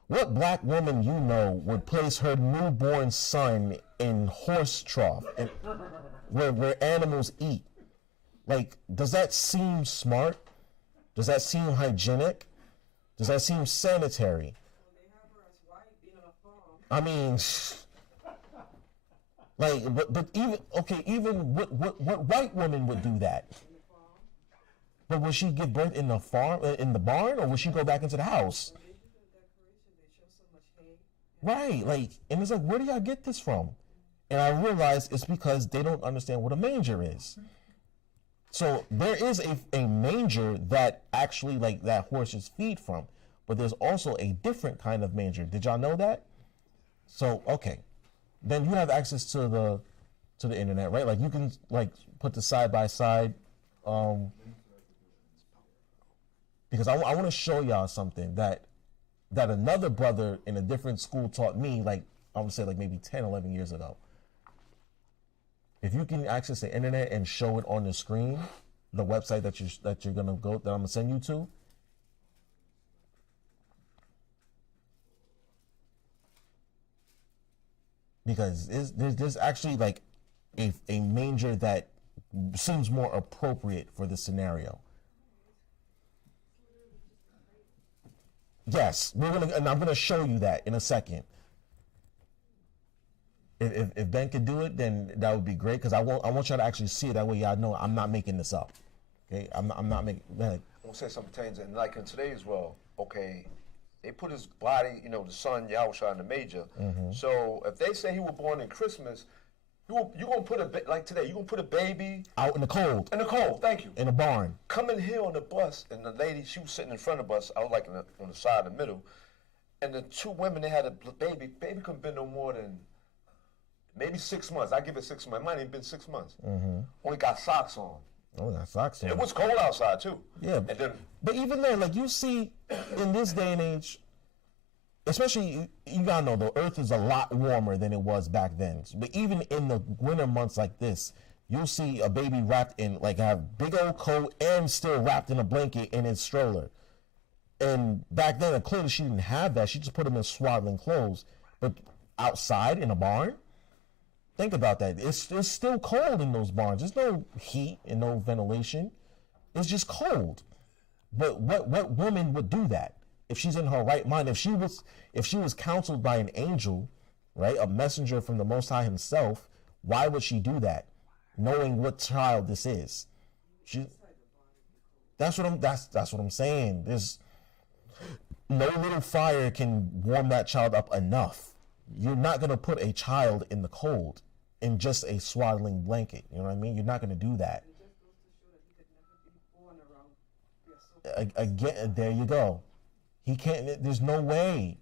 what black woman you know would place her newborn son in horse trough where animals eat? Like, does that seem smart? Does that seem hygienic? Does that seem sanitary? I mean, like, but even what white woman would do that? But would she give birth in the barn, or would she go back into the house? Right, like, and it's like, where do y'all get this from? And I realize it's because they don't understand what a manger is. So there is a manger that actually, like, that horses feed from, but there's also a different kind of manger. Did y'all know that? So, okay, then you have access to the internet, right? Like, you can, like, put the side by side, because I want to show y'all something that another brother in a different school taught me, like, I'm gonna say, like, maybe 10, 11 years ago. If you can access the internet and show it on the screen, the website that I'm gonna send you to, because there's actually, like, a manger that seems more appropriate for this scenario. Yes, and I'm gonna show you that in a second. If Ben could do it, then that would be great, because I want y'all to actually see it. That way y'all know I'm not making this up. Okay, I'm not making. I'm gonna say something, Tains, and like in today's world, okay, they put his body, the son Yahawashi in the manger. So if they say he was born in Christmas, you're gonna put like today, you're gonna put a baby out in the cold. In the cold, thank you. In a barn. Coming here on the bus, and the lady, she was sitting in front of us. I was like on the side, in the middle, and the two women, they had a baby. Baby couldn't be no more than maybe 6 months. I give it 6 months. It might have been 6 months. Only got socks on. Oh, got socks on. It was cold outside too. Yeah, and then, but even then, like, you see, in this day and age, especially, you gotta know, the earth is a lot warmer than it was back then. But even in the winter months like this, you'll see a baby wrapped in, like, have big old coat and still wrapped in a blanket in its stroller. And back then, clearly she didn't have that. She just put them in swaddling clothes. But outside in a barn, think about that. It's still cold in those barns. There's no heat and no ventilation. It's just cold. But what woman would do that if she's in her right mind? If she was counseled by an angel, right, a messenger from the Most High Himself, why would she do that, knowing what child this is? That's what I'm saying. There's no little fire can warm that child up enough. You're not gonna put a child in the cold in just a swaddling blanket. You know what I mean? You're not gonna do that. Again, there you go. He can't. There's no way.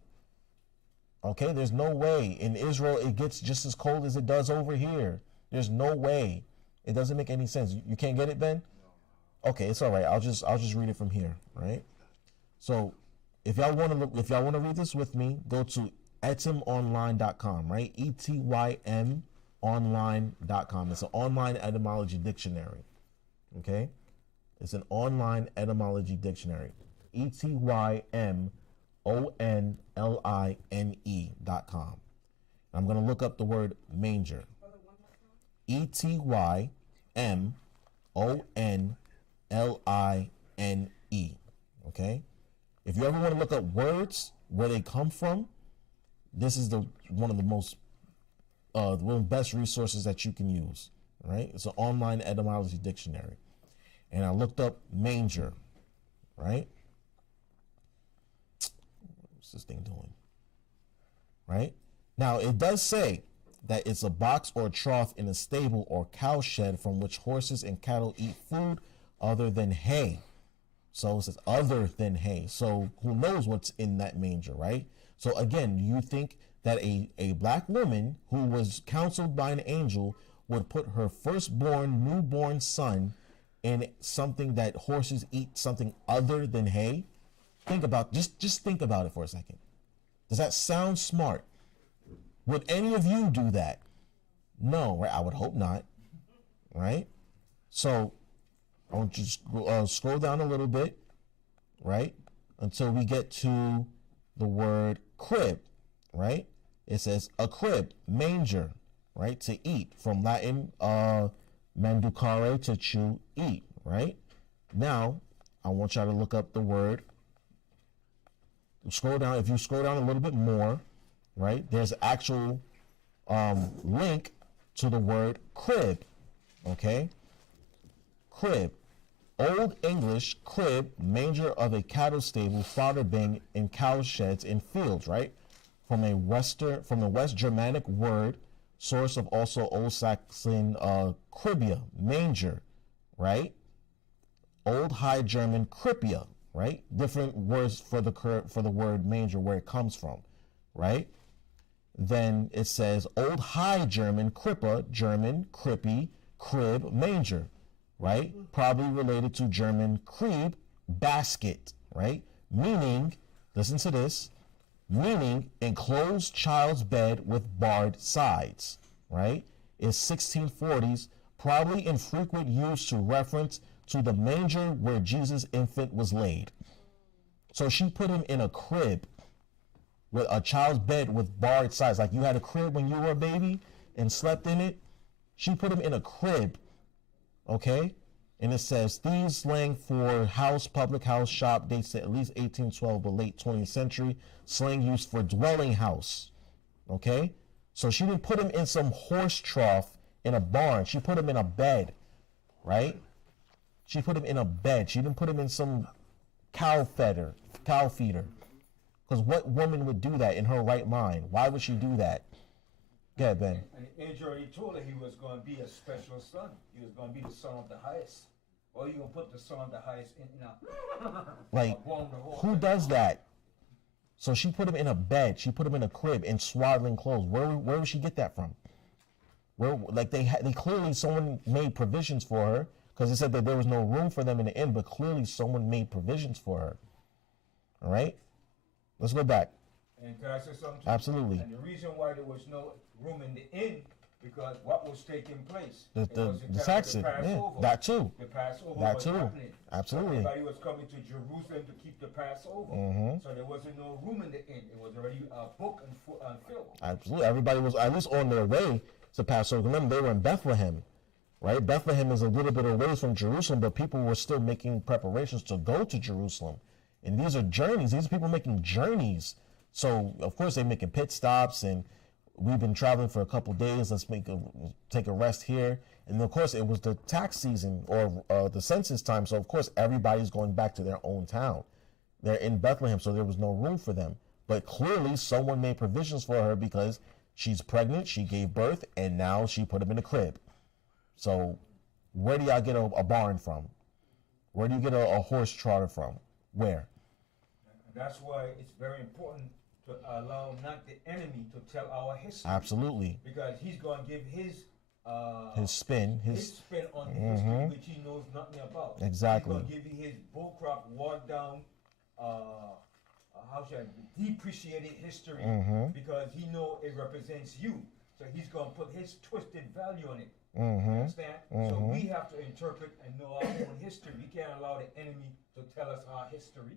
Okay, there's no way. In Israel, it gets just as cold as it does over here. There's no way. It doesn't make any sense. You can't get it, Ben? Okay, it's all right. I'll just read it from here, right? So, if y'all want to read this with me, go to etymonline.com, right? ETYMonline.com. It's an online etymology dictionary. Okay? It's an online etymology dictionary. ETYMONLINE.com. I'm going to look up the word manger. ETYMONLINE. Okay? If you ever want to look up words, where they come from, this is one of the most one of the best resources that you can use. Right? It's an online etymology dictionary. And I looked up manger. Right? What's this thing doing? Right? Now, it does say that it's a box or trough in a stable or cow shed from which horses and cattle eat food other than hay. So it says other than hay. So who knows what's in that manger, right? So again, do you think that a black woman who was counseled by an angel would put her firstborn, newborn son in something that horses eat, something other than hay? Think about, just think about it for a second. Does that sound smart? Would any of you do that? No, right? I would hope not, right? So I want you to scroll down a little bit, right? Until we get to the word crib, right? It says a crib, manger, right? To eat, from Latin, manducare, to chew, eat, right? Now, I want y'all to look up the word. Scroll down. If you scroll down a little bit more, right, there's an actual link to the word crib, okay? Crib. Old English crib, manger of a cattle stable, fodder bin in cow sheds in fields, right? From the West Germanic word, source of also Old Saxon cribia, manger, right? Old High German kripia, right? Different words for the word manger, where it comes from, right? Then it says Old High German krippa, German krippy, crib, manger, right? Probably related to German krieb, basket, right? Meaning, listen to this, meaning enclosed child's bed with barred sides, right? Is 1640s, probably in frequent use to reference to the manger where Jesus' infant was laid. So she put him in a crib, with a child's bed with barred sides. Like you had a crib when you were a baby and slept in it. She put him in a crib, okay? And it says, these slang for house, public house, shop, dates to at least 1812, but late 20th century. Slang used for dwelling house, okay? So she didn't put him in some horse trough in a barn. She put him in a bed, right? She put him in a bed. She didn't put him in some cow feeder. Because what woman would do that in her right mind? Why would she do that? Go ahead, Ben. And the angel already told her he was going to be a special son. He was going to be the son of the highest. Or you going to put the son of the highest in Like, who does that? So she put him in a bed. She put him in a crib in swaddling clothes. Where would she get that from? Where, like, they clearly, someone made provisions for her, because it said that there was no room for them in the inn, but clearly someone made provisions for her. All right? Let's go back. And can I say something? Absolutely. And the reason why there was no room in the inn, because what was taking place? The taxing, yeah, that too. The Passover That was too. happening. Absolutely. Everybody was coming to Jerusalem to keep the Passover. So there wasn't no room in the inn. It was already booked and filled. Absolutely. Everybody was at least on their way to Passover. Remember, they were in Bethlehem, right? Bethlehem is a little bit away from Jerusalem, but people were still making preparations to go to Jerusalem. And these are journeys. These are people making journeys. So, of course, they're making pit stops, and we've been traveling for a couple of days. Let's take a rest here. And, of course, it was the tax season or the census time. So, of course, everybody's going back to their own town. They're in Bethlehem, so there was no room for them. But clearly, someone made provisions for her because she's pregnant, she gave birth, and now she put him in a crib. So, where do y'all get a barn from? Where do you get a horse trotter from? Where? And that's why it's very important to allow not the enemy to tell our history. Absolutely. Because he's going to give his spin, his spin on the history which he knows nothing about. Exactly. He's going to give you his bullcrap, watered down, how should I, depreciated history because he know it represents you. So he's going to put his twisted value on it. Understand? So we have to interpret and know our own history. We can't allow the enemy to tell us our history.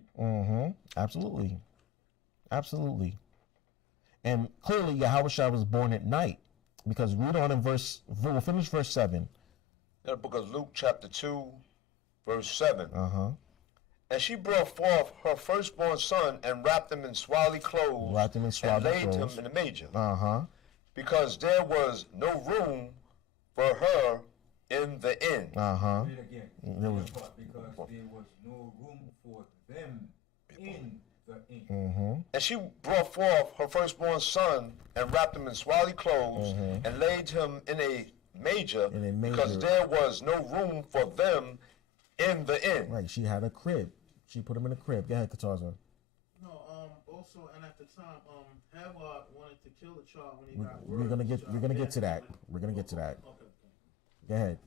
Absolutely. Absolutely. And clearly Yahawashi was born at night, because read on in we'll finish verse 7. The book of Luke chapter 2, verse 7. And she brought forth her firstborn son and wrapped him in swaddling clothes and laid him in a manger. Because there was no room for her in the inn. Read again. Because there was no room for them in the inn. And she brought forth her firstborn son and wrapped him in swaddling clothes and laid him in a manger, because there was no room for them in the inn. Right, she had a crib. She put him in a crib. Go ahead, Katarza. No, also, and at the time, Herod wanted to kill the child when he got word. We're gonna get to that. We're gonna get to that. Okay. Go ahead.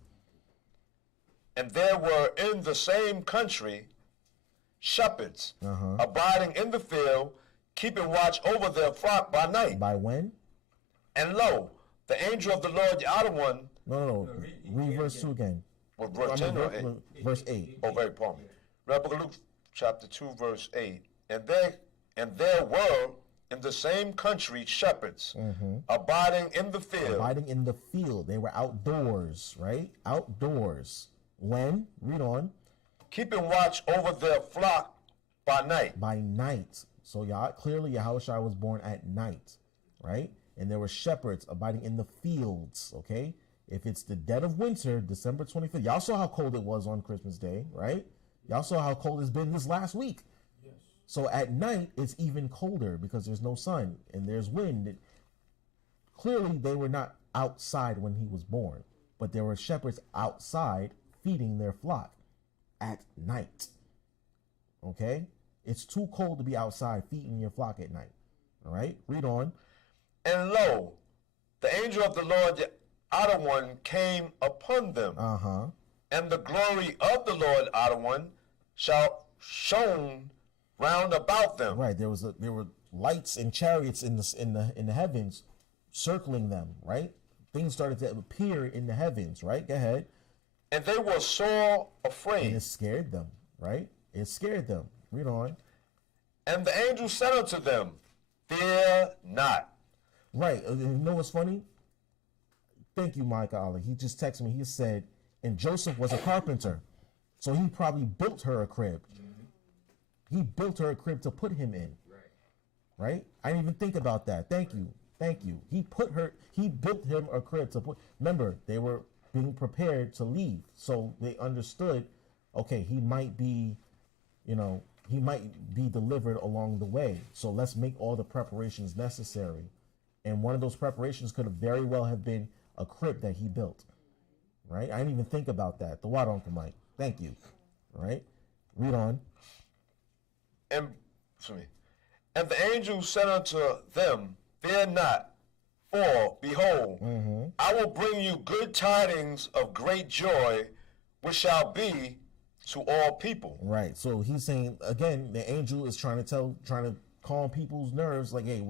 And there were in the same country shepherds abiding in the field, keeping watch over their flock by night. By when? And lo, the angel of the Lord, the outer one. No. Read verse 2 again. Well, verse 10 or 8? Verse 8. Oh, very pardon me. Right, book of Luke chapter 2, verse 8. And there were in the same country shepherds abiding in the field. Abiding in the field. They were outdoors, right? Outdoors. When? Read on. Keeping watch over their flock by night. By night. So clearly Yahawashi was born at night, right? And there were shepherds abiding in the fields, okay? If it's the dead of winter, December 25th, y'all saw how cold it was on Christmas Day, right? Y'all saw how cold it's been this last week. Yes. So at night, it's even colder because there's no sun and there's wind. Clearly, they were not outside when he was born, but there were shepherds outside feeding their flock at night, okay? It's too cold to be outside feeding your flock at night, all right? Read on. And lo, the angel of the Lord, the outer one, came upon them. And the glory of the Lord, outer one, shone round about them. Right. There were lights and chariots in the heavens circling them. Right. Things started to appear in the heavens. Right. Go ahead. And they were sore afraid. And it scared them. Right. It scared them. Read on. And the angel said unto them, Fear not. Right. You know what's funny? Thank you, Micah Ali. He just texted me. He said, and Joseph was a carpenter, so he probably built her a crib. He built her a crib to put him in. Right? I didn't even think about that. Thank you. He built him a crib to put. Remember, they were being prepared to leave, so they understood. Okay, he might be delivered along the way. So let's make all the preparations necessary. And one of those preparations could have very well have been a crib that he built. Right? I didn't even think about that. The water, Uncle Mike. Thank you. Right? Read on. And the angel said unto them, Fear not, for behold, I will bring you good tidings of great joy, which shall be to all people. Right. So he's saying again, the angel is trying to calm people's nerves. Like, hey,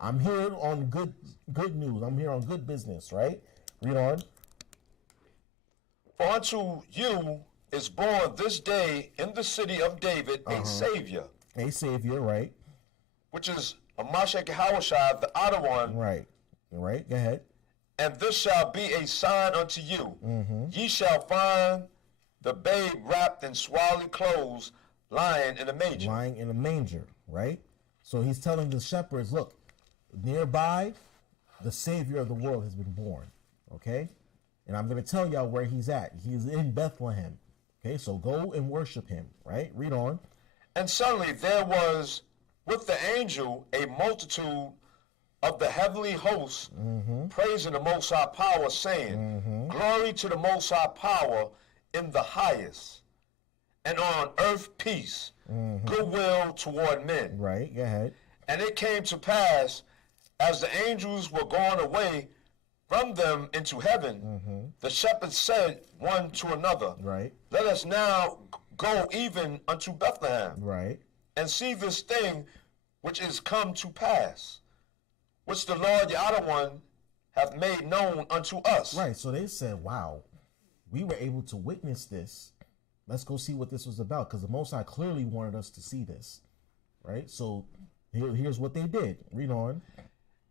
I'm here on good news. I'm here on good business. Right. Read on. For unto you is born this day in the city of David a Savior. A Savior, right. Which is a Mashiach Yahawashi, the outer one. Right. Go ahead. And this shall be a sign unto you. Ye shall find the babe wrapped in swaddling clothes, lying in a manger. Lying in a manger, right? So he's telling the shepherds, look, nearby, the Savior of the world has been born, okay? And I'm going to tell y'all where he's at. He's in Bethlehem. Okay, so go and worship him, right? Read on. And suddenly there was with the angel a multitude of the heavenly hosts praising the Most High Power, saying, Glory to the Most High Power in the highest, and on earth peace, goodwill toward men. Right, go ahead. And it came to pass, as the angels were gone away from them into heaven, the shepherds said one to another, Right. Let us now go even unto Bethlehem, Right. and see this thing which is come to pass, which the Lord Yahweh hath made known unto us. Right. So they said, wow, we were able to witness this. Let's go see what this was about, because the Most High clearly wanted us to see this. Right. So here's what they did. Read on.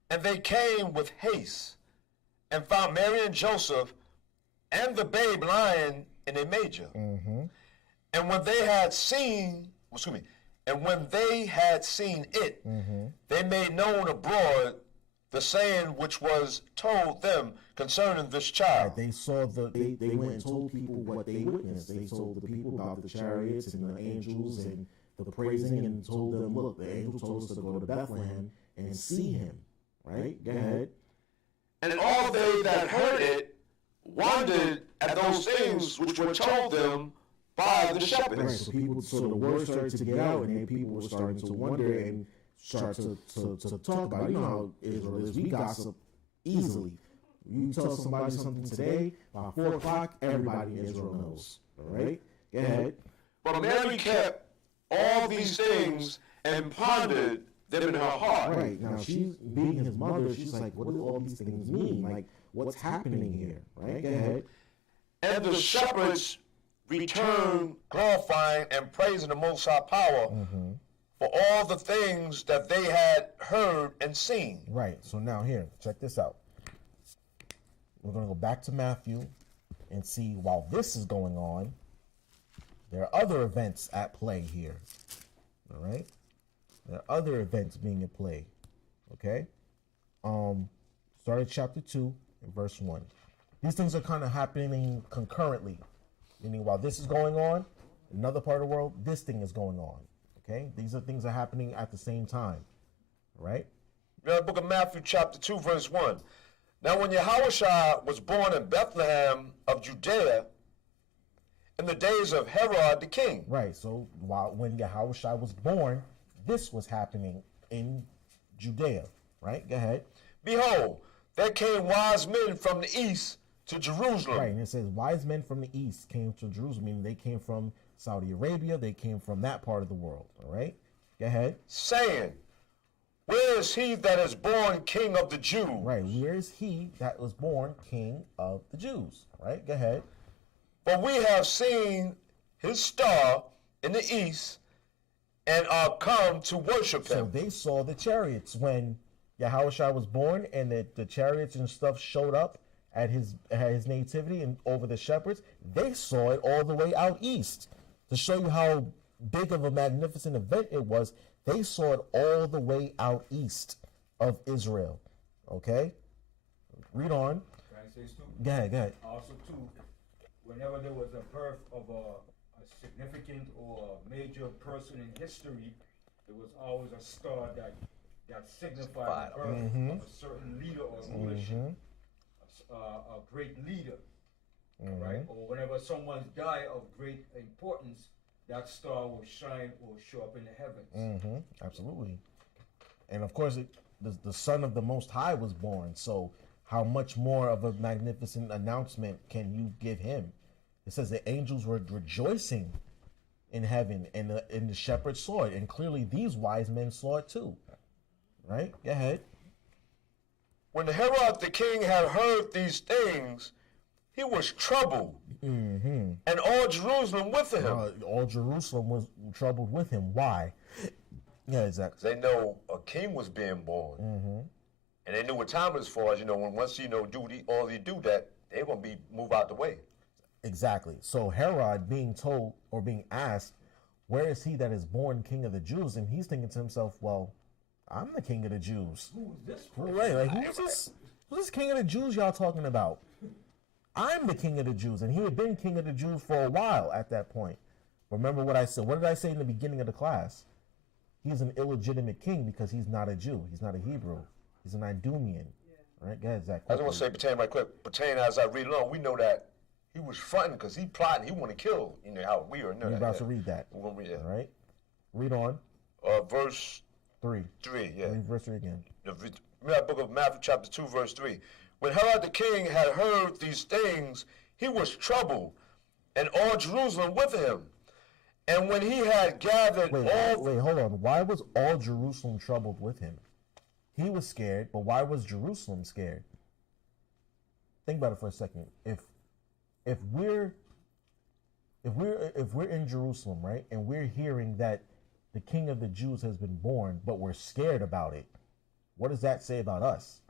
And they came with haste, and found Mary and Joseph, and the babe lying in a manger. And when they had seen, and when they had seen it, they made known abroad the saying which was told them concerning this child. Right, they saw they went and told people what they witnessed. They told the people about the chariots and the angels and the praising, and told them, look, the angel told us to go to Bethlehem and see him. Right? Go ahead. And all they that heard it wondered at those things which were told them by the shepherds. Right, so the word started to get out, and then people were starting to wonder and start to talk about it. You know how Israel is. We gossip easily. You tell somebody something today, by 4 o'clock, everybody in Israel knows. All right? Go ahead. But Mary kept all these things and pondered them in her heart. Right. Now, she's being his mother. She's like, what do all these things mean? Like, what's happening here? Right? Go ahead. And the shepherds returned glorifying and praising the Most High power for all the things that they had heard and seen. Right. So now here, check this out. We're going to go back to Matthew and see, while this is going on, there are other events at play here. All right? There are other events being at play. Okay? Start at chapter 2 and verse 1. These things are kind of happening concurrently. Meaning, while this is going on, in another part of the world, this thing is going on. Okay? These are things that are happening at the same time. All right? The book of Matthew, chapter 2, verse 1. Now, when Yahawashi was born in Bethlehem of Judea, in the days of Herod the king. Right. So, when Yahawashi was born, this was happening in Judea. Right? Go ahead. Behold, there came wise men from the east to Jerusalem. Right, and it says wise men from the east came to Jerusalem, meaning they came from Saudi Arabia, they came from that part of the world, all right? Go ahead. Saying, where is he that is born king of the Jews? Right, where is he that was born king of the Jews? All right, go ahead. For we have seen his star in the east and are come to worship him. So they saw the chariots when Yahawashi was born, and the chariots and stuff showed up at his nativity and over the shepherds. They saw it all the way out east. To show you how big of a magnificent event it was, they saw it all the way out east of Israel. Okay? Read on. Can I say something? Go ahead, go ahead. Also, too, whenever there was a birth of a significant or a major person in history, there was always a star that signified the birth of a certain leader or rulership, a great leader, right? Or whenever someone died of great importance, that star will shine or show up in the heavens. Absolutely. And of course, the Son of the Most High was born, so how much more of a magnificent announcement can you give him? It says the angels were rejoicing in heaven, and the shepherds saw it, and clearly these wise men saw it too. Right? Go ahead. When Herod the king had heard these things, he was troubled, and all Jerusalem with him. All Jerusalem was troubled with him. Why? Yeah, exactly. They know a king was being born, and they knew what time it was for. As you know, when once do that, they're gonna move out the way. Exactly. So Herod being told or being asked, where is he that is born king of the Jews? And he's thinking to himself, well, I'm the king of the Jews. Who is this person? Right, like who's this? Who's this king of the Jews y'all talking about? I'm the king of the Jews, and he had been king of the Jews for a while at that point. Remember what I said? What did I say in the beginning of the class? He's an illegitimate king because he's not a Jew. He's not a Hebrew. He's an Idumean. Right? Go ahead, Zach. I just want to say, pertaining right quick. Pertaining as I read along, we know that he was fronting because he plotting. He want to kill. You know how we are. You're about to read that. We're gonna read that. All right. Read on. Verse 3. 3, yeah. Read verse 3 again. The book of Matthew chapter 2, verse 3. When Herod the king had heard these things, he was troubled, and all Jerusalem with him. And when he had gathered Wait, hold on. Why was all Jerusalem troubled with him? He was scared, but why was Jerusalem scared? Think about it for a second. If we're in Jerusalem, right, and we're hearing that the King of the Jews has been born, but we're scared about it, what does that say about us?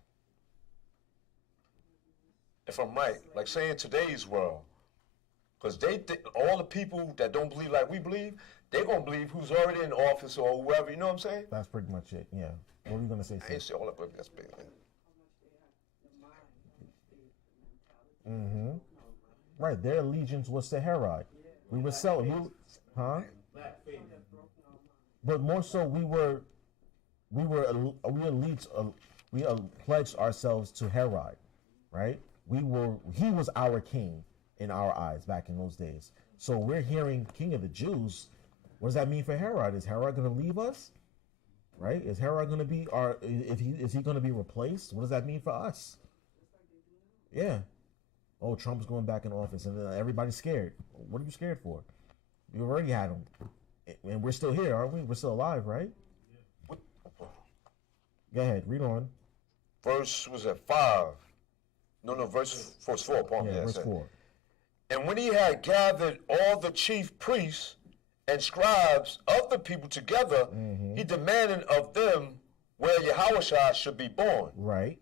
If I'm right, like say in today's world, because all the people that don't believe like we believe, they're going to believe who's already in office or whoever, you know what I'm saying? That's pretty much it, yeah. What are you going to say, I ain't say all that, but that's big, man. Mm-hmm. Right, their allegiance was to Herod. We were selling, huh? But more so, we pledged ourselves to Herod, right? He was our king in our eyes back in those days. So we're hearing King of the Jews. What does that mean for Herod? Is Herod going to leave us? Right? Is Herod going to be is he going to be replaced? What does that mean for us? Yeah. Oh, Trump's going back in office, and everybody's scared. What are you scared for? We already had him, and we're still here, aren't we? We're still alive, right? Go ahead, read on. Verse was at 5. No, verse 4. Yeah, verse 4. And when he had gathered all the chief priests and scribes of the people together, he demanded of them where Yahawashi should be born. Right.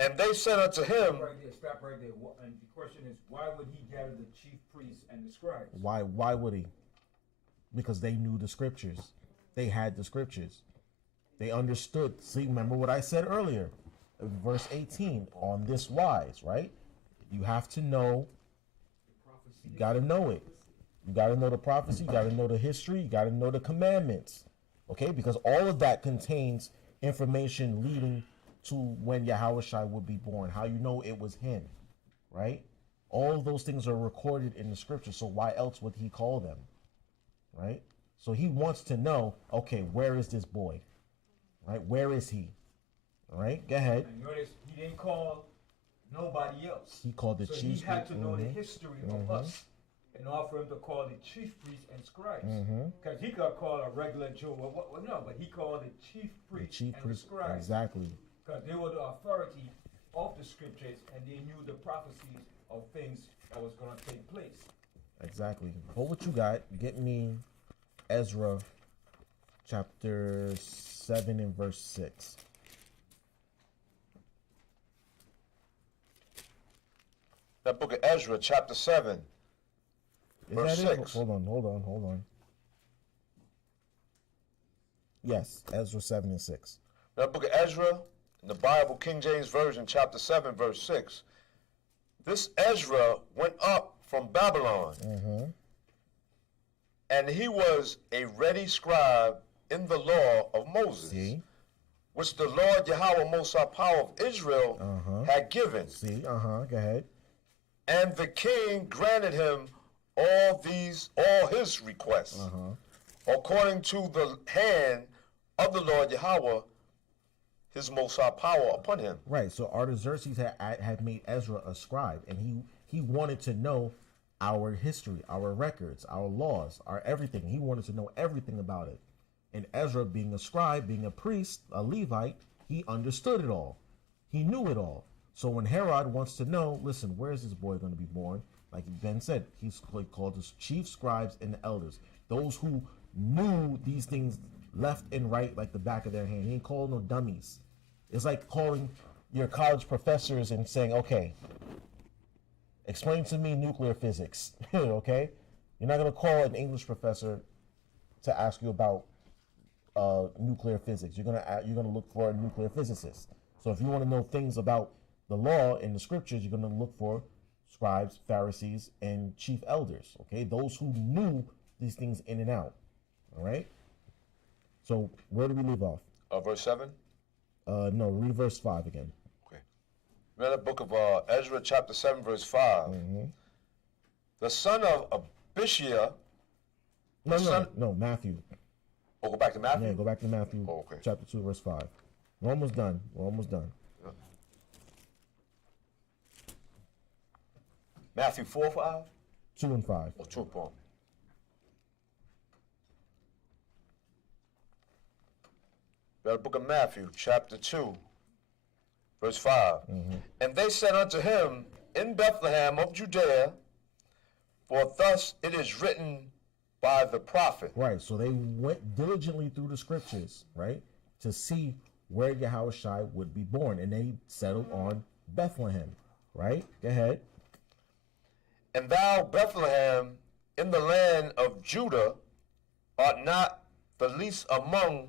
And they said unto him, Stop right there. And the question is, why would he gather the chief priests and the scribes? Why would he? Because they knew the scriptures. They had the scriptures. They understood. See, remember what I said earlier, verse 18, on this wise, right? You have to know, you got to know it. You got to know the prophecy, you got to know the history, you got to know the commandments, okay? Because all of that contains information leading to when Yahawashi would be born, how you know it was him, right? All of those things are recorded in the scripture, so why else would he call them, right? So he wants to know, okay, where is this boy, right? Where is he, all right? Go ahead. And notice he didn't call nobody else. He called the so chief. He had to know the history of us in order for him to call the chief priests and scribes. Because he could call a regular Joe, no, but he called the chief priests and the scribes. Exactly. Because they were the authority of the scriptures and they knew the prophecies of things that was going to take place. Exactly. Hold what you got. Get me Ezra chapter 7 and verse 6. That book of Ezra, chapter 7, verse 6. Hold on. Yes, Ezra 7 and 6. That book of Ezra, in the Bible, King James Version, chapter 7, verse 6. This Ezra went up from Babylon, and he was a ready scribe in the law of Moses, which the Lord Yahweh Most High Power of Israel had given. Go ahead. And the king granted him all his requests, according to the hand of the Lord Yahweh, his Most High Power upon him. Right. So Artaxerxes had made Ezra a scribe, and he wanted to know our history, our records, our laws, our everything. He wanted to know everything about it. And Ezra, being a scribe, being a priest, a Levite, he understood it all. He knew it all. So when Herod wants to know, listen, where is this boy going to be born? Like Ben said, he's called his chief scribes and the elders. Those who knew these things left and right like the back of their hand. He ain't called no dummies. It's like calling your college professors and saying, okay, explain to me nuclear physics, okay? You're not going to call an English professor to ask you about nuclear physics. You're gonna look for a nuclear physicist. So if you want to know things about the law and the scriptures, you're going to look for scribes, Pharisees, and chief elders, okay? Those who knew these things in and out, all right? So where do we leave off? Verse 7? No, read verse 5 again. Okay. Read the book of Ezra, chapter 7, verse 5. The son of Abishai. No, Matthew. Oh, go back to Matthew? Yeah, go back to Matthew Oh, okay. chapter 2, verse 5. We're almost done. We're almost done. Matthew 4, 5? 2 and 5. Or 2, 4. The book of Matthew, chapter 2, verse 5. And they said unto him, in Bethlehem of Judea, for thus it is written by the prophet. Right, so they went diligently through the scriptures, right, to see where Yahawashi would be born, and they settled on Bethlehem, right? Go ahead. And thou, Bethlehem, in the land of Judah, art not the least among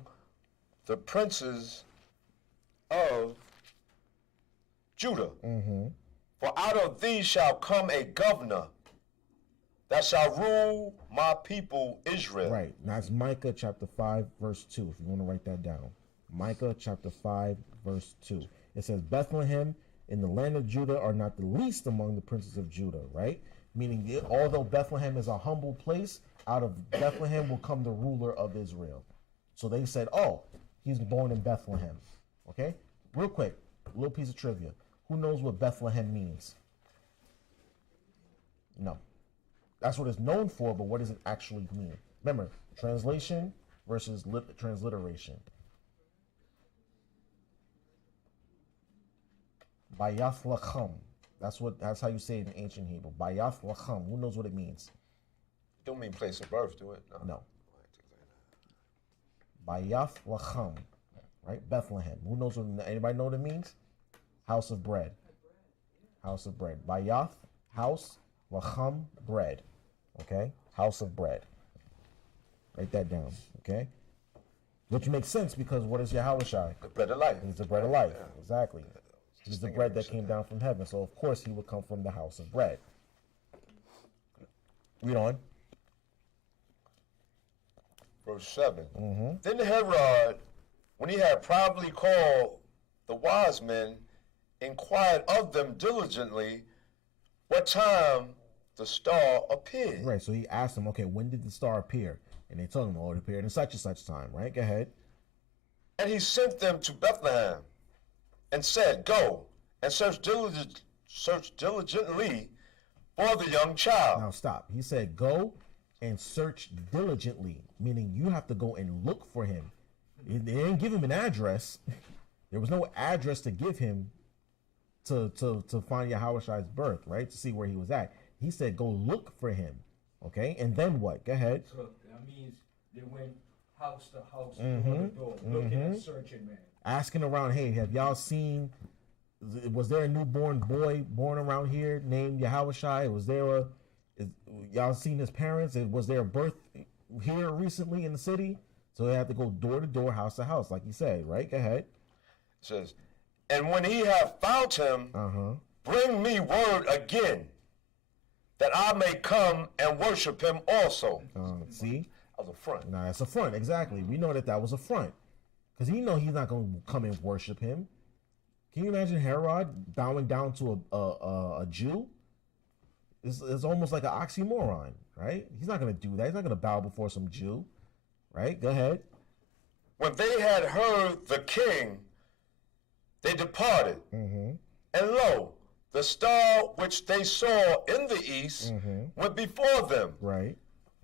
the princes of Judah. For out of thee shall come a governor that shall rule my people Israel. Right, now it's Micah chapter 5, verse 2, if you want to write that down. Micah chapter 5, verse 2. It says, Bethlehem in the land of Judah are not the least among the princes of Judah, right? Meaning, although Bethlehem is a humble place, out of Bethlehem will come the ruler of Israel. So they said, oh, he's born in Bethlehem. Okay? Real quick, a little piece of trivia. Who knows what Bethlehem means? No. That's what it's known for, but what does it actually mean? Remember, translation versus transliteration. Bayath lacham. That's how you say it in ancient Hebrew. Bayath lacham. Who knows what it means? Don't mean place of birth, do it? No. Bayath lacham. Right? Bethlehem. Who knows what? Anybody know what it means? House of bread. House of bread. Bayath, house, lacham, bread. Okay? House of bread. Write that down. Okay? Which makes sense because what is Yahawashi? The bread of life. He's the bread of life. Exactly. He's the bread that came down from heaven. So of course he would come from the house of bread. Read on. Verse 7. Then Herod, when he had privately called the wise men, inquired of them diligently what time the star appeared. Right, so he asked them, okay, when did the star appear? And they told him, oh, it appeared in such and such time, right? Go ahead. And he sent them to Bethlehem and said, go and search diligently for the young child. Now stop. He said, go and search diligently, meaning you have to go and look for him. They didn't give him an address. There was no address to give him to find Yahawashi's birth, right? To see where he was at. He said, go look for him. Okay? And then what? Go ahead. So that means they went house to house, door to door, looking and searching, man. Asking around, hey, have y'all seen, was there a newborn boy born around here named Yahawashi? Was there y'all seen his parents? Was there a birth here recently in the city? So they had to go door to door, house to house, like you said, right? Go ahead. It says, and when he have found him, bring me word again, that I may come and worship him also. See? That was a front. Nah, that's a front, exactly. We know that was a front. Because he know he's not going to come and worship him. Can you imagine Herod bowing down to a Jew? It's almost like an oxymoron, right? He's not going to do that. He's not going to bow before some Jew, right? Go ahead. When they had heard the king, they departed. And lo, the star which they saw in the east went before them. Right.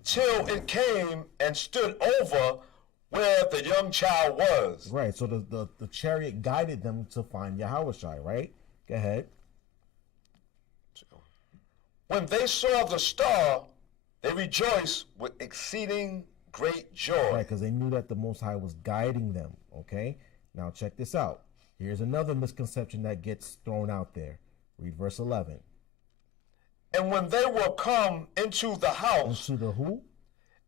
Till it came and stood over where the young child was. Right, so the chariot guided them to find Yahawashi, right? Go ahead. When they saw the star, they rejoiced with exceeding great joy. Right, because they knew that the Most High was guiding them, okay? Now check this out. Here's another misconception that gets thrown out there. Read verse 11. And when they were come into the house. Into the who?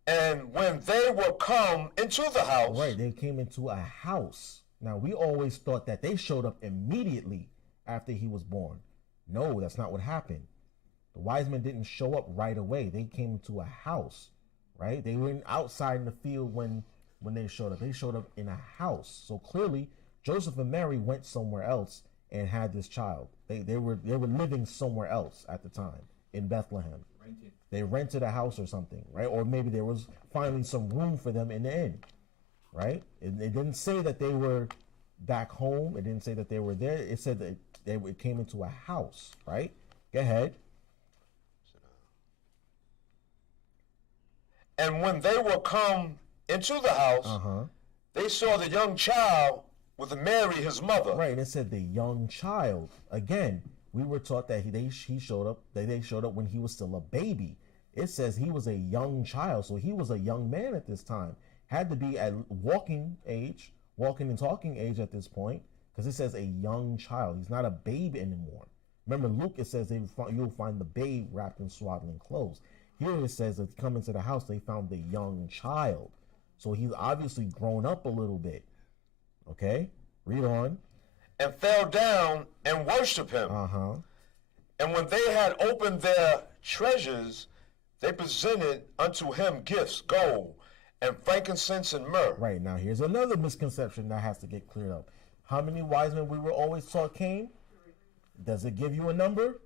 And when they were come into the house. Right, they came into a house. Now, we always thought that they showed up immediately after he was born. No, that's not what happened. The wise men didn't show up right away. They came into a house, right? They were outside in the field when they showed up. They showed up in a house. So clearly, Joseph and Mary went somewhere else and had this child. They were living somewhere else at the time in Bethlehem. They rented a house or something, right? Or maybe there was finally some room for them in the inn. right? It didn't say that they were back home. It didn't say that they were there. It said that it came into a house, right? Go ahead. And when they were come into the house, they saw the young child with Mary, his mother. Right, and it said the young child. Again, we were taught that he showed up. They showed up when he was still a baby. It says he was a young child, so he was a young man at this time. Had to be at walking and talking age at this point, because it says a young child. He's not a babe anymore. Remember, Luke, it says you'll find the babe wrapped in swaddling clothes. Here it says that come into the house, they found the young child. So he's obviously grown up a little bit. Okay, read on. And fell down and worshiped him. And when they had opened their treasures, they presented unto him gifts, gold, and frankincense and myrrh. Right, now here's another misconception that has to get cleared up. How many wise men we were always taught came? Does it give you a number?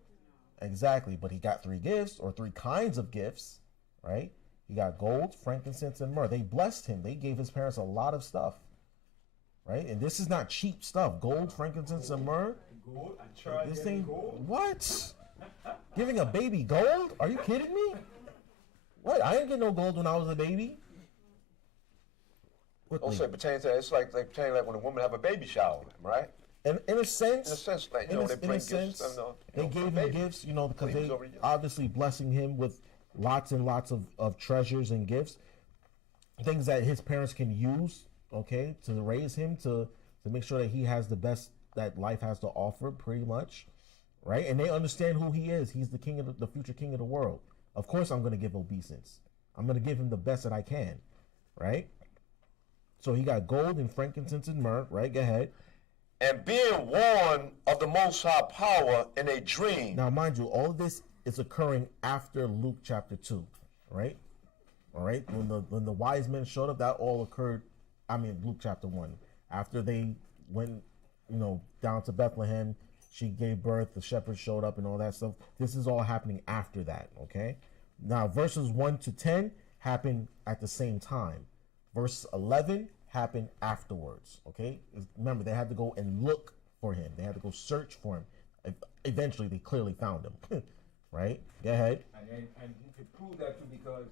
Exactly, but he got 3 gifts, or 3 kinds of gifts, right? He got gold, frankincense, and myrrh. They blessed him. They gave his parents a lot of stuff, right? And this is not cheap stuff. Gold, frankincense, and myrrh. Gold, I tried This getting thing, gold. what? Giving a baby gold? Are you kidding me? What? I didn't get no gold when I was a baby. Also, pertaining to it's like when a woman have a baby shower, right? In a sense, like they bring gifts. They gave him gifts, because they obviously blessing him with lots and lots of treasures and gifts, things that his parents can use, okay, to raise him, to make sure that he has the best that life has to offer, pretty much, right? And they understand who he is. He's the king of the future king of the world. Of course, I'm going to give obeisance. I'm going to give him the best that I can, right? So he got gold and frankincense and myrrh, right? Go ahead. And being warned of the Most High Power in a dream. Now, mind you, all of this is occurring after Luke chapter 2, right? All right? When the wise men showed up, that all occurred, Luke chapter 1. After they went, down to Bethlehem, she gave birth, the shepherds showed up and all that stuff. This is all happening after that, okay? Now, verses 1 to 10 happen at the same time. Verse 11 happened afterwards, okay? Remember, they had to go and look for him. They had to go search for him. Eventually, they clearly found him, right? Go ahead. And you could prove that too, because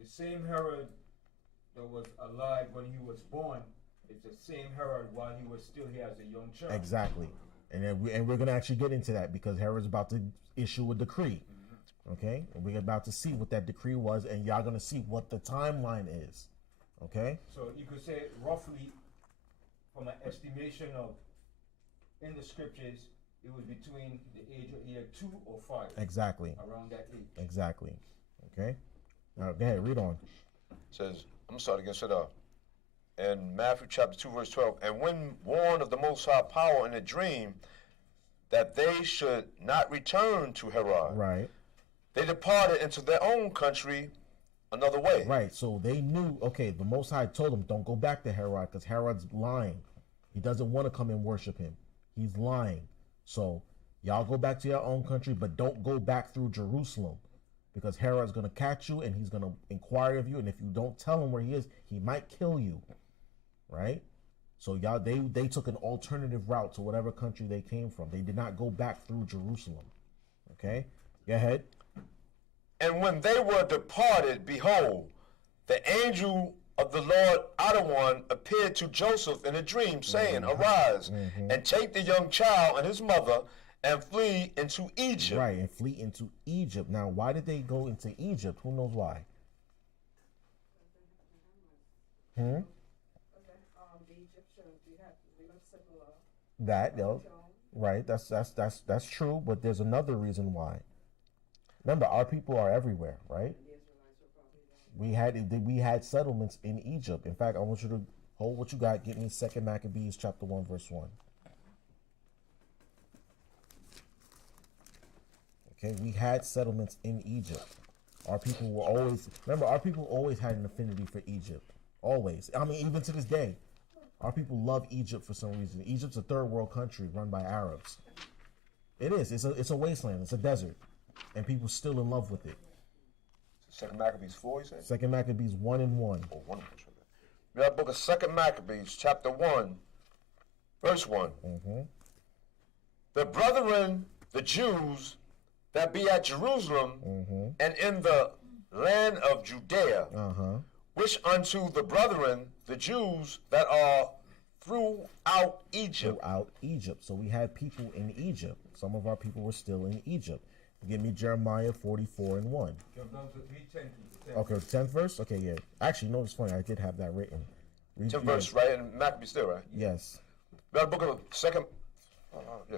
the same Herod that was alive when he was born is the same Herod while he was still here as a young child. Exactly. And we're going to actually get into that, because Herod's about to issue a decree, okay? And we're about to see what that decree was, and y'all going to see what the timeline is. Okay. So you could say roughly, from an estimation of, in the scriptures, it was between the age of either 2 or 5. Exactly. Around that age. Exactly. Okay. Now go ahead, read on. It says, I'm sorry, against it up. In Matthew chapter 2, verse 12, and when warned of the Most High Power in a dream that they should not return to Herod, right, they departed into their own country another way. Right, so they knew, okay, the Most High told them, don't go back to Herod, because Herod's lying. He doesn't want to come and worship him. He's lying. So y'all go back to your own country, but don't go back through Jerusalem, because Herod's going to catch you, and he's going to inquire of you, and if you don't tell him where he is, he might kill you, right? So y'all, they took an alternative route to whatever country they came from. They did not go back through Jerusalem, okay? Go ahead. And when they were departed, behold, the angel of the Lord Adonai appeared to Joseph in a dream, saying, Arise, and take the young child and his mother, and flee into Egypt. Right, and flee into Egypt. Now, why did they go into Egypt? Who knows why? The Egyptians, That, right, that's true, but there's another reason why. Remember, our people are everywhere, right? We had settlements in Egypt. In fact, I want you to hold what you got. Get me 2 Maccabees chapter 1, verse 1. Okay, we had settlements in Egypt. Our people were always, remember, our people always had an affinity for Egypt. Always. Even to this day. Our people love Egypt for some reason. Egypt's a third world country run by Arabs. It is. It's a wasteland. It's a desert. And people still in love with it. 2 Maccabees 4, you said? 2 Maccabees 1 and 1. Oh, 1. We have the book of 2 Maccabees, chapter 1, verse 1. The brethren, the Jews that be at Jerusalem and in the land of Judea, which unto the brethren, the Jews that are throughout Egypt. Throughout Egypt. So we had people in Egypt. Some of our people were still in Egypt. Give me Jeremiah 44 and 1. Jump down to read 10 to 10. Okay, 10th verse? Okay, yeah. Actually, no, it's funny. I did have that written. Read 10th verse, right? In Maccabees still, right? Yes. We got the book of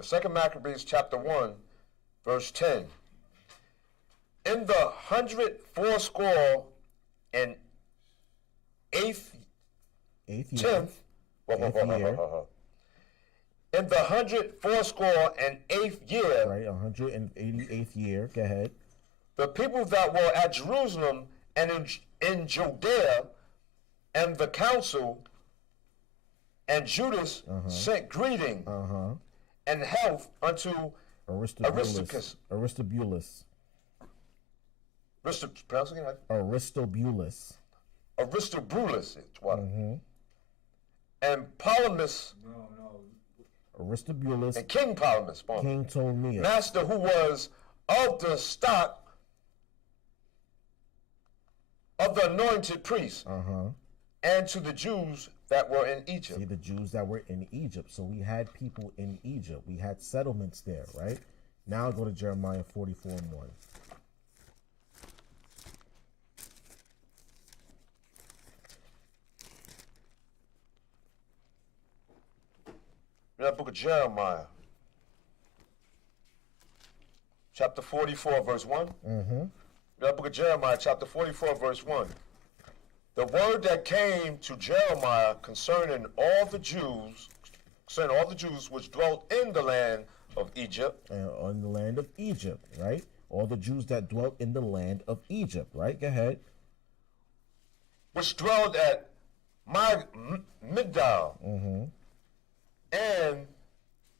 Second Maccabees, chapter 1, verse 10. In the 180 and eighth year. 10th, in the 180 and eighth year, right, 188th year, go ahead. the people that were at Jerusalem and in Judea and the council and Judas sent greeting and health unto Aristobulus. pronounce it again, right? Aristobulus. Aristobulus, and Ptolemus, Aristobulus, and King Ptolemus, King Ptolemy, master who was of the stock of the anointed priests, and to the Jews that were in Egypt. See, the Jews that were in Egypt. So we had people in Egypt. We had settlements there, right? Now go to Jeremiah 44 and 1. In that book of Jeremiah, chapter 44, verse 1. In that book of Jeremiah, chapter 44, verse 1. The word that came to Jeremiah concerning all the Jews which dwelt in the land of Egypt. And on the land of Egypt, right? All the Jews that dwelt in the land of Egypt, right? Go ahead. Which dwelled at Migdal and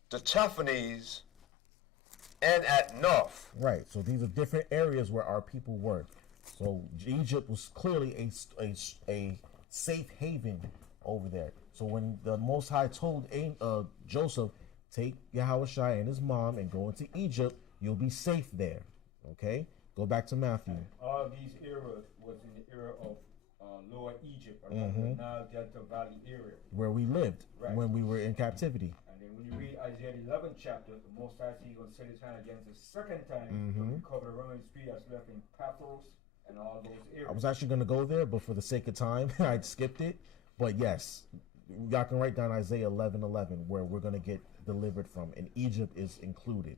the Taphanes and at North. Right. So these are different areas where our people were. So Egypt was clearly a safe haven over there. So when the Most High told Joseph, take Yahawashi and his mom and go into Egypt, you'll be safe there. Okay? Go back to Matthew. All these eras was in the era of Lower Egypt, or the Nile Delta Valley area. Where we lived Right. when we were in captivity. And then when you read Isaiah 11th chapter, the Most High said he's going to set his hand against the second time to recover the remnant spirit that's left in Pathros and all those areas. I was actually going to go there, but for the sake of time, I skipped it. But yes, y'all can write down Isaiah 11:11, where we're going to get delivered from, and Egypt is included,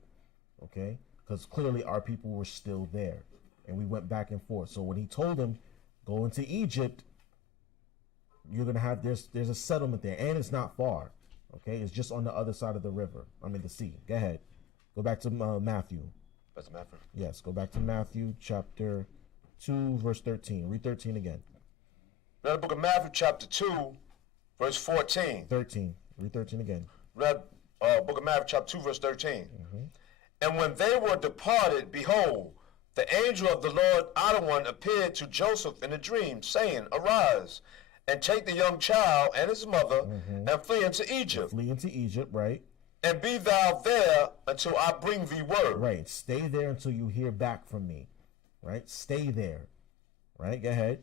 okay? Because clearly our people were still there, and we went back and forth. So when he told him, go into Egypt, you're going to have, there's a settlement there, and it's not far, okay? It's just on the other side of the river, the sea. Go ahead. Go back to Matthew. That's Matthew. Yes, go back to Matthew chapter 2, verse 13. Read 13 again. Read the book of Matthew, chapter 2, verse 14. 13. Read 13 again. Read book of Matthew, chapter 2, verse 13. And when they were departed, behold, the angel of the Lord out of one appeared to Joseph in a dream, saying, arise, and take the young child and his mother, and flee into Egypt. Flee into Egypt, right? And be thou there until I bring thee word. Right. Stay there until you hear back from me. Right? Stay there. Right? Go ahead.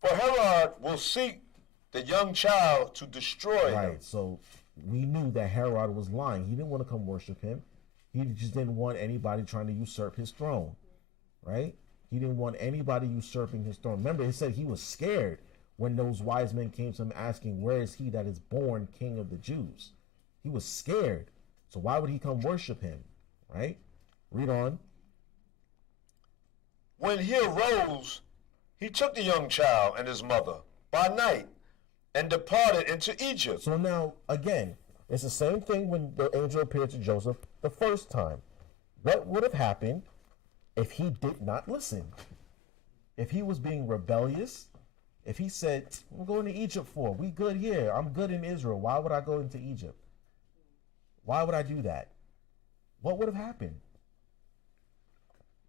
For Herod will seek the young child to destroy him. Right. So we knew that Herod was lying. He didn't want to come worship him. He just didn't want anybody trying to usurp his throne. Right? He didn't want anybody usurping his throne. Remember, it said he was scared when those wise men came to him asking, where is he that is born king of the Jews? He was scared. So why would he come worship him? Right? Read on. When he arose, he took the young child and his mother by night and departed into Egypt. So now, again, it's the same thing when the angel appeared to Joseph the first time. What would have happened if he did not listen? If he was being rebellious, if he said, we're going to Egypt for, we good here, I'm good in Israel, why would I go into Egypt? Why would I do that? What would have happened?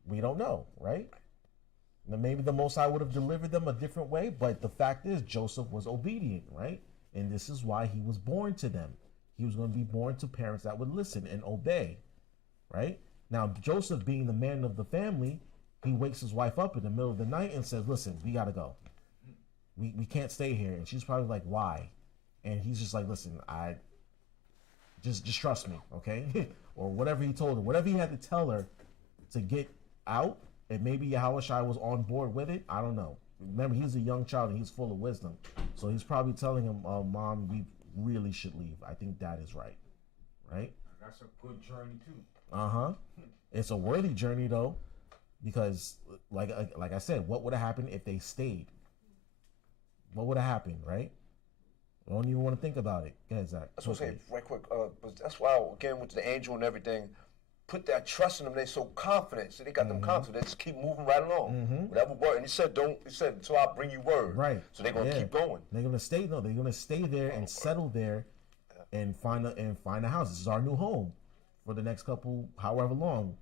We don't know, right? Now, maybe the Most High would have delivered them a different way, but the fact is Joseph was obedient, right? And this is why he was born to them. He was going to be born to parents that would listen and obey, right? Now, Joseph, being the man of the family, he wakes his wife up in the middle of the night and says, listen, we got to go. We can't stay here. And she's probably like, why? And he's just like, listen, I just trust me, okay? Or whatever he told her, whatever he had to tell her to get out, and maybe Yahawashi was on board with it. I don't know. Remember, he's a young child and he's full of wisdom. So he's probably telling him, Mom, we really should leave. I think Dad is right. Right? That's a good journey too. Uh-huh. It's a worthy journey though, because like I said, what would have happened if they stayed? What would have happened, right? I don't even want to think about it. Go ahead, Zach. That's what I'm saying, right quick. But that's why, again, with the angel and everything, put that trust in them. They're so confident. So they got them confident. They just keep moving right along. Whatever word. And he said, so I'll bring you word. Right. So they're going to keep going. They're going to stay, they're going to stay there and settle there and find a house. This is our new home for the next couple, however long.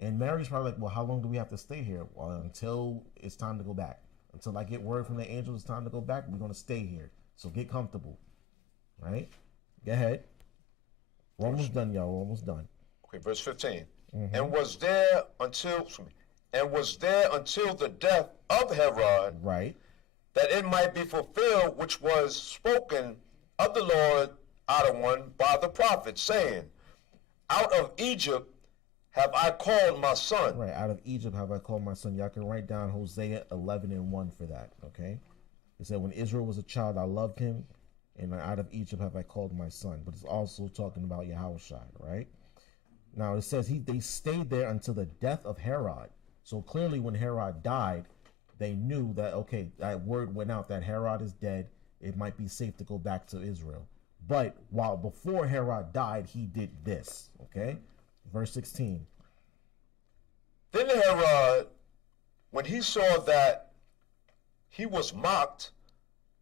And Mary's probably like, well, how long do we have to stay here? Well, until it's time to go back. Until I get word from the angels it's time to go back, we're going to stay here. So get comfortable. Right? Go ahead. We're almost done, y'all. We're almost done. Okay, verse 15. And was there until the death of Herod, right, that it might be fulfilled which was spoken of the Lord out of one by the prophet, saying, out of Egypt have I called my son. Right, out of Egypt have I called my son. Y'all can write down Hosea 11:1 for that, okay? It said, when Israel was a child, I loved him, and out of Egypt have I called my son. But it's also talking about Yahawashi, right? Now, it says they stayed there until the death of Herod. So clearly when Herod died, they knew that, okay, that word went out that Herod is dead. It might be safe to go back to Israel. But while before Herod died, he did this, okay? Verse 16. Then Herod, when he saw that he was mocked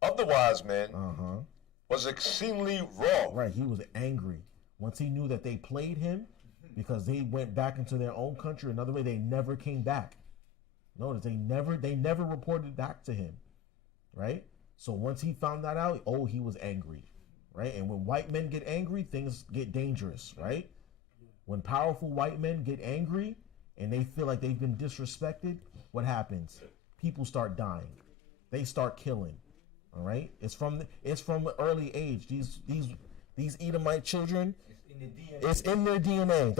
of the wise men, was exceedingly wroth. Right, he was angry. Once he knew that they played him, because they went back into their own country, another way, they never came back. Notice, they never reported back to him, right? So once he found that out, he was angry, right? And when white men get angry, things get dangerous, right? When powerful white men get angry and they feel like they've been disrespected, what happens? People start dying. They start killing, all right? It's from an early age. These Edomite children, it's in their DNA.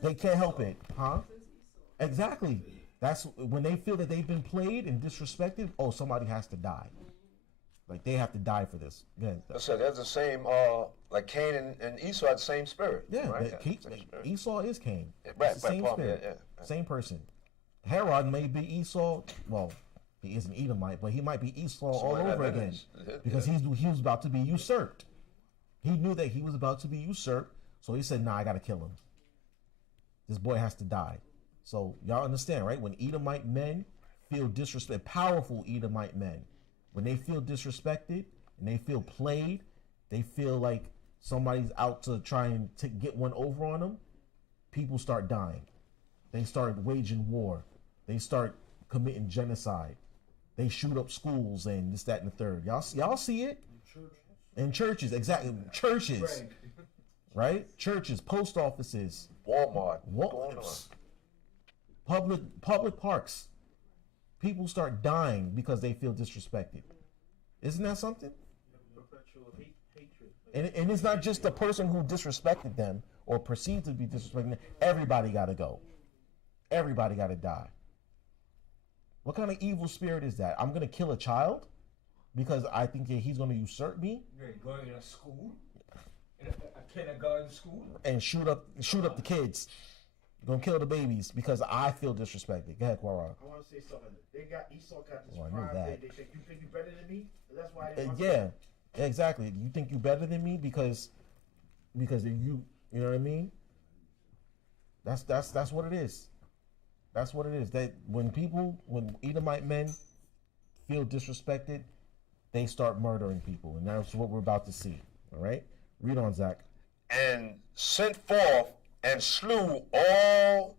They can't help it, huh? Exactly. That's when they feel that they've been played and disrespected. Oh, somebody has to die. Like they have to die for this. Yeah. So that's the same. Like Cain and Esau had the same spirit. Yeah. Right? Esau is Cain. Right. Same spirit. Yeah. Same person. Herod may be Esau. Well, he is an Edomite, but he might be Esau all over again because he was about to be usurped. He knew that he was about to be usurped, so he said, nah, I got to kill him. This boy has to die. So y'all understand, right? When Edomite men feel disrespected, powerful Edomite men, when they feel disrespected and they feel played, they feel like somebody's out to try and get one over on them, people start dying. They start waging war. They start committing genocide. They shoot up schools and this, that, and the third. Y'all see it? In churches, exactly. Churches, right? Churches, post offices, Walmart, public parks. People start dying because they feel disrespected. Isn't that something? Perpetual hatred. And it's not just the person who disrespected them or perceived to be disrespecting them. Everybody got to go. Everybody got to die. What kind of evil spirit is that? I'm going to kill a child because I think that he's going to usurp me. Going in a school, in a kindergarten school, and shoot up the kids. You're gonna kill the babies because I feel disrespected. Go ahead, Quara. I want to say something. Esau got this I knew pride. that. They think you think you're better than me. That's why. Yeah, exactly. You think you better than me because you know what I mean. That's what it is. That's what it is. That when Edomite men feel disrespected, they start murdering people, and that's what we're about to see. All right, read on, Zach. And sent forth and slew all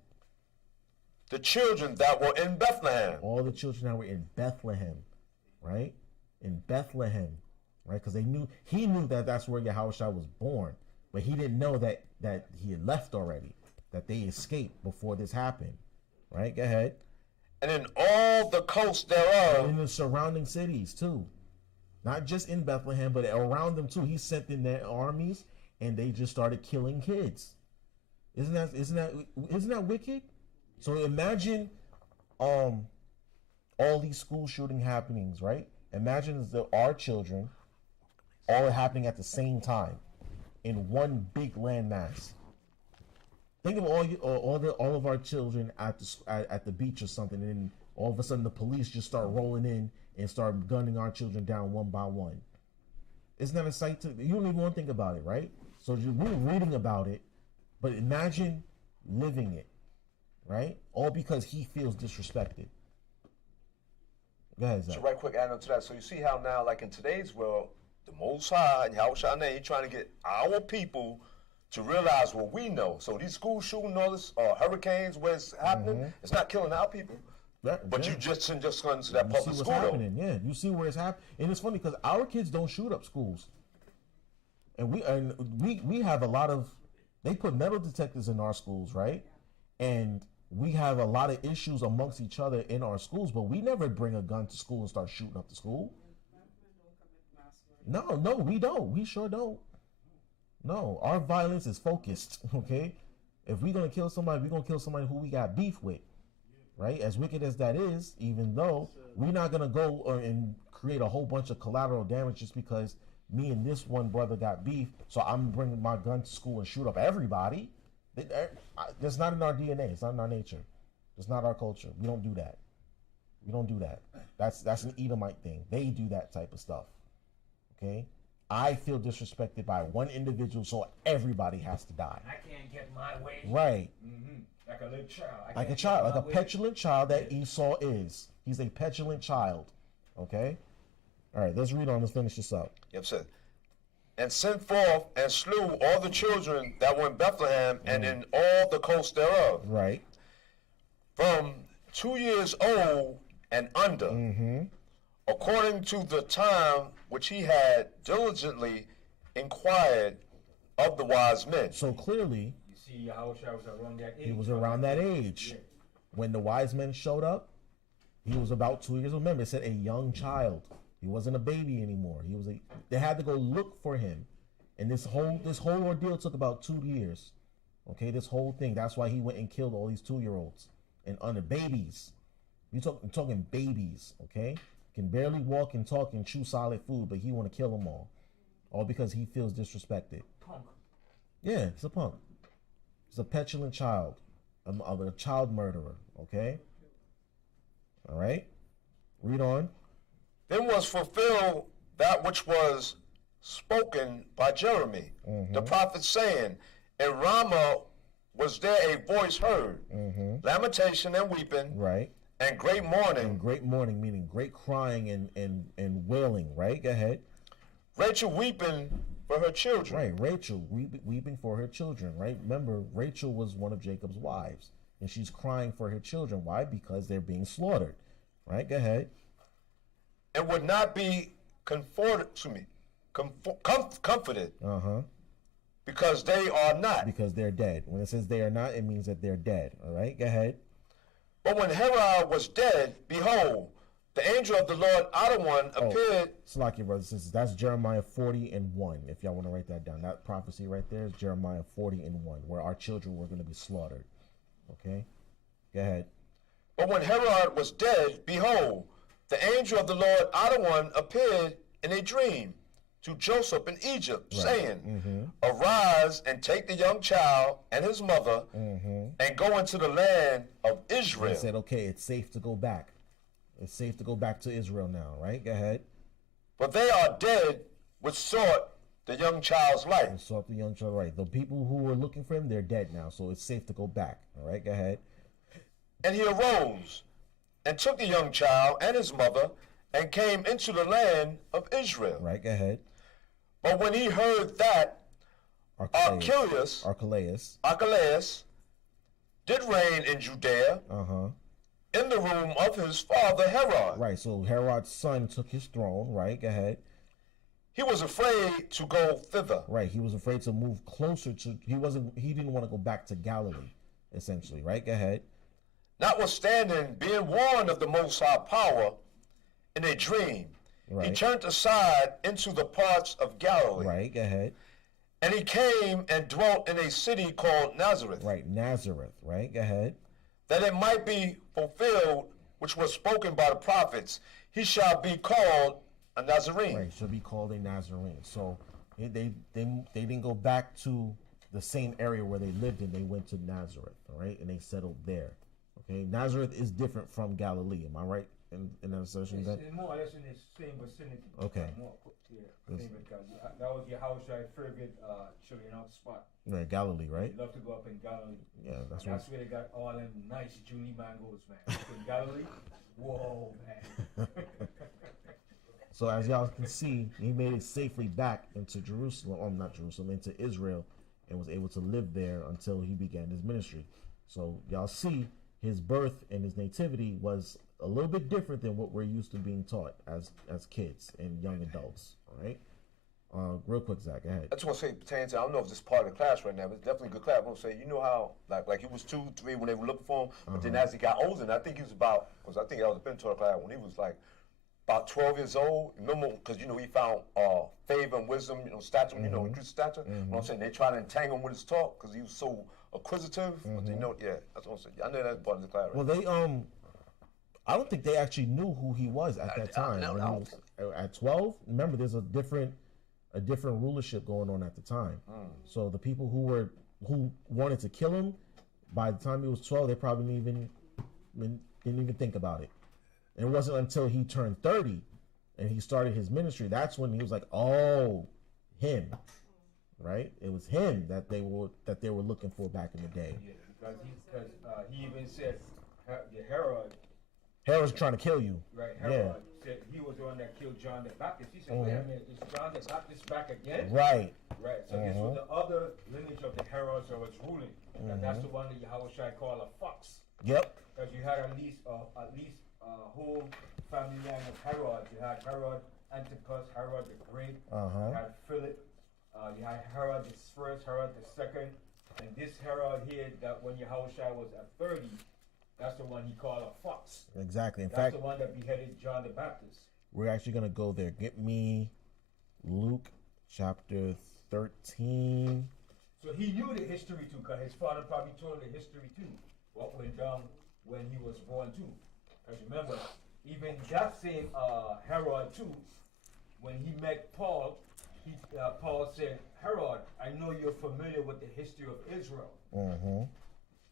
the children that were in Bethlehem. All the children that were in Bethlehem, right? In Bethlehem, right? Because he knew that that's where Yahawashi was born, but he didn't know that he had left already, that they escaped before this happened, right? Go ahead. And in all the coast thereof. And in the surrounding cities too, not just in Bethlehem, but around them too. He sent in their armies, and they just started killing kids. Isn't that wicked? So imagine all these school shooting happenings, right? Imagine our children all happening at the same time in one big landmass. Think of all of our children at the beach or something, and then all of a sudden the police just start rolling in and start gunning our children down one by one. Isn't that a sight to? You don't even want to think about it, right? So we're reading about it, but imagine living it, right? All because he feels disrespected. Go ahead, Zach. So right quick, add on to that. So you see how now, like in today's world, the Most High and Yahawashi, he's trying to get our people to realize what we know. So these school shooting, all this, hurricanes, where it's happening, it's not killing our people. But you just gone to that public school, happening. Yeah, you see where it's happening, and it's funny because our kids don't shoot up schools, and we have a lot of. They put metal detectors in our schools, right? And we have a lot of issues amongst each other in our schools, but we never bring a gun to school and start shooting up the school. No, we don't. We sure don't. No, our violence is focused, okay? If we're going to kill somebody, we're going to kill somebody who we got beef with, right? As wicked as that is, even though we're not going to go and create a whole bunch of collateral damage just because me and this one brother got beef, so I'm bringing my gun to school and shoot up everybody. That's not in our DNA. It's not in our nature. It's not our culture. We don't do that. We don't do that. That's an Edomite thing. They do that type of stuff, okay? I feel disrespected by one individual, so everybody has to die. I can't get my way. Right. Mm-hmm. Like a little child. Like a petulant child that Esau is. He's a petulant child. Okay? All right, let's read on. Let's finish this up. Yep, said. And sent forth and slew all the children that were in Bethlehem and in all the coast thereof. Right. From 2 years old and under. According to the time which he had diligently inquired of the wise men. So clearly, you see, Yahawashi was around that age. He was around that age. Yeah. When the wise men showed up, he was about 2 years old. Remember, it said a young child. He wasn't a baby anymore. They had to go look for him. And this whole ordeal took about 2 years. Okay, this whole thing. That's why he went and killed all these 2-year-olds and under babies. You're talking babies, okay? Can barely walk and talk and chew solid food, but he want to kill them all because he feels disrespected. Punk. Yeah, he's a punk. He's a petulant child, a child murderer. Okay. All right. Read on. Then was fulfilled that which was spoken by Jeremy, the prophet, saying, "In Ramah was there a voice heard, lamentation and weeping, right, and great mourning." And great mourning, meaning great crying and wailing, right? Go ahead. Rachel weeping for her children. Right, Rachel weeping for her children, right? Remember, Rachel was one of Jacob's wives, and she's crying for her children. Why? Because they're being slaughtered, right? Go ahead. And would not be comforted, because they are not. Because they're dead. When it says they are not, it means that they're dead, all right? Go ahead. But when Herod was dead, behold, the angel of the Lord Adonai appeared. Slack, brothers and sisters. That's Jeremiah 40:1. If y'all want to write that down, that prophecy right there is Jeremiah 40:1, where our children were going to be slaughtered. Okay, go ahead. But when Herod was dead, behold, the angel of the Lord Adonai appeared in a dream to Joseph in Egypt, saying, "Arise and take the young child and his mother, and go into the land of Israel." He said, "Okay, it's safe to go back. It's safe to go back to Israel now." Right? Go ahead. But they are dead which sought the young child's life. And sought the young child, right? The people who were looking for him, they're dead now, so it's safe to go back. All right, go ahead. And he arose and took the young child and his mother and came into the land of Israel. Right, go ahead. But when he heard that Archelaus did reign in Judea Uh-huh. in the room of his father Herod. Right, so Herod's son took his throne, right? Go ahead. He was afraid to go thither. Right, he was afraid to move closer to, he didn't want to go back to Galilee, essentially, right? Go ahead. Notwithstanding, being warned of the Most High power in a dream, he Right. turned aside into the parts of Galilee. Right, go ahead. And he came and dwelt in a city called Nazareth, Right, Nazareth, right? Go ahead. that it might be fulfilled, which was spoken by the prophets, he shall be called a Nazarene. Right, should be called a Nazarene. So they didn't go back to the same area where they lived in. They went to Nazareth, all right, and they settled there. Okay, Nazareth is different from Galilee. Am I right in that assertion? That It's more or less in the same vicinity. Okay. More, yeah, same because that was Yahawashi's favorite chilling out spot. right, Galilee, right? He loved to go up in Galilee. Yeah, that's And right. that's where they got all them nice Junie mangoes, man. In Galilee, whoa, man. So as y'all can see, he made it safely back into Jerusalem, or not Jerusalem, into Israel, and was able to live there until he began his ministry. So y'all see his birth and his nativity was a little bit different than what we're used to being taught as kids and young adults. All right. Real quick, Zach, go ahead. I just want to say, pertaining to, I don't know if this is part of the class right now, but it's definitely a good class. I want to say, you know how, like he was 2, 3 when they were looking for him, but then as he got older, and I think he was about, because I think I was a mentor class when he was like about 12 years old. Remember, because, you know, he found favor and wisdom, you know, stature, you know, increased stature. You know what I'm saying? They tried to entangle him with his talk because he was so acquisitive. But you know, yeah, that's what I'm saying. I know that's part of the class. Right? Well, they I don't think they actually knew who he was at that time. no, When he was, at 12, remember, there's a different rulership going on at the time. So the people who wanted to kill him, by the time he was 12, they probably didn't even think about it. And it wasn't until he turned 30 and he started his ministry, that's when he was like, oh, him, right? It was him that they were looking for back in the day. Yeah, because he even said, Herod, Herod's trying to kill you. right, Herod said he was the one that killed John the Baptist. He said, wait a minute, is John the Baptist back again? Right. Right, so this was the other lineage of the Herods that was ruling. And that's the one that Yahawashi called a fox. Yep. Because you had at least a whole family line of Herod. You had Herod Antipas, Herod the Great. You had Philip. You had Herod the first, Herod the second. And this Herod here, that when Yahawashi was at 30, that's the one he called a fox. Exactly. In That's fact, the one that beheaded John the Baptist. we're actually going to go there. Get me Luke chapter 13. So he knew the history too, because his father probably told him the history too. What went down when he was born too. Because remember, even that same Herod too, when he met Paul, Paul said, Herod, I know you're familiar with the history of Israel.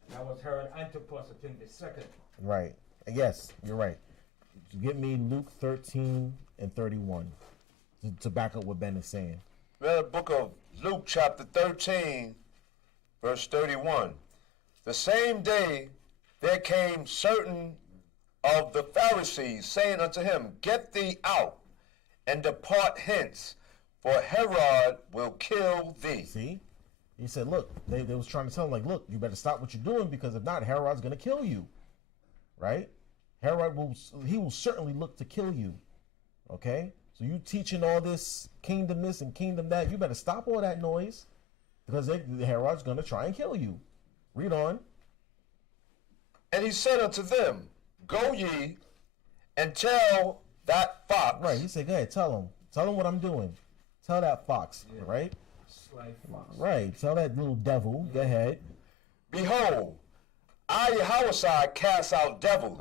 That was Herod Antipas, I think, the second. Right. Yes, you're right. Get me Luke 13 and 31 to back up what Ben is saying. Read the book of Luke chapter 13, verse 31. The same day there came certain of the Pharisees, saying unto him, Get thee out, and depart hence, for Herod will kill thee. See? He said, look, they was trying to tell him, like, look, you better stop what you're doing, because if not, Herod's going to kill you. Right? Herod will certainly look to kill you. Okay? So you teaching all this kingdom this and kingdom that, you better stop all that noise, because Herod's going to try and kill you. Read on. And he said unto them, Go ye, and tell that fox. Right, he said, go ahead, tell him what I'm doing. Tell that fox, right? Sly fox. Right, tell that little devil, go ahead. Behold, I Yahawashi cast out devils,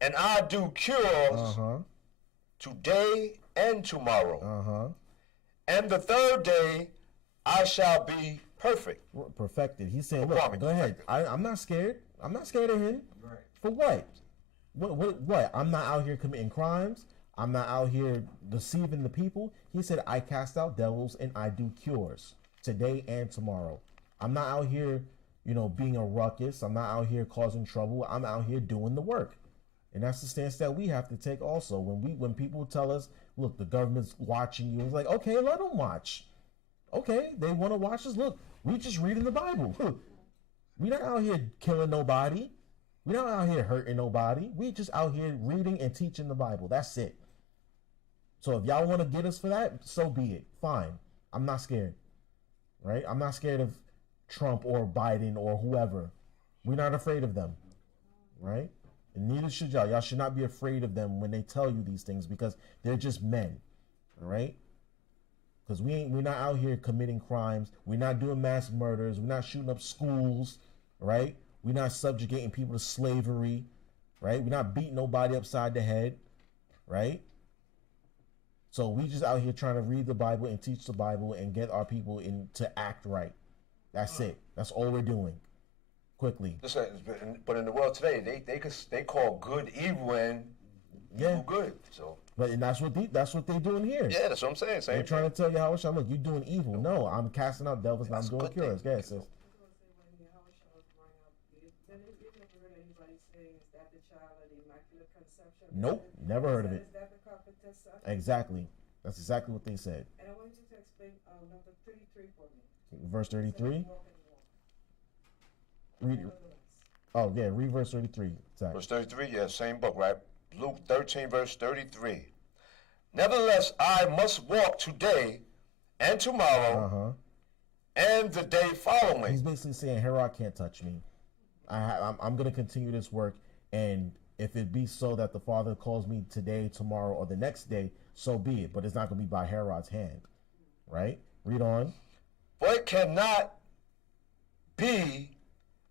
and I do cures today and tomorrow. And the third day I shall be perfect. Perfected. He's saying, look, go ahead. I'm not scared. I'm not scared of him. Right. For what? What? I'm not out here committing crimes. I'm not out here deceiving the people. He said, I cast out devils and I do cures today and tomorrow. I'm not out here, being a ruckus. I'm not out here causing trouble. I'm out here doing the work. And that's the stance that we have to take also. When people tell us, look, the government's watching you, it's like, okay, let them watch. Okay, they want to watch us. Look, we just reading the Bible. We're not out here killing nobody. We're not out here hurting nobody. We just out here reading and teaching the Bible. That's it. So if y'all want to get us for that, so be it. Fine. I'm not scared. Right? I'm not scared of Trump or Biden or whoever. We're not afraid of them. Right? And neither should y'all. Y'all should not be afraid of them when they tell you these things because they're just men. All right? Because we're not out here committing crimes. We're not doing mass murders. We're not shooting up schools, right? We're not subjugating people to slavery, right? We're not beating nobody upside the head, right? So we just out here trying to read the Bible and teach the Bible and get our people to act right. That's it. That's all we're doing. Quickly. But in the world today, they call good evil and evil good. So. But and that's what they're doing here. Yeah, that's what I'm saying. They're trying to tell Yahawashi, look, you're doing evil. No, I'm casting out devils and I'm doing cures. Yeah, sis. Nope, never heard of it. Exactly. That's exactly what they said. And I want you to explain number 33 for me. Verse 33? Read verse 33. Exactly. Verse 33, yeah, same book, right? Luke 13, verse 33. Nevertheless, I must walk today and tomorrow and the day following. He's basically saying, Herod can't touch me. I'm going to continue this work, and if it be so that the Father calls me today, tomorrow, or the next day, so be it. But it's not going to be by Herod's hand, right? Read on. For it cannot be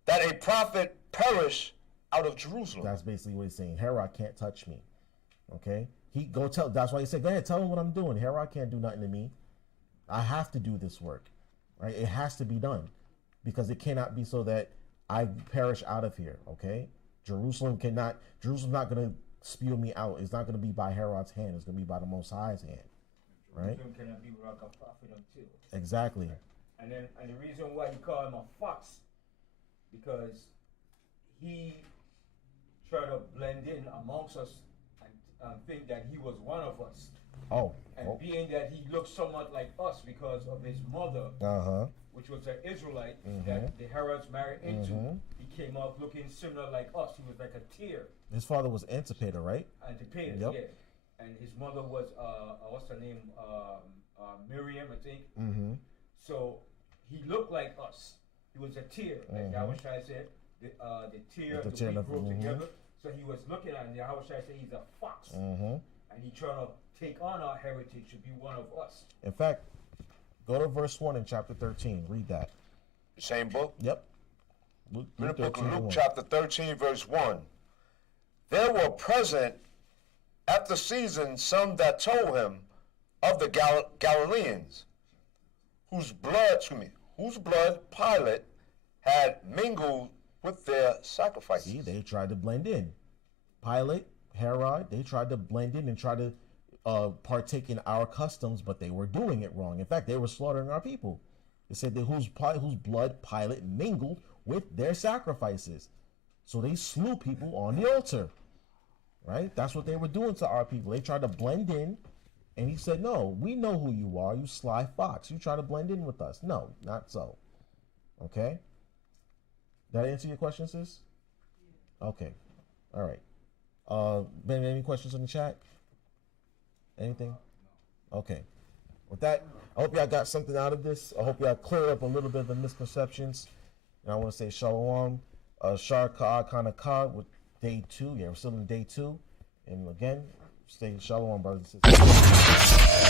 that a prophet perish out of Jerusalem. That's basically what he's saying. Herod can't touch me. Okay? That's why he said, go ahead, tell him what I'm doing. Herod can't do nothing to me. I have to do this work. Right? It has to be done. Because it cannot be so that I perish out of here. Okay? Jerusalem's not going to spew me out. It's not going to be by Herod's hand. It's going to be by the Most High's hand. Right? Jerusalem cannot be without a prophet until. Exactly. And the reason why he called him a fox, because he tried to blend in amongst us and think that he was one of us. And being that he looked somewhat like us because of his mother, which was an Israelite that the Herods married into, he came up looking similar like us. He was like a tear. His father was Antipater, right? Antipater, yep. Yeah. And his mother was, what's her name? Miriam, I think. So he looked like us. He was a tear, like Yahawashi said. The tear, the wheat grew together. So he was looking at him. Yahawashi said he's a fox. And he trying to take on our heritage to be one of us. In fact, go to verse 1 in chapter 13. Read that. Same book? Yep. Luke chapter 13, verse 1. There were present at the season some that told him of the Galileans, whose blood Pilate had mingled with their sacrifices. See, they tried to blend in. Pilate, Herod, they tried to blend in and try to partake in our customs, but they were doing it wrong. In fact, they were slaughtering our people. They said that whose blood Pilate mingled with their sacrifices. So they slew people on the altar. Right? That's what they were doing to our people. They tried to blend in, and he said, no, we know who you are, you sly fox. You try to blend in with us. No, not so. Okay? Did that answer your question, sis? Okay. All right. Ben, any questions in the chat? Anything? Okay. With that, I hope y'all got something out of this. I hope y'all cleared up a little bit of the misconceptions. And I want to say shalom, shar ka'ah kana ka with day 2. Yeah, we're still in day 2. And again, stay shalom, brothers and sisters.